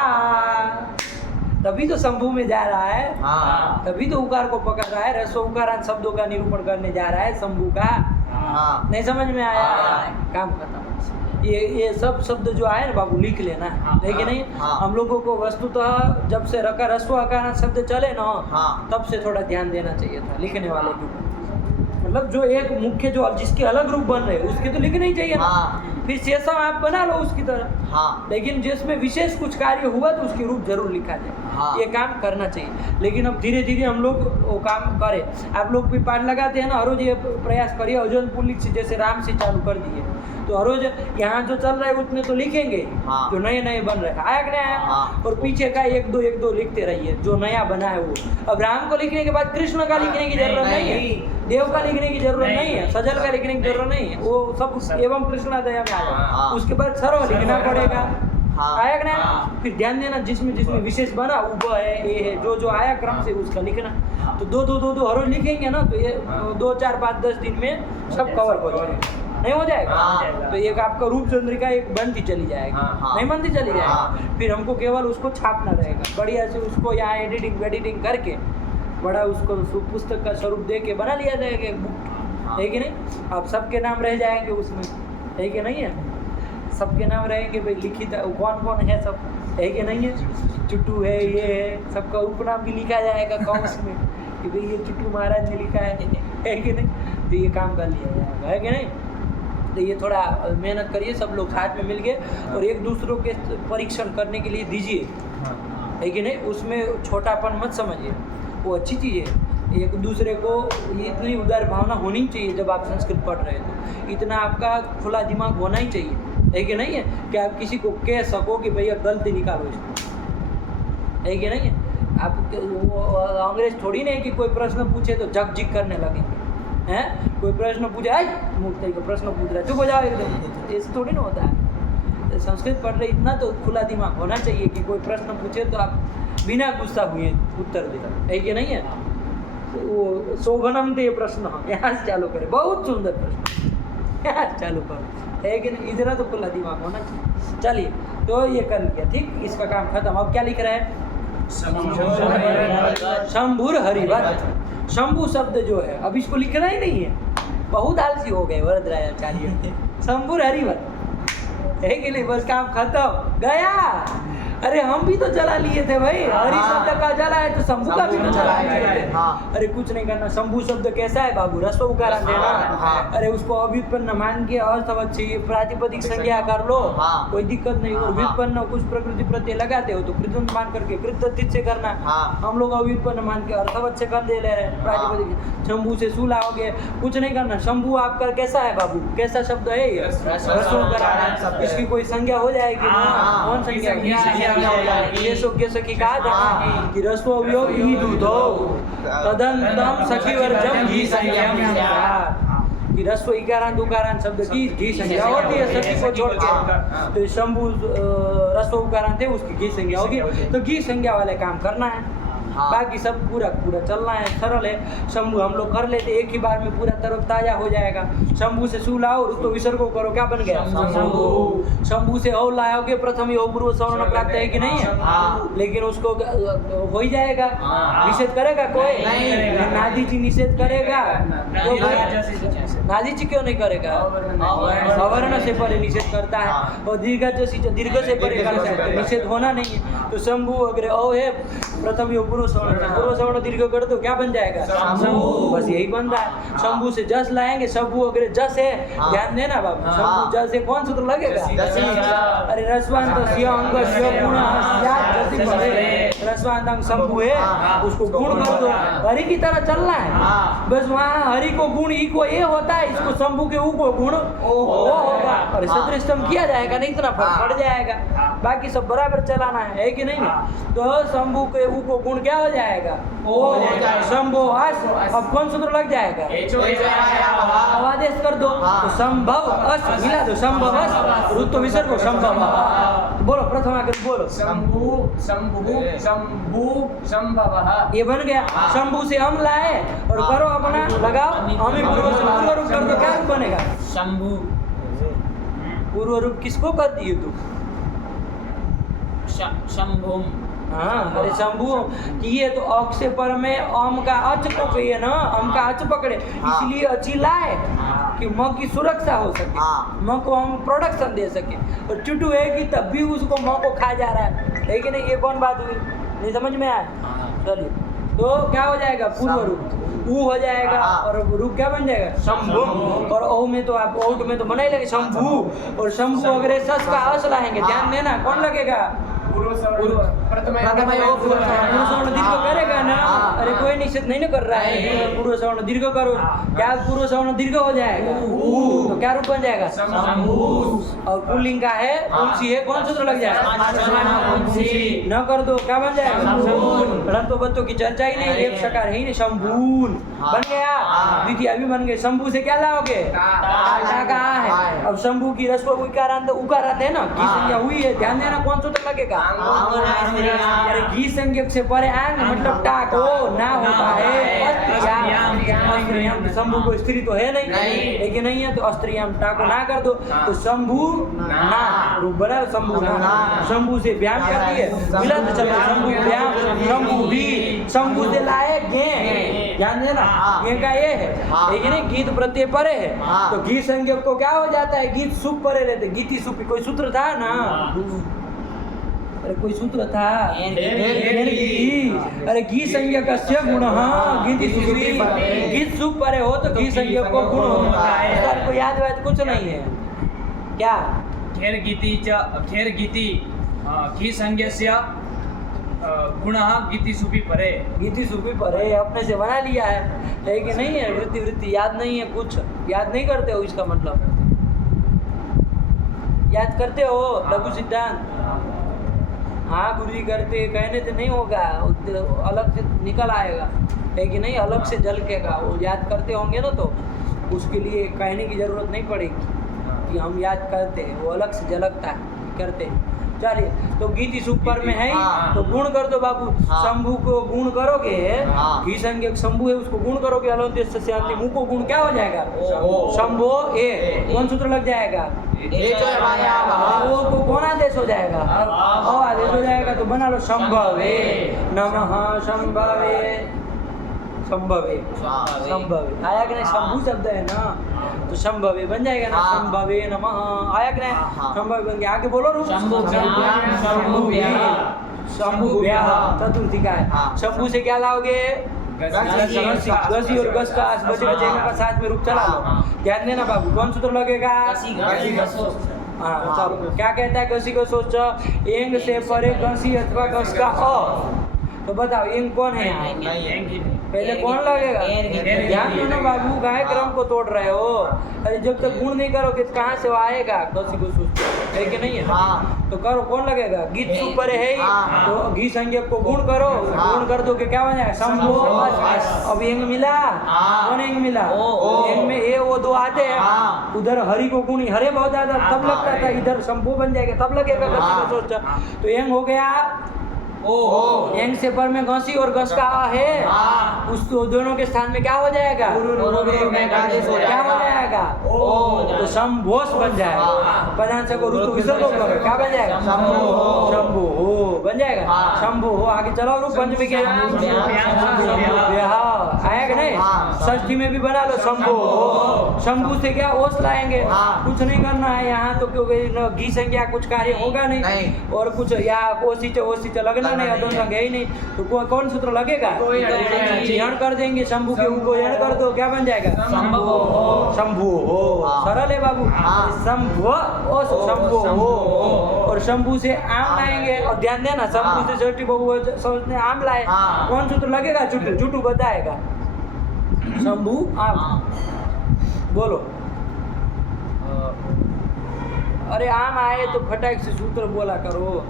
तभी तो शंभू में जा रहा है। हाँ तभी तो उकार को पकड़ रहा है। रसो उकारांत शब्दों का निरूपण करने जा रहा है शंभू का। हाँ नहीं समझ में आया? हाँ। काम खत्म। ये सब शब्द जो आए ना बाबू लिख लेना। लेकिन नहीं हाँ। हम लोगों को वस्तुतः जब से रका रस्व आकार शब्द चले ना हाँ। तब से थोड़ा ध्यान देना चाहिए था लिखने वाले के ऊपर। मतलब जो एक मुख्य जो जिसके अलग रूप बन रहे उसके तो लिखना ही चाहिए ना। हाँ। फिर शेषम आप बना लो उसकी तरह। हाँ लेकिन जिसमें विशेष कुछ कार्य हुआ तो उसकी रूप जरूर लिखा जाए। हाँ। ये काम करना चाहिए। लेकिन अब धीरे धीरे हम लोग वो काम करें। आप लोग भी पाठ लगाते हैं ना, हर रोज ये प्रयास करिए। अजोन पुल्लिक से जैसे राम से चालू कर दिए तो हर रोज यहाँ जो चल रहा है उतने तो लिखेंगे। हाँ। जो नए नए बन रहे हैं आया कि नहीं आया। हाँ। और पीछे का एक दो लिखते रहिए जो नया बना है वो। अब राम को लिखने के बाद कृष्ण का लिखने की जरूरत नहीं है, देव का लिखने की जरूरत नहीं है, सजल का लिखने की जरूरत नहीं है। वो सब एवं कृष्णादया में आ जाए। हाँ। उसके बाद सर्व लिखना पड़ेगा। हाँ। आया कि नहीं। हाँ। फिर ध्यान देना जिसमें जिसमें विशेष बना वो है ये है जो आया क्रम से उसका लिखना। तो दो हर रोज लिखेंगे ना तो ये 2 4 5 10 दिन में सब कवर हो जाएगा। नहीं हो जाएगा। हाँ। तो एक आपका रूप चंद्रिका एक बनती चली जाएगी। हाँ। नहीं बनती चली जाएगी। हाँ। फिर हमको केवल उसको छापना रहेगा बढ़िया से, उसको यहाँ एडिटिंग करके बड़ा उसको पुस्तक का स्वरूप दे के बना लिया जाएगा एक बुक। है कि नहीं। अब सबके नाम रह जाएंगे उसमें, है कि नहीं है। सबके नाम रहेंगे भाई, लिखित कौन कौन है सब, है कि नहीं है। चुट्टू है, ये है, सबका उपनाम भी लिखा जाएगा कौस में कि भाई ये चुट्टू महाराज ने लिखा है कि नहीं। तो ये काम कर लिया जाएगा, है कि नहीं। तो ये थोड़ा मेहनत करिए सब लोग साथ में मिल के और एक दूसरों के परीक्षण करने के लिए दीजिए, है कि नहीं। उसमें छोटापन मत समझिए, वो अच्छी चीज़ है। एक दूसरे को ये इतनी उदार भावना होनी चाहिए। जब आप संस्कृत पढ़ रहे हो तो इतना आपका खुला दिमाग होना ही चाहिए, है कि नहीं है। कि आप किसी को कह सको कि भैया गलती निकालो इसको, है कि नहीं है। आप वो अंग्रेज थोड़ी नहीं कि कोई प्रश्न पूछे तो झकझिक करने लगेंगे हैं। कोई प्रश्न पूछे मूर्ति का प्रश्न पूछ रहा है चुप हो जाओ एकदम, ऐसे थोड़ी ना होता है। संस्कृत पढ़ रहे इतना तो खुला दिमाग होना चाहिए कि कोई प्रश्न पूछे तो आप बिना गुस्सा हुए उत्तर दे, है कि नहीं है। वो शोभनम दे प्रश्न यहाँ से चालू करें, बहुत सुंदर प्रश्न यहाँ से चालू करो, है कि नहीं। इतना तो खुला दिमाग होना चाहिए। चलिए तो ये कर लिया, ठीक। इसका काम खत्म। अब क्या लिख रहे हैं। शंभुर हरिवत। शंभु शब्द जो है अब इसको लिखना ही नहीं है, बहुत आलसी हो गए वरदराजाचार्य। शंभुर हरिवत है कि नहीं, बस काम खत्म गया। अरे हम भी तो चला लिए थे भाई, हरि शब्द का चला है तो शंभु का भी तो चला है। हाँ। अरे कुछ नहीं करना। शंभु शब्द कैसा है बाबू, रस्व उकारण देना। हाँ। अरे उसको अव्युत्पन्न मान के अर्थवच्छी प्रातिपदिक संज्ञा कर लो, हाँ। कोई दिक्कत नहीं। और हाँ। व्युत्पन्न कुछ प्रकृति प्रत्यय लगाते हो तो कृतंत मान करके कृतंत से करना। हाँ। हम लोग अव्युत्पन्न मान के अर्थवच्छ कर दे ले रहे हैं प्रातिपदिक। शंभु से शू लाओगे, कुछ नहीं करना। शंभु आपका कैसा है बाबू, कैसा शब्द है ये, रस्व उकारण। इसकी कोई संज्ञा हो जाएगी। हाँ। कौन संज्ञा होगी? ये सखी कहा था कि रस्व अवयोग ही दूधो तदंतम सखीवर्जम घी संज्ञा कि रस्व इकारांत उकारांत शब्द की घी संज्ञा होती है सखी को छोड़ के। तो शंभु रस्व उकारांत है उसकी घी संज्ञा होगी, तो घी संज्ञा वाले काम करना है। हाँ। बाकी सब पूरा चलना है, सरल है। शंभु हम लोग कर लेते एक ही बार में, पूरा तरोताजा हो जाएगा। शंभु से शू लाओ तो विसर्ग करो, क्या बन गया शंभु। शंभु से औ लाओगे प्रथम योग पूर्व सवर्ण प्राप्त है कि नहीं है। हाँ। लेकिन उसको हो ही जाएगा, निषेध करेगा कोई नहीं। नादी जी निषेध करेगा तो नादी जी क्यों नहीं करेगा, अवर्ण से परे निषेध करता है। और दीर्घ से परे करता है तो निषेध होना नहीं है। तो शंभु अगर औ है प्रथम योग पूर्व सवर्ण दीर्घ कर दो, क्या बन जाएगा शंभु। बस यही बन रहा है। शंभु से जस लाएंगे, शंभु अगर जस है, ध्यान देना बाबू। शंभु जस है, कौन सूत्र लगेगा। अरे रसवांत अंग रसवांत अंग शंभु है, उसको गुण कर दो। हरि की तरह चलना है बस। वहाँ हरि को गुण ई को ए होता है, इसको शंभु के ऊ को गुण ओ होगा। और सदृष्टम किया जाएगा, नहीं इतना फर्क पड़ जाएगा। बाकी सब बराबर चलाना है कि नहीं। तो शंभु के ऊ को गुण क्या हो जाएगा ओ शंभो अस। अब कौन सूत्र लग जाएगा, अब आदेश कर दो तो संभव अस मिला दो, संभव अस ऋतु विसर्ग संभव। बोलो प्रथम आकर बोलो शंभु शंभु शंभु शंभवः। ये बन गया। शंभु से हम लाए और करो अपना लगाओ, हमें पूर्व रूप कर दो, क्या रूप बनेगा शंभु। पूर्व रूप किसको कर दिए तू। शंभुम। हाँ अरे शंभु किए तो अक से पर में अम का अच को कहिए ना, अम का अच पकड़े, इसलिए अच्छी लाए कि म की सुरक्षा हो सके, म को हम प्रोडक्शन दे सके। और चुटू है कि तब भी उसको म को खा जा रहा है कि नहीं। ये कौन बात हुई, नहीं समझ में आया। चलिए तो क्या हो जाएगा पूर्व रूप। ऊ हो जाएगा और रू क्या बन जाएगा शंभु। और औ में तो आप औट में तो बना ही लगे शंभु। और शंभु को अगर सस का अस लाएंगे, ध्यान देना कौन लगेगा प्रथम पूर्व सवर्ण दीर्घ करेगा ना। अरे कोई निश्चित नहीं ना कर रहा है, पूर्व सवर्ण दीर्घ करो, क्या पूर्व सवर्ण दीर्घ हो जाएगा तो क्या रूप बन जाएगा और पुल्लिंग का है पुंसी है, कौन सूत्र लग जाएगा न कर दो क्या बन जाएगा परंतु बच्चों की चर्चा ही नहीं, एक सकार है ही नहीं, शंभून बन गया। द्वितीय भी बन गए। शंभू से क्या लाओगे टा का आ है। अब शंभू की रस्व उकारांत है ना, की संज्ञा हुई है, ध्यान देना कौन सूत्र लगेगा। अरे घी संज्ञक से परे आंग मतलब टा को ना होता है अस्त्रियाम। शंभू को स्त्री तो है नहीं, लेकिन नहीं है तो अस्त्रियाम टा को ना कर दो तो शंभू ना रूप बना शंभू ना। शंभू से व्याम करती है मिला तो चलो शंभू व्याम शंभू भी। शंभू से लाए गे, ध्यान देना ये का ये है, लेकिन गीत प्रत्यय परे है तो घी संज्ञक को क्या हो जाता है गीत सुप परे रहते, गीति सुपी कोई सूत्र था ना। अरे कोई सूत्र था अरे घी संज्ञक गुण गीति सुपी, गीत सुप परे हो तो घी संज्ञक को गुण होता है। सर को याद वाद कुछ नहीं है क्या। खेर गीति घी संज्ञस्य गुणः गीति सुपी परे। गीति सुपी परे अपने से बना लिया है, लेकिन नहीं है वृत्ति याद नहीं है, कुछ याद नहीं करते हो। इसका मतलब याद करते हो लघु सिद्धांत। हाँ गुरुजी करते कहने से नहीं होगा, अलग से निकल आएगा, लेकिन नहीं अलग से झलकेगा। वो याद करते होंगे ना तो उसके लिए कहने की जरूरत नहीं पड़ेगी कि हम याद करते हैं, वो अलग से झलकता है करते हैं। चलिए तो गीति सुपर में है ही तो गुण कर दो बाबू। शंभू को गुण करोगे, घी संज्ञक शंभू है उसको गुण करोगे अलौंत से अंतिम मुंह को गुण क्या हो जाएगा शंभो ए, कौन सूत्र लग जाएगा वो को कौन आदेश हो जाएगा आदेश हो जाएगा तो बना लो शंभवे नमः शंभवे संभवे संभवे आया कि नहीं। शंभू शब्द है ना तो संभवे बन जाएगा ना संभवे नमः आया कि नहीं। संभवे बन गया, आगे बोलो शंभु चतुर्थी का है। शंभू से क्या लाओगे गसी और गस का बचेगा साथ में रूप चला लो। ध्यान देना बाबू कौन सूत्र लगेगा। हाँ चलो क्या कहता है गसी को सोच एंग से परे गसी अथवा गस का अ तो बताओ एंग कौन है पहले कौन लगेगा। ध्यान देना बाबू गाय क्रम को तोड़ रहे हो। अरे जब तक गुण नहीं करोगे तो कहाँ से वो आएगा गसी को सोच है कि नहीं है तो करो कौन लगेगा। गीत सुपर है ही तो घी संज्ञक को गुण करो, गुण कर दो क्या बन जाएगा शंभो। अब एंग मिला कौन एंग मिला एंग में ए वो दो आते हैं उधर हरि को गुण हरे बहुत ज्यादा तब लगता था, इधर शंभो बन जाएगा तब लगेगा गसी को सोचा तो एंग हो गया एंग से पर में घसी और घस का आ है उस दोनों के स्थान में क्या हो जाएगा क्या हो जाएगा तो संभोष बन जाएगा। पदांश को ऋतु विसर्ग करो क्या बन जाएगा शंभु हो बन जाएगा शंभु हो। आगे चलो रूप पंचमी के आया कि नहीं। षष्ठी में भी बना लो शंभु हो। शंभु से क्या ओस लाएंगे कुछ नहीं करना है यहाँ तो क्योंकि घी संज्ञा कुछ कार्य होगा नहीं और कुछ या ओसी लगना नहीं अदों का गया ही नहीं तो कौन सूत्र लगेगा यण कर देंगे शंभु के ऊपर यण कर दो क्या बन जाएगा शंभु हो। सरल है बाबू शंभु शंभु हो। और शंभु से आम लाएंगे और ध्यान देना शंभु से छठी बहु समझने आम लाए कौन सूत्र लगेगा चुटू चुटू बताएगा शंभु आम बोलो। अरे आम आए तो फटाक से सूत्र बोला करो।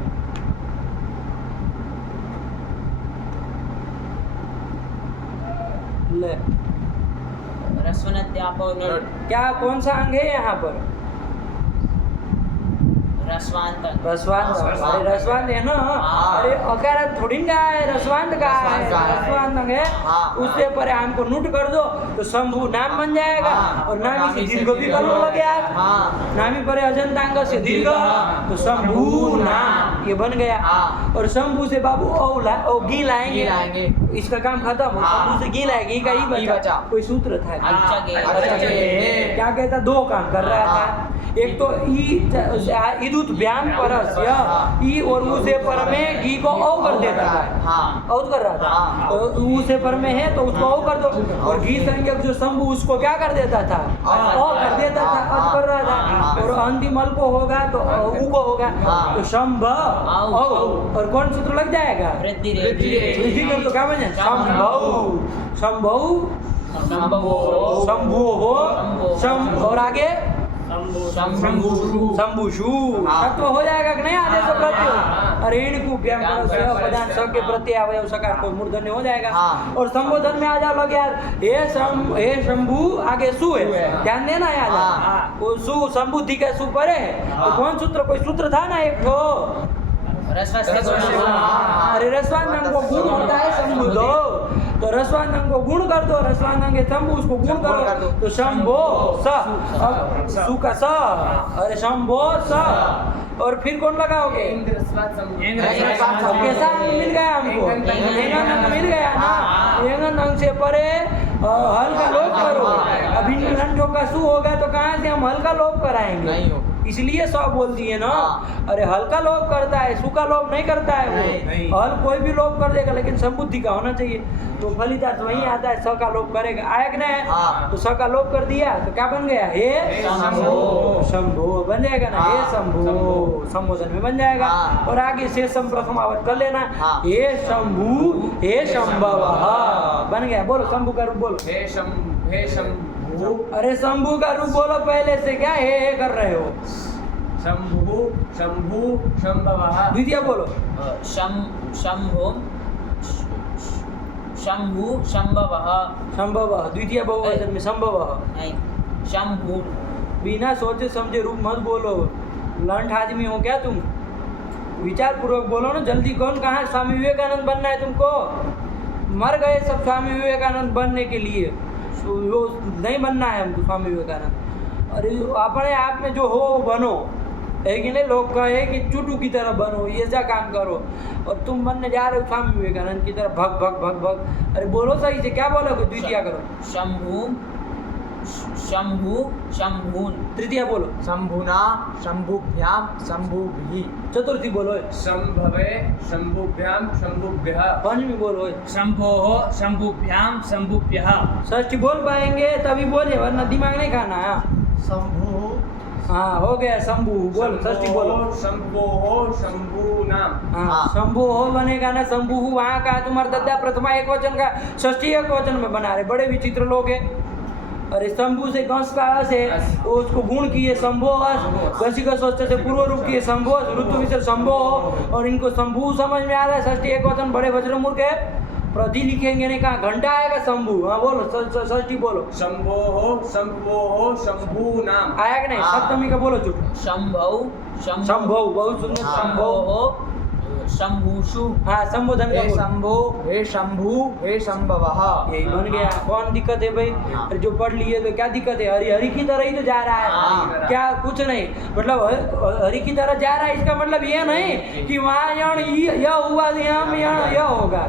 ले क्या कौन सा अंग है यहाँ पर रसवांत अरे रसवांत है ना। अरे अकार थोड़ी ना है रसवांत का है रसवांत अंग है उससे पर आम को नूट कर दो तो शंभु नाम बन जाएगा और नामी से दीर्घ भी कर लो लगे नामी पर अजंतांग से दीर्घ तो शंभु नाम ये बन गया। और शंभु से बाबू ओ घी लाएंगे इसका काम खत्म हो। शंभु से घी लाएंगे का ही बचा कोई सूत्र था क्या कहता दो काम कर रहा था एक तो ईदुत व्याम परस्य ई और ऊ से पर में घी को औ कर देता था, औ कर रहा था, तो ऊ से पर में है तो उसको औ कर दो, और घी संज्ञक जो शंभु उसको क्या कर देता था, औ कर देता था, अच कर रहा था, और अंतिम अल को होगा तो ऊ को होगा, तो शंभ औ, और कौन सूत्र लग जाएगा, वृद्धि वृद्धि कर तो क्या बने, शंभौ शंभौ शंभु हो शम, और आगे शंभुषु, तत्व हो जाएगा कि नहीं आदेश प्रत्यय, और इनको व्याम पदान स के प्रत्यय अवयव सकार को मूर्धन्य हो जाएगा, और संबोधन में आ जाओ लग यार हे शंभु आगे सु है, ध्यान देना यार, वो सु संबुद्धि का सु परे है, तो कौन सूत्र, कोई सूत्र था ना एक तो, अरे रसवान को गुण होता है शंभु दो, तो रसवान को गुण कर दो, रसवान के शंभु उसको गुण करो, तो शंभो स, अब सु का स, अरे शंभो स, और फिर कौन लगाओगे, कैसा मिल गया हमको, अंग मिल गया ना, अंग से परे हल का लोप करो, अभी लंठों का सु होगा तो कहाँ से हम हल का लोप कराएंगे, इसलिए सौ बोल दिए ना, अरे हल्का लोप करता है, सूखा लोप नहीं करता है वो, हल कोई भी लोप कर देगा लेकिन संबुद्धि का होना चाहिए, तो फलितार्थ वही आता है, स का लोप करेगा, आया कि नहीं, तो स का लोप कर दिया तो क्या बन गया, हे शंभो बन जाएगा ना, हे शंभो संबोधन में बन जाएगा, और आगे शेषम प्रथम आवत कर लेना, हे शंभु हे शंभव बन गया, बोलो शंभु का रूप बोलो, हे शंभु, अरे शंभु का रूप बोलो पहले से, क्या हे कर रहे हो, शंभु शंभु शंभवः, द्वितीय बोलो, शंभु शंभवः, संभव, द्वितीय बहुवचन में संभव, नहीं शंभु, बिना सोचे समझे रूप मत बोलो, लंठ आदमी हो क्या तुम, विचार पूर्वक बोलो ना जल्दी, कौन कहाँ स्वामी विवेकानंद बनना है तुमको, मर गए सब स्वामी विवेकानंद बनने के लिए, वो नहीं बनना है हमको स्वामी विवेकानंद, अरे अपने आप में जो हो वो बनो, है कि नहीं, लोग कहे कि चुटू की तरह बनो, ये ऐसा काम करो, और तुम बनने जा रहे हो स्वामी विवेकानंद की तरह भग भग भग भग, अरे बोलो सही से, क्या बोलोगे, द्वितीय करो, शंभु शंभु शंभून, तृतीय बोलो, शंभुना शंभुभ्याम शंभुभिः, चतुर्थी बोलो, शंभवे शंभुभ्याम शंभुभ्यः, पंचमी बोलो, शंभोः शंभुभ्याम शंभुभ्यः, षष्ठी बोल पाएंगे तभी बोलिए, वरना दिमाग नहीं खाना है, शंभु, हाँ हो गया, शंभु बोल, षष्ठी बोलो, शंभोः शंभूनाम, हाँ शंभु हो बनेगा ना, शंभु वहाँ का तुम्हारा दद्दा प्रथमा एक वचन का षष्ठी एक वचन में बना रहे, बड़े विचित्र लोग हैं, अरे शंभु से कंस का अस है, उसको गुण किए शंभो अस, घसी का सोचते से पूर्व रूप किए शंभो ऋतु विषय शंभो हो, और इनको शंभु समझ में आ रहा है, षष्ठी एक वचन बड़े वज्र मूर्ख है, प्रति लिखेंगे नहीं, कहाँ घंटा आएगा शंभु, हाँ बोलो षष्ठी बोलो, शंभोः शंभूनाम, आया कि नहीं, सप्तमी का बोलो चुप, शंभौ शंभो बहुत सुंदर, शंभो, शंभुषु, हाँ संबोधन का हे बोलो, शंभो हे शंभु हे शंभवः, यही बन गया, कौन दिक्कत है भाई, अरे जो पढ़ लिए तो क्या दिक्कत है, हरि हरि की तरह ही तो जा रहा है, क्या कुछ नहीं, मतलब हरि की तरह जा रहा है, इसका मतलब ये नहीं कि वहाँ यह हुआ यहाँ यह होगा,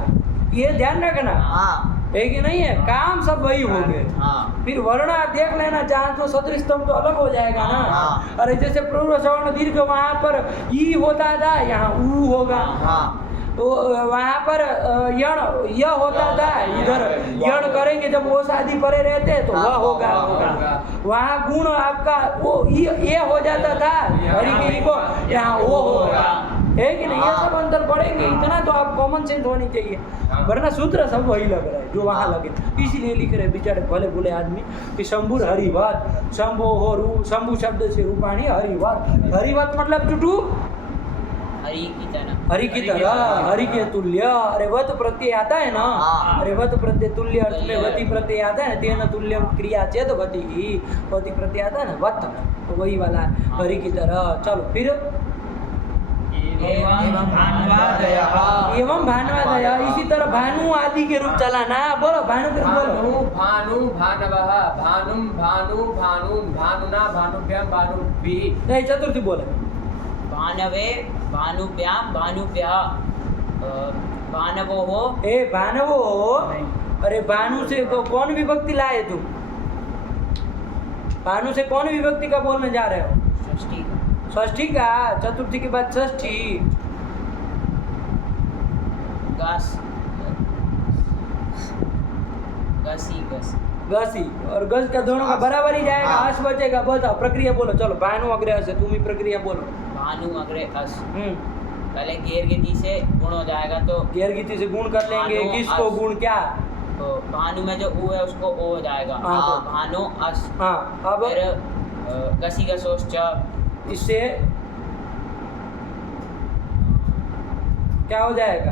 ये ध्यान रखना, है कि नहीं है, काम सब वही हो गए, फिर वर्ण देख लेना, जहाँ तो सदृश स्तंभ तो अलग हो जाएगा ना, अरे जैसे पूर्व सवर्ण दीर्घ वहाँ पर ई होता था, यहाँ ऊ होगा, तो वहाँ पर यण यह होता था, इधर यण करेंगे जब वो शादी परे रहते तो वह होगा, वहाँ गुण आपका वो ये हो जाता था, हरि के ई को यहाँ वो होगा, है कि नहीं, ये सब अंतर पड़ेंगे, इतना तो आप कॉमन सेंस होनी चाहिए, वरना सूत्र सब वही लग रहा है जो वहाँ लगे, इसीलिए लिख रहे बेचारे भले भोले आदमी कि शंभुर हरिवत, शंभो हो रू, शंभु शब्द से रूपाणी हरिवत, हरिवत मतलब टुटू, हरि की तरह, हरि की तरह, हरि के तुल्य, अरे वत प्रत्यय आता है ना, अरे वत प्रत्यय तुल्य अर्थ में वति प्रत्यय आता है, तेन तुल्यम क्रिया चेत वति ही, वति प्रत्यय आता है ना, वत, तो वही वाला है, हरि की तरह, चलो फिर एवं भान्वादयः, एवं भान्वादय, इसी तरह भानु आदि के रूप चलाना, बोलो भानु के रूप बोलो, भानु भानवः भानुम भानु भानुन भानुना भानुभ्याम भानुभिः, नहीं चतुर्थी बोले, भानवे भानुभ्याम भानुभ्यः, भानवोः, ए भानवो हो, अरे भानु से कौन विभक्ति लाए तुम, भानु से कौन विभक्ति का बोलने जा रहे हो, षष्ठी षष्ठी का, चतुर्थी के बाद षष्ठी। गस गसी गस गसी और गज का दोनों का बराबर ही जाएगा। हाँ। अस बचेगा। बताओ प्रक्रिया बोलो। चलो भानु अग्रे अस है, तुम ही प्रक्रिया बोलो। भानु अग्रे अस। हम्म। पहले घेर गति से गुण हो जाएगा तो गैरगीति से गुण कर लेंगे। भानु किसको अस। गुण क्या? तो भानु में जो उ है उसको ओ हो जाएगा। हाँ। तो भानु अस। हाँ अब फिर गसी गसोश्च इससे क्या हो जाएगा?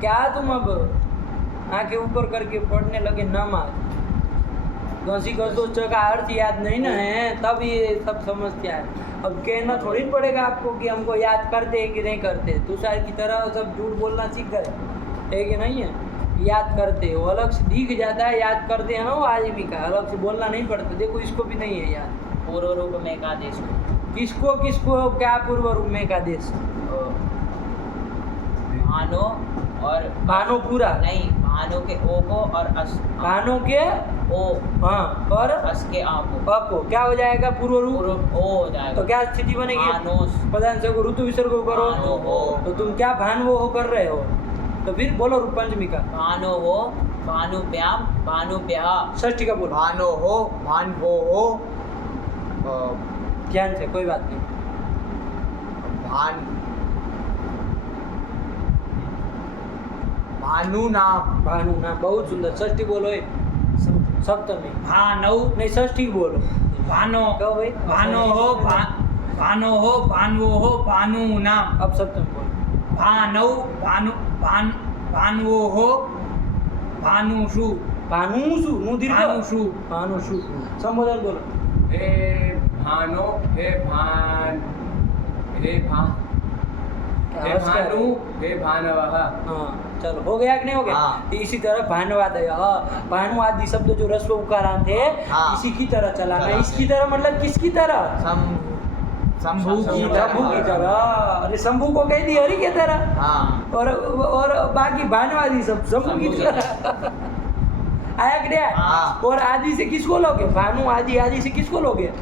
क्या तुम अब आंखें ऊपर करके पढ़ने लगे नमाज? घसी घसो च का अर्थ याद नहीं ना है, तब ये सब समस्या है। अब कहना थोड़ी ना पड़ेगा आपको कि हमको याद करते हैं कि नहीं करते। तुषार की तरह सब झूठ बोलना सीख गए है कि नहीं है? याद करते हो, अलग से दिख जाता है, याद करते हैं ना वो आदमी का, अलग से बोलना नहीं पड़ता। देखो इसको भी नहीं है याद। पूर्व रूप में का देश किसको किसको क्या पूर्व रूप में का देश? भानो और भानो पूरा नहीं, भानो के ओ को और अस भानो के ओ हाँ और अस के आ को आपको क्या हो जाएगा? पूर्व रूप। पूर्व ओ हो जाएगा। तो क्या स्थिति बनेगी? भानोस प्रधान से ऋतु विसर्ग करो। भानो हो। तो तुम क्या भान वो हो कर रहे हो? तो फिर बोलो रूप पंचमी का। भानो हो, भानुभ्याम, भानुभ्यः। षष्ठी का बोलो भानो हो, भान वो हो, ध्यान से, कोई बात नहीं। भान भानु नाम। भानु ना, बहुत सुंदर। षष्ठी बोलो। सप्तमी भानौ नहीं, षष्ठी बोलो। भानो कहो भाई। भानो हो भानो हो भानवो हो भानु नाम। अब सप्तमी बोलो। भानौ भानवो हो भानुषु भानुषु नु दीर्घ। भानुषु भानुषु संबोधन बोलो। हे भानो, हे भान, हे भान, हे हंस क्या भानु, रहे? हे भानवः। हाँ चलो, हो गया कि नहीं हो गया? हाँ। इसी तरह भानुवाद है। भानु आदि शब्द जो रस्व उकारांत है, हाँ। इसी की तरह चलाना। चलाना। इसकी तरह मतलब किसकी तरह? शंभू की शंभू की तरह। अरे शंभू को कह दी हरि की तरह। हाँ। और बाकी भानुवादी सब शंभू की तरह। आया कि नहीं आया? हाँ। और आदि से किसको लोगे? भानु आदि, आदि से किसको लोगे?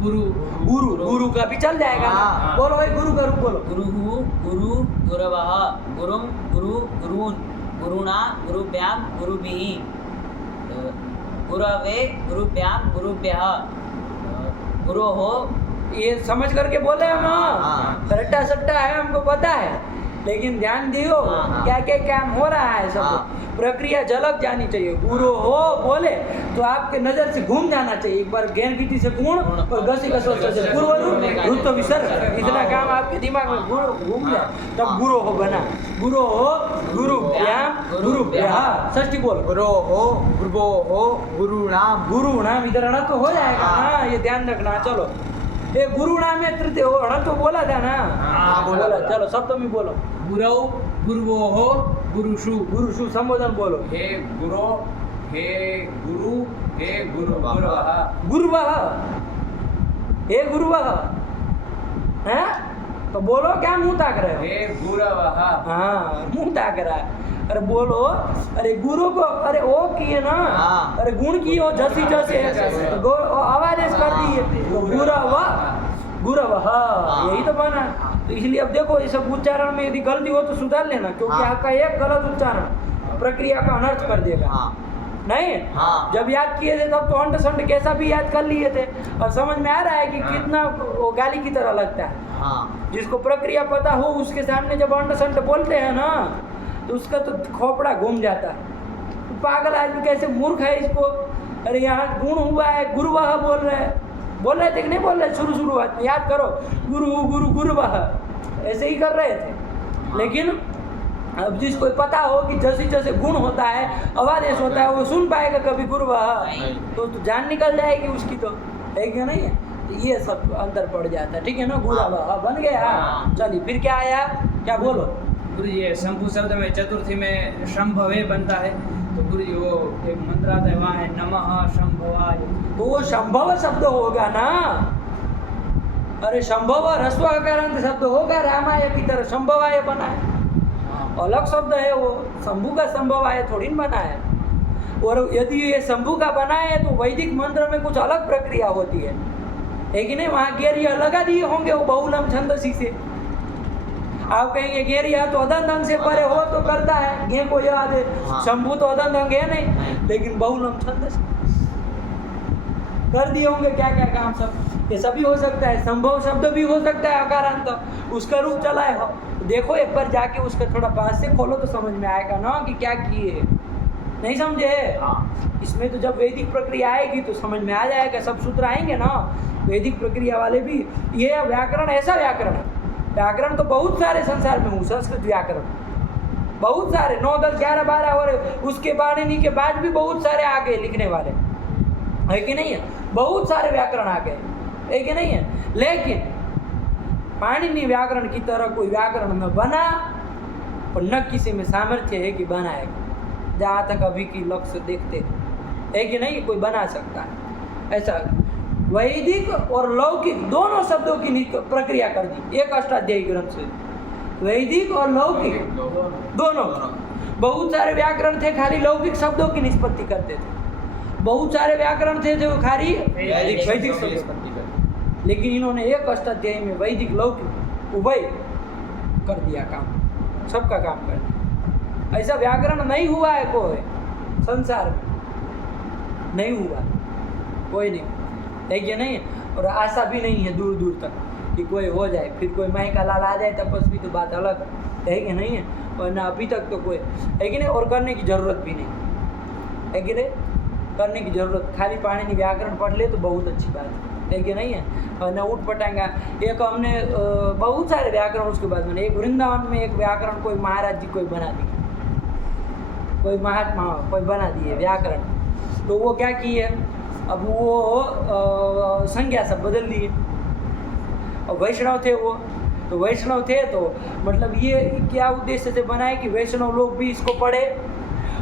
गुरु गुरु। गुरु का भी चल जाएगा ना। हाँ। बोलो भाई, गुरु का रूप बोलो। गुरुः गुरु गुरवः गुरुं गुरु गुरून् गुरुणा गुरुभ्यां गुरुभिः गुरवे गुरुभ्यां गुरुभ्यः गुरोः। ये समझ करके बोले हो ना। हाँ। रट्टा सट्टा है, हमको पता है, लेकिन ध्यान दियो हाँ। क्या क्या काम हो रहा है सब। हाँ। प्रक्रिया झलक जानी चाहिए। गुरु हो बोले तो आपके नजर से घूम जाना चाहिए। एक बार गैर गीति से गुण और गसी का सोच से पूर्व रूप ऋतु विसर्ग, इतना काम आपके दिमाग में घूम जाए तब गुरु हो बना। गुरु हो गुरुभ्याम गुरुभ्यः। षष्ठी बोलो। गुरो हो, गुरुवो हो, गुरु नाम। गुरु नाम इधर अण तो हो जाएगा ना, ये ध्यान रखना। चलो, ये गुरु नाम है तृतीय हो, अण तो बोला था ना। हाँ, बोला। चलो सप्तमी बोलो। गुरौ गुरुवो हो गुरुषु। गुरुषु संबोधन बोलो। हे गुरो, हे गुरु, हे गुरुवः। गुरुवः, हे गुरुवः। हैं? तो बोलो, क्या मुंह ताक रहे हो? हे गुरवः। हाँ, मुंह ताक रहा है। अरे बोलो। अरे गुरु को अरे ओ किए ना। हाँ। अरे गुण की हो, जसी जसे आवाज कर दी तो गुरवः गुरवः, यही तो बना। तो इसलिए अब देखो, ये सब उच्चारण में यदि गलती हो तो सुधार लेना, क्योंकि हाँ। आपका एक गलत उच्चारण प्रक्रिया का अनर्थ कर देगा। हाँ। नहीं। हाँ। जब याद किए थे तब तो अंट संट कैसा भी याद कर लिए थे। अब समझ में आ रहा है कि कितना वो गाली की तरह लगता है। हाँ। जिसको प्रक्रिया पता हो उसके सामने जब अंट संट बोलते हैं ना, तो उसका तो खोपड़ा घूम जाता है। पागल आदमी कैसे मूर्ख है इसको। अरे यहाँ गुण हुआ है, गुरुवः बोल रहे थे कि नहीं बोल रहे? शुरुआत में याद करो, गुरु गुरु गुरुवः ऐसे ही कर रहे थे। लेकिन अब जिसको पता हो कि जैसे जैसे गुण होता है, अवादेश होता है, वो सुन पाएगा कभी गुरुवः, तो जान निकल जाएगी उसकी। तो है क्या नहीं है? तो ये सब अंतर पड़ जाता है। ठीक है ना? गुरुवः बन गया। चलिए फिर क्या आया? क्या बोलो? गुरु जी शंभु शब्द में चतुर्थी में शंभवे बनता है, तो गुरु जी वो एक मंत्र आता है, वहाँ है नमः शंभवाय। तो वो संभव शब्द होगा ना। अरे संभव ह्रस्व अकारांत शब्द होगा, रामाय की तरह संभवाय बना है, अलग शब्द है वो, शंभु का संभवाय थोड़ी न बना है। और यदि ये शंभु का बना है तो वैदिक मंत्र में कुछ अलग प्रक्रिया होती है कि नहीं, वहाँ गेरिया लगा दिए होंगे वो बहुलम छंदसी से। आप कहेंगे गेरिया तो अदंत अंग से परे हो तो करता है, गे को याद है, शंभु तो अदंत अंग है नहीं, लेकिन बहुलम छंदसी कर दिए होंगे क्या क्या काम सब, ये सभी हो सकता है। संभव शब्द भी हो सकता है अकारांत, उसका रूप चलाए हो। देखो एक बार जाके उसका थोड़ा पास से खोलो तो समझ में आएगा ना कि क्या किए, नहीं समझे? इसमें तो जब वैदिक प्रक्रिया आएगी तो समझ में आ जाएगा, सब सूत्र आएंगे ना वैदिक प्रक्रिया वाले भी। ये व्याकरण ऐसा व्याकरण है, व्याकरण तो बहुत सारे संसार में हूँ, संस्कृत व्याकरण बहुत सारे 9, 10, 11, 12 और उसके पाणिनि के बाद भी बहुत सारे आ गए लिखने वाले, है कि नहीं है? बहुत सारे व्याकरण आ गए, है कि नहीं है? लेकिन पाणिनि व्याकरण की तरह कोई व्याकरण न बना और न किसी में सामर्थ्य है कि बनाएगा, जहाँ तक अभी की लक्ष्य देखते है कि नहीं कोई बना सकता है ऐसा। वैदिक और लौकिक दोनों शब्दों की प्रक्रिया कर दी एक अष्टाध्यायी ग्रंथ से, वैदिक और लौकिक दोनों। बहुत सारे व्याकरण थे खाली लौकिक शब्दों की निष्पत्ति करते थे, बहुत सारे व्याकरण थे जो खाली वैदिक शब्दों, लेकिन इन्होंने एक अष्टाध्यायी में वैदिक लौकिक उभय कर दिया, काम सबका काम कर दिया। ऐसा व्याकरण नहीं हुआ है कोई संसार में, नहीं हुआ कोई नहीं, है कि नहीं? और आशा भी नहीं है दूर दूर तक कि कोई हो जाए, फिर कोई माई का लाल आ जाए तपस्वी तो बात अलग है कि नहीं है, और ना अभी तक तो कोई है कि नहीं, और करने की ज़रूरत भी नहीं है कि नहीं, करने की ज़रूरत, खाली पाणिनि व्याकरण पढ़ ले तो बहुत अच्छी बात है कि नहीं है, और न उठ पटाएंगा। एक हमने बहुत सारे व्याकरण उसके बाद मैंने एक वृंदावन में एक व्याकरण कोई महाराज जी कोई बना दिए, कोई महात्मा कोई बना दिए व्याकरण, तो वो क्या किए, अब वो संज्ञा सब बदल दिए। और वैष्णव थे वो, तो वैष्णव थे तो मतलब ये क्या उद्देश्य से बनाए कि वैष्णव लोग भी इसको पढ़े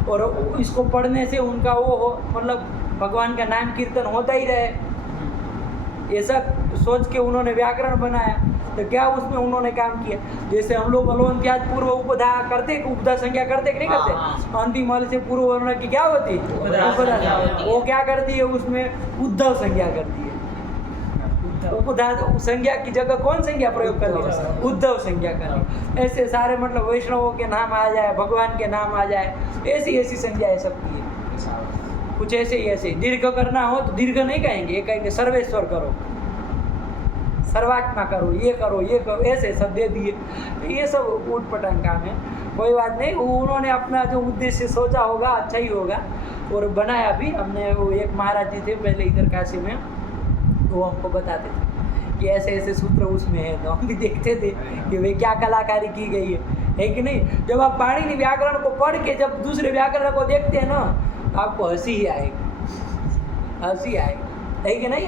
और इसको पढ़ने से उनका वो हो, मतलब भगवान का नाम कीर्तन होता ही रहे, ऐसा सोच के उन्होंने व्याकरण बनाया। तो क्या उसमें उन्होंने काम किया, जैसे हम लोग अलोन त्याज पूर्व उपधा करते, उपधा संज्ञा करते कि नहीं करते, अंतिम वाले से पूर्व वर्ण की क्या होती उपधा, वो क्या करती है उसमें उद्धव संज्ञा करती है, उपधा संज्ञा की जगह कौन संज्ञा प्रयोग कर रही है, उद्धव संज्ञा कर। ऐसे सारे मतलब वैष्णवों के नाम आ जाए, भगवान के नाम आ जाए, ऐसी ऐसी संज्ञाएं सबकी है। कुछ ऐसे ही ऐसे दीर्घ करना हो तो दीर्घ नहीं कहेंगे, ये कहेंगे सर्वेश्वर करो, सर्वात्मा करो, ये करो, ये करो, ऐसे सब दे दिए। ये सब ऊट पटांग काम है, कोई बात नहीं। उन्होंने अपना जो उद्देश्य सोचा होगा अच्छा ही होगा, और बनाया भी। हमने वो एक महाराज जी थे पहले इधर काशी में, वो हमको बताते थे कि ऐसे ऐसे सूत्र उसमें है, तो हम भी देखते थे कि वे क्या कलाकारी की गई है कि नहीं। जब आप पाणिनि व्याकरण को पढ़ के जब दूसरे व्याकरण को देखते हैं ना, आपको हंसी ही आएगी, हंसी आएगी, है कि नहीं,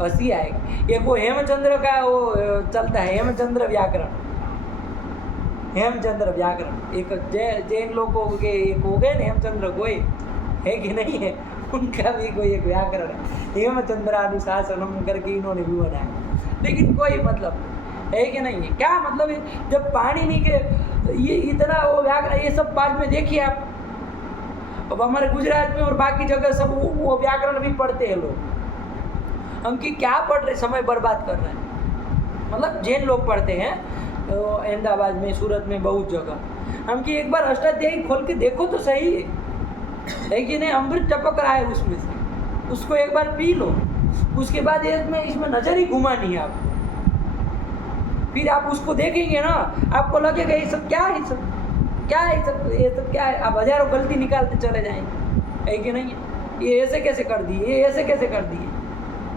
हंसी आएगी। एक वो हेमचंद्र का वो चलता है, हेमचंद्र व्याकरण, हेमचंद्र व्याकरण, एक जैन लोगों के एक हो गए ना हेमचंद्र कोई, है कि नहीं है, उनका भी कोई एक व्याकरण है, हेमचंद्रानुशासनम करके इन्होंने भी बनाया। लेकिन कोई मतलब है कि नहीं है, क्या मतलब है जब पाणिनि के ये इतना वो व्याकरण, ये सब बाद में देखिए आप। अब हमारे गुजरात में और बाकी जगह सब वो व्याकरण भी पढ़ते हैं लोग, हम कि क्या पढ़ रहे, समय बर्बाद कर रहे हैं। मतलब जैन लोग पढ़ते हैं तो अहमदाबाद में, सूरत में, बहुत जगह। हम कि एक बार अष्टाध्यायी खोल के देखो तो सही है कि नहीं, अमृत टपक रहा है उसमें से, उसको एक बार पी लो, उसके बाद इसमें नज़र ही घुमानी है आपको। फिर आप उसको देखेंगे ना, आपको लगेगा ये सब क्या है, सब क्या है, सब ये सब क्या है। आप हजारों गलती निकालते चले जाएंगे, है कि नहीं, ये ऐसे कैसे कर दिए, ये ऐसे कैसे कर दिए,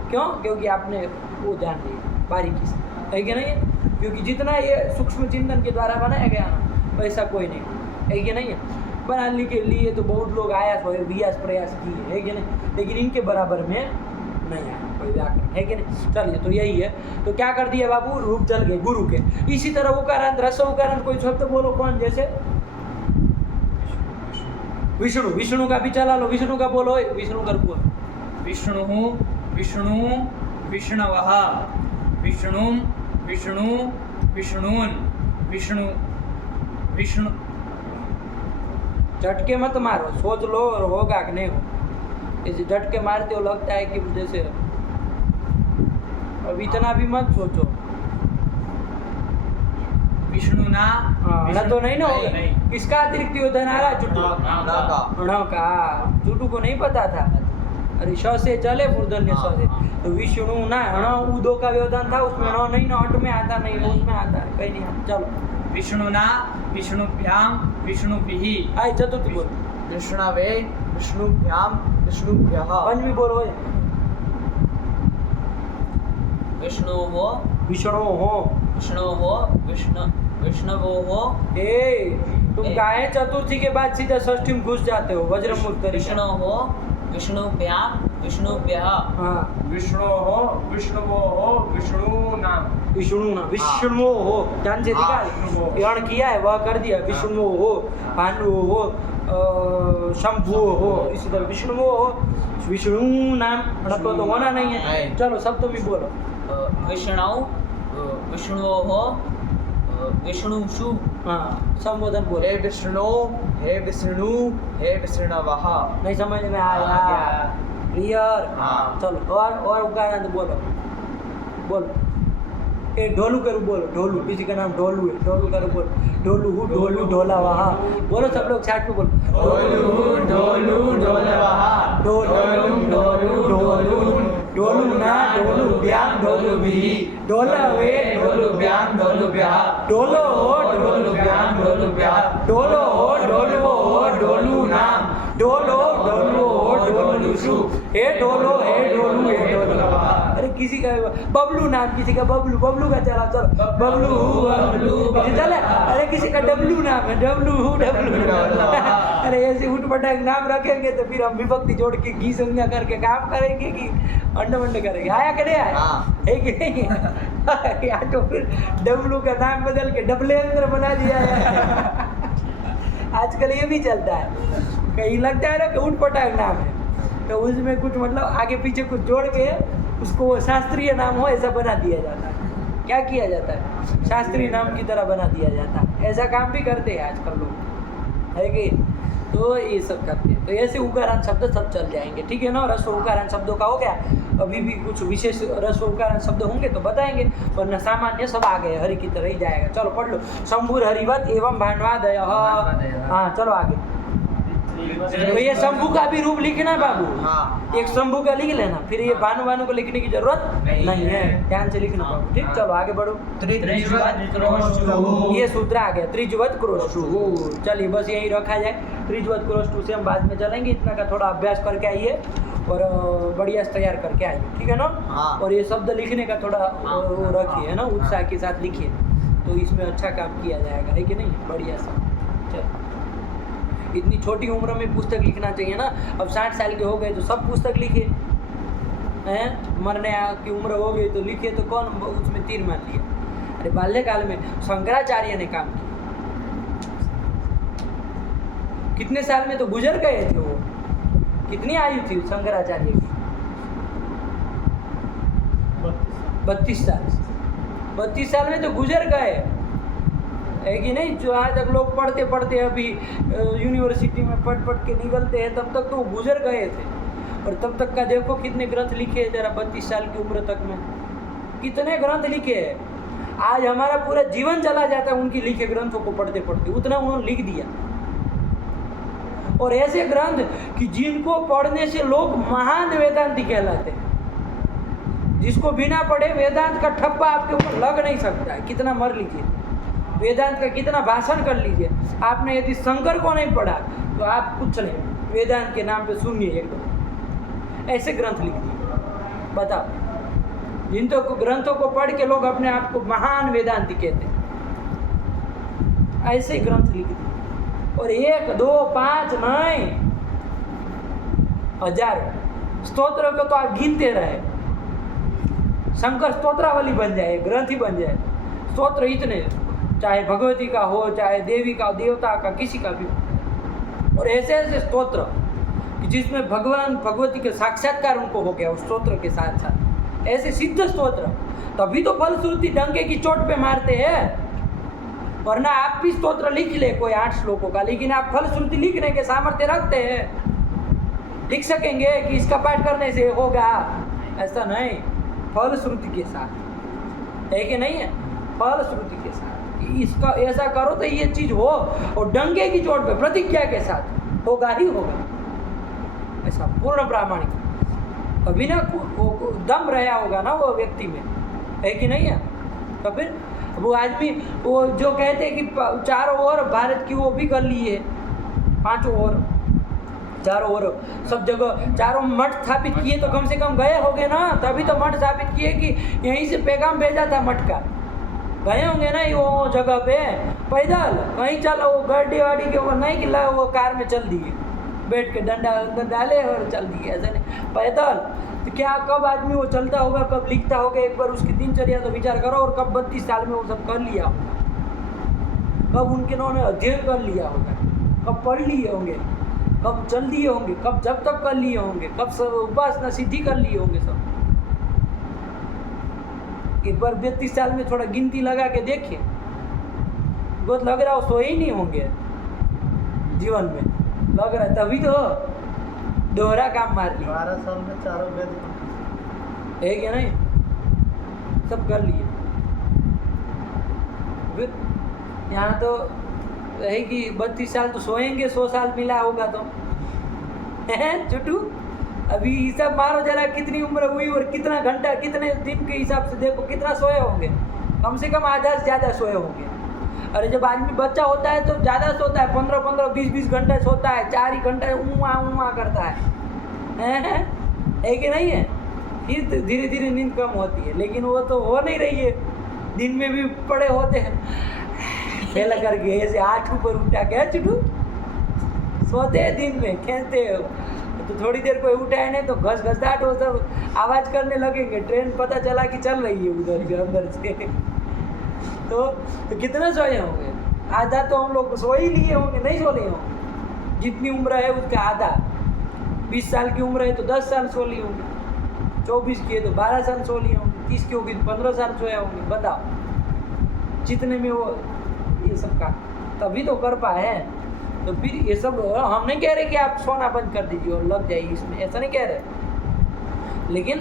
क्यों? क्योंकि आपने वो जान लिया बारीकी से, है कि नहीं। क्योंकि जितना ये सूक्ष्म चिंतन के द्वारा बनाया गया ना, वैसा कोई नहीं, है कि नहीं। बनाने के लिए तो बहुत लोग आयास प्रयास किए, है कि नहीं, लेकिन इनके बराबर में नहीं आया कोई व्याकरण, है कि नहीं। चलिए, तो यही है। तो क्या कर दिया बाबू, रूप चल गए गुरु के। इसी तरह उकारांत, रस्व उकारांत, कोई शब्द बोलो कौन, जैसे विष्णु, विष्णु का भी चला लो, विष्णु का बोलो, विष्णु का बोलो, विष्णु, विष्णु, विष्णवः, विष्णुम विष्णु विष्णुन विष्णु विष्णु। झटके मत मारो, सोच लो और होगा कि नहीं हो। ऐसे झटके मारते हो लगता है कि जैसे, अब इतना भी मत सोचो। विष्णु ना हाँ तो नहीं ना होगा। नहीं। किसका अतिरिक्त योगदान आ रहा है? जुटू का। जुटू को नहीं पता था। अरे श से चले मूर्धन्य स से, तो विष्णु ना ण उदो का व्यवधान था, उसमें ण नहीं ना, अट में आता नहीं, उसमें आता है, कहीं नहीं आता। चलो विष्णु ना विष्णुभ्याम विष्णुभिः। आए चतुर्थी बोलो, विष्णवे विष्णुभ्याम विष्णुभ्यः। पंचमी बोलो। विष्णोः विष्णु हो विष्णवोः ए, तुम काहे चतुर्थी के बाद सीधा षष्ठी में घुस जाते हो वज्रमुख तरीका। विष्णोः विष्णुभ्यां विष्णुभ्यः। हाँ विष्णोः विष्णुवोः विष्णूनां। विष्णु ना विष्णु हो, ध्यान से दिखा, यण किया है वह कर दिया। विष्णु हो, भानु हो, शंभु हो, इसी तरह विष्णु हो, विष्णु नाम णत्व तो होना नहीं है। चलो सब तुम ही बोलो। विष्णौ विष्णोः विष्णुषु। हाँ संबोधन बोलो। हे विष्णु हे विष्णु हे विष्णवः। नहीं समझ में आया? क्लियर? हाँ। चलो और उगारांत बोलो, बोलो। ए ढोलू करो बोलो, ढोलू, किसी का नाम ढोलू है, ढोलू करो बोलो। ढोलू हूँ, ढोलू ढोला वहा, बोलो सब लोग साथ में बोलो। ढोलू ढोलू ढोलवः। ढोलू ढोलू ढोलू ढोलू ना ढोलू ब्याम ढोलू भी ढोला वे ढोलू ब्याम ढोलू ब्याह ढोलो हो ढोलू ब्याम ढोलू ब्याह ढोलो हो ढोलू नाम ढोलो ढोलू हो ढोलू शु हे ढोलो हे ढोलू। अरे किसी का बबलू नाम, किसी का बबलू, बबलू का चला चलो बबलू चले। अरे किसी का डब्लू नाम है, डब्लू। अरे ऐसे उठ पटाख नाम रखेंगे तो फिर हम विभक्ति जोड़ के घी संज्ञा करके काम करेंगे कि अंडे मंडे करेंगे। आया कि नहीं आया? है कि नहीं? या तो फिर डब्लू का नाम बदल के डबलेंद्र बना दिया है। आजकल ये भी चलता है, कहीं लगता है ना कि उठ पटाख नाम है तो उसमें कुछ मतलब आगे पीछे कुछ जोड़ के उसको वो शास्त्रीय नाम हो ऐसा बना दिया जाता है। क्या किया जाता है? शास्त्रीय नाम की तरह बना दिया जाता है। ऐसा काम भी करते हैं आजकल लोग, है कि? तो ये सब करते हैं। तो ऐसे उकारांत शब्द सब चल जाएंगे, ठीक है ना? रस्व उकारांत शब्दों का हो गया। अभी भी कुछ विशेष रस्व उकारांत शब्द होंगे तो बताएंगे, वरना सामान्य सब आ गए, हरि की तरह ही जाएगा। चलो पढ़ लो। शंभुर हरिवत एवं भान्वादय। हाँ चलो आगे। तो ये शंभु का भी रूप लिखना बाबू। हाँ। एक शंभु का लिख लेना, फिर ये भानु को लिखने की जरूरत नहीं है। ध्यान से लिखना बाबू, ठीक? चलो आगे बढ़ो। ये सूत्र आ गया, त्रिज्वत क्रोष्टु। चलिए बस यही रखा जाए। त्रिज्वत क्रोष्टु से हम बाद में चलेंगे। इतना का थोड़ा अभ्यास करके आइए और बढ़िया तैयार करके आइए, ठीक है ना? हाँ। और ये शब्द लिखने का थोड़ा वो रखिए, है ना? उत्साह के साथ लिखिए, तो इसमें अच्छा काम किया जाएगा, है कि नहीं? बढ़िया सा। चलो, इतनी छोटी उम्र में पुस्तक लिखना चाहिए ना। अब 60 साल के हो गए तो सब पुस्तक लिखे हैं, मरने की उम्र हो गई तो लिखे, तो कौन उसमें तीर मान लिया? अरे बाल्यकाल में शंकराचार्य ने काम किया, कितने साल में तो गुजर गए थे वो। कितनी आयु थी शंकराचार्य की? 32 साल। 32 साल में तो गुजर गए, है कि नहीं? जो आज तक लोग पढ़ते पढ़ते अभी यूनिवर्सिटी में पढ़ के निकलते हैं, तब तक तो वो गुजर गए थे। और तब तक का देखो कितने ग्रंथ लिखे हैं जरा। 32 साल की उम्र तक में कितने ग्रंथ लिखे हैं। आज हमारा पूरा जीवन चला जाता है उनकी लिखे ग्रंथों को पढ़ते पढ़ते, उतना उन्होंने लिख दिया। और ऐसे ग्रंथ कि जिनको पढ़ने से लोग महान वेदांती कहलाते हैं, जिसको बिना पढ़े वेदांत का ठप्पा आपके ऊपर लग नहीं सकता है। कितना मर लीजिए, वेदांत का कितना भाषण कर लीजिए, आपने यदि शंकर को नहीं पढ़ा तो आप कुछ नहीं, वेदांत के नाम पे सुनिए एकदम। ऐसे ग्रंथ लिख दिए, बताओ। जिन तो ग्रंथों को पढ़ के लोग अपने आप को महान वेदांती कहते हैं, ऐसे ग्रंथ लिख दिए। और 1, 2, 5 नहीं, 1000 स्तोत्र को तो आप गिनते रहे। शंकर स्तोत्रावली बन जाए, ग्रंथ ही बन जाए। स्तोत्र इतने, चाहे भगवती का हो, चाहे देवी का, देवता का, किसी का भी हो। और ऐसे ऐसे स्तोत्र जिसमें भगवान भगवती के साक्षात्कार उनको हो गया उस स्तोत्र के साथ साथ, ऐसे सिद्ध स्तोत्र तभी तो फलश्रुति डंके की चोट पे मारते हैं। वरना आप भी स्तोत्र लिख ले कोई 8 श्लोकों का, लेकिन आप फलश्रुति लिखने के सामर्थ्य रखते हैं, लिख सकेंगे कि इसका पाठ करने से होगा, ऐसा नहीं। फलश्रुति के साथ है कि नहीं है, फलश्रुति के साथ कि इसका ऐसा करो तो ये चीज हो, और डंके की चोट पे प्रतिज्ञा के साथ होगा ही होगा, ऐसा पूर्ण प्रामाणिक। अभी ना वो दम रहा होगा ना वो व्यक्ति में, है कि नहीं है। तो फिर वो आदमी वो जो कहते हैं कि चारों ओर भारत की वो भी कर ली है, 5 ओर चारों ओर सब जगह चारों मठ स्थापित किए, तो कम से कम गए होंगे ना, तभी तो मठ स्थापित किए कि यहीं से पैगाम भेजा था मठ का। गए होंगे ना वो जगह पे पैदल, कहीं चलो वो गाड़ी वाड़ी के ऊपर नहीं कि वो कार में चल दिए, बैठ के डंडा अंदर डाले और चल दिए, ऐसा नहीं, पैदल। तो क्या कब आदमी वो चलता होगा, कब लिखता होगा, एक बार उसकी दिनचर्या तो विचार करो। और कब 32 साल में वो सब कर लिया होगा, कब उनके उन्होंने अध्ययन कर लिया होगा, कब पढ़ लिए होंगे, कब चल दिए होंगे, कब जब तक कर लिए होंगे, कब सब उपासना सिद्धि कर लिए होंगे सब। एक बार 32 साल में थोड़ा गिनती लगा के देखिए, बहुत लग रहा है वो सोए ही नहीं होंगे जीवन में, लग रहा है, तभी तो दोहरा काम मार लिया। 12 साल में 4 वेद है क्या नहीं, सब कर लिए। फिर यहाँ तो है कि 32 साल तो सोएंगे, 100 साल मिला होगा तो छोटू अभी हिसाब मारो जरा, कितनी उम्र हुई और कितना घंटा, कितने दिन के हिसाब से देखो कितना सोए होंगे, कम से कम आधा से ज़्यादा सोए होंगे। अरे जब आदमी बच्चा होता है तो ज़्यादा सोता है, 15-15, 20-20 घंटे सोता है, 4 ही घंटे उमा करता है कि नहीं है। फिर धीरे धीरे नींद कम होती है, लेकिन वो तो हो नहीं रही है, दिन में भी पड़े होते हैं खेल करके, ऐसे 8 ऊपर उठा के चुटू सोते हैं दिन में, खेलते हो तो थोड़ी देर कोई उठाए नहीं तो घसघसाहट हो, सब आवाज़ करने लगेंगे, ट्रेन पता चला कि चल रही है उधर से अंदर से तो कितना सोए होंगे, आधा तो हम लोग सो ही लिए होंगे, नहीं सो लिए होंगे। जितनी उम्र है उसका आधा, 20 साल की उम्र है तो 10 साल सो लिए होंगे, 24 की है तो 12 साल सो लिए होंगे, 30 की होगी तो 15 साल सोए होंगे। बताओ जितने में वो ये सब का तभी तो कर पाए। तो फिर ये सब हम नहीं कह रहे कि आप सोना बंद कर दीजिए और लग जाइए इसमें, ऐसा नहीं कह रहे, लेकिन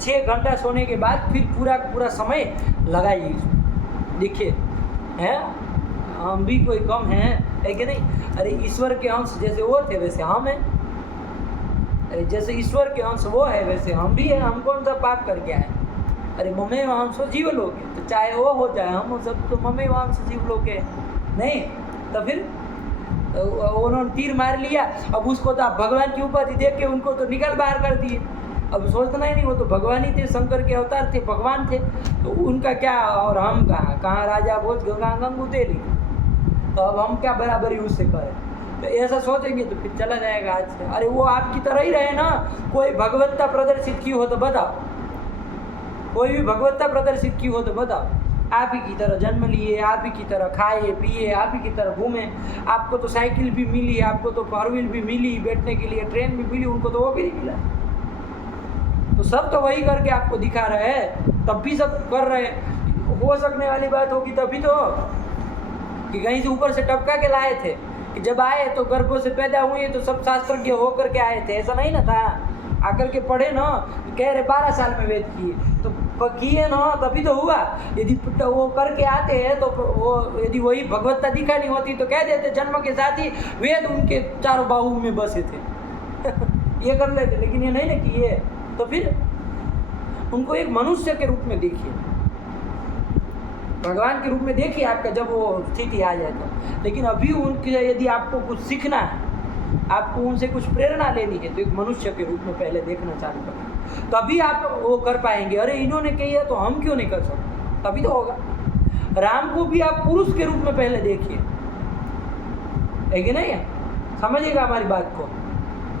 6 घंटा सोने के बाद फिर पूरा समय लगाइए इसमें। देखिए हैं हम भी कोई कम हैं, है कि नहीं। अरे ईश्वर के अंश जैसे वो थे वैसे हम हैं, अरे जैसे ईश्वर के अंश वो है वैसे हम भी हैं। हम कौन सा पाप करके आए, अरे मम्मी वहां से जीव लोग हैं, तो चाहे वो हो जाए हम सब तो मम्मी वहां से जीव लोग हैं नहीं। तो फिर उन्होंने तीर मार लिया, अब उसको तो आप भगवान की उपाधि देख के उनको तो निकल बाहर कर दिए। अब सोचना ही नहीं, वो तो भगवान ही थे, शंकर के अवतार थे, भगवान थे, तो उनका क्या और हम कहाँ राजा भोज गंगा गंगू तेली, तो अब हम क्या बराबरी उससे करें। तो ऐसा सोचेंगे तो फिर चला जाएगा आज से। अरे वो आपकी तरह ही रहे ना, कोई भगवत्ता प्रदर्शित की हो तो बताओ, कोई भी भगवत्ता प्रदर्शित की हो तो बताओ। आप ही की तरह जन्म लिए, आप ही की तरह खाए पिए, आप ही की तरह घूमे, आपको तो साइकिल भी मिली, आपको तो 4 व्हील भी मिली, बैठने के लिए ट्रेन भी मिली, उनको तो वो भी नहीं मिला। तो सब तो वही करके आपको दिखा रहे हैं, तब भी सब कर रहे हैं। हो सकने वाली बात होगी तभी तो कि कहीं से ऊपर से टपका के लाए थे, कि जब आए तो गर्भों से पैदा हुए तो सब शास्त्रज्ञ होकर के आए थे, ऐसा नहीं ना था। आकर के पढ़े ना, कह रहे 12 साल में वेद किए, तो किए ना तभी तो हुआ। यदि वो करके आते हैं तो वो यदि वही भगवत्ता दिखानी होती तो कह देते जन्म के साथ ही वेद उनके चारों बाहु में बसे थे ये कर लेते, लेकिन ये नहीं ना किए। तो फिर उनको एक मनुष्य के रूप में देखिए, भगवान के रूप में देखिए आपका जब वो स्थिति आ जाए तो। लेकिन अभी उनके यदि आपको कुछ सीखना है, आपको उनसे कुछ प्रेरणा लेनी है, तो एक मनुष्य के रूप में पहले देखना चालू करें, तभी आप वो कर पाएंगे। अरे इन्होंने किया तो हम क्यों नहीं कर सकते, तभी तो होगा। राम को भी आप पुरुष के रूप में पहले देखिए, है कि नहीं। समझिएगा हमारी बात को,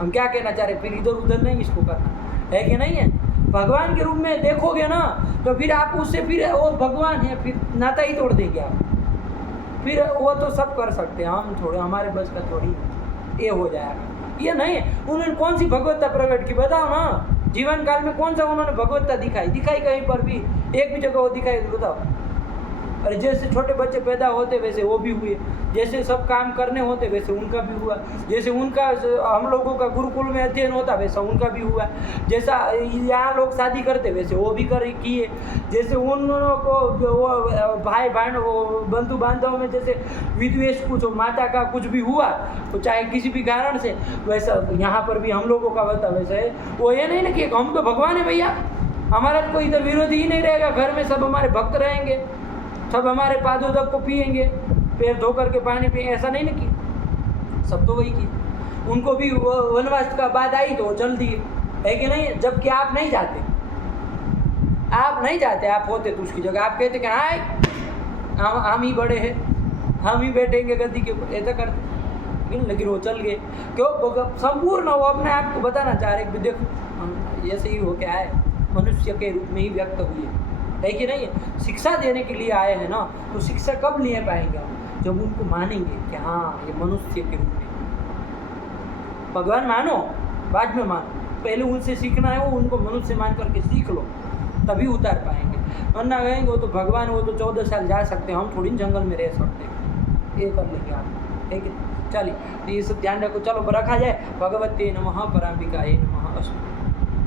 हम क्या कहना चाह रहे, फिर इधर उधर नहीं इसको करना, है कि नहीं है। भगवान के रूप में देखोगे ना तो फिर आप उससे फिर वो भगवान है, फिर नाता ही तोड़ देंगे आप। फिर वो तो सब कर सकते हैं, हम थोड़े, हमारे बस का थोड़ी ये हो जाएगा। ये नहीं है, उन्होंने कौन सी भगवत्ता प्रकट की बताओ ना। जीवन काल में कौन सा उन्होंने भगवत्ता दिखाई कहीं पर भी? एक भी जगह वो दिखाई बताओ। अरे जैसे छोटे बच्चे पैदा होते वैसे वो भी हुए, जैसे सब काम करने होते वैसे उनका भी हुआ, जैसे उनका हम लोगों का गुरुकुल में अध्ययन होता वैसा उनका भी हुआ, जैसा यहाँ लोग शादी करते वैसे वो भी किए, जैसे उन लोगों को वो भाई बहन वो बंधु बांधव में जैसे विद्वेष कुछ माता का कुछ भी हुआ तो चाहे किसी भी कारण से, वैसा यहाँ पर भी हम लोगों का होता वैसा है। वो ये नहीं ना कि हम तो भगवान है भैया, हमारा तो कोई इधर विरोधी ही नहीं रहेगा, घर में सब हमारे भक्त रहेंगे, सब हमारे पादोदक को पिएंगे, पैर धो करके पानी पिएंगे, ऐसा नहीं ना कि सब तो वही की। उनको भी वनवास का बात आई तो वो चल दिए, है कि नहीं? जबकि आप नहीं जाते, आप होते तो उसकी जगह आप कहते कि हाँ हम ही बड़े हैं, हम ही बैठेंगे गद्दी के ऊपर, ऐसा करते। लेकिन वो चल गए क्यों? संपूर्ण वो अपने आप को बताना चाह रहे कि देखो ऐसे ही हो क्या है, मनुष्य के रूप में ही व्यक्त हुए, है कि नहीं? शिक्षा देने के लिए आए हैं ना, तो शिक्षा कब ले पाएंगे हम? जब उनको मानेंगे कि हाँ ये मनुष्य के रूप में। भगवान मानो बाद में मानो, पहले उनसे सीखना है, वो उनको मनुष्य मान करके सीख लो तभी उतार पाएंगे, वरना कहेंगे वो तो भगवान, वो तो 14 साल जा सकते हैं, हम थोड़ी जंगल में रह सकते हैं, ये कर लेंगे आप, है कि? चलिए ये सब ध्यान रखो, चलो रखा जाए। भगवते नमः, पराम्बिकायै नमः। अस्तु।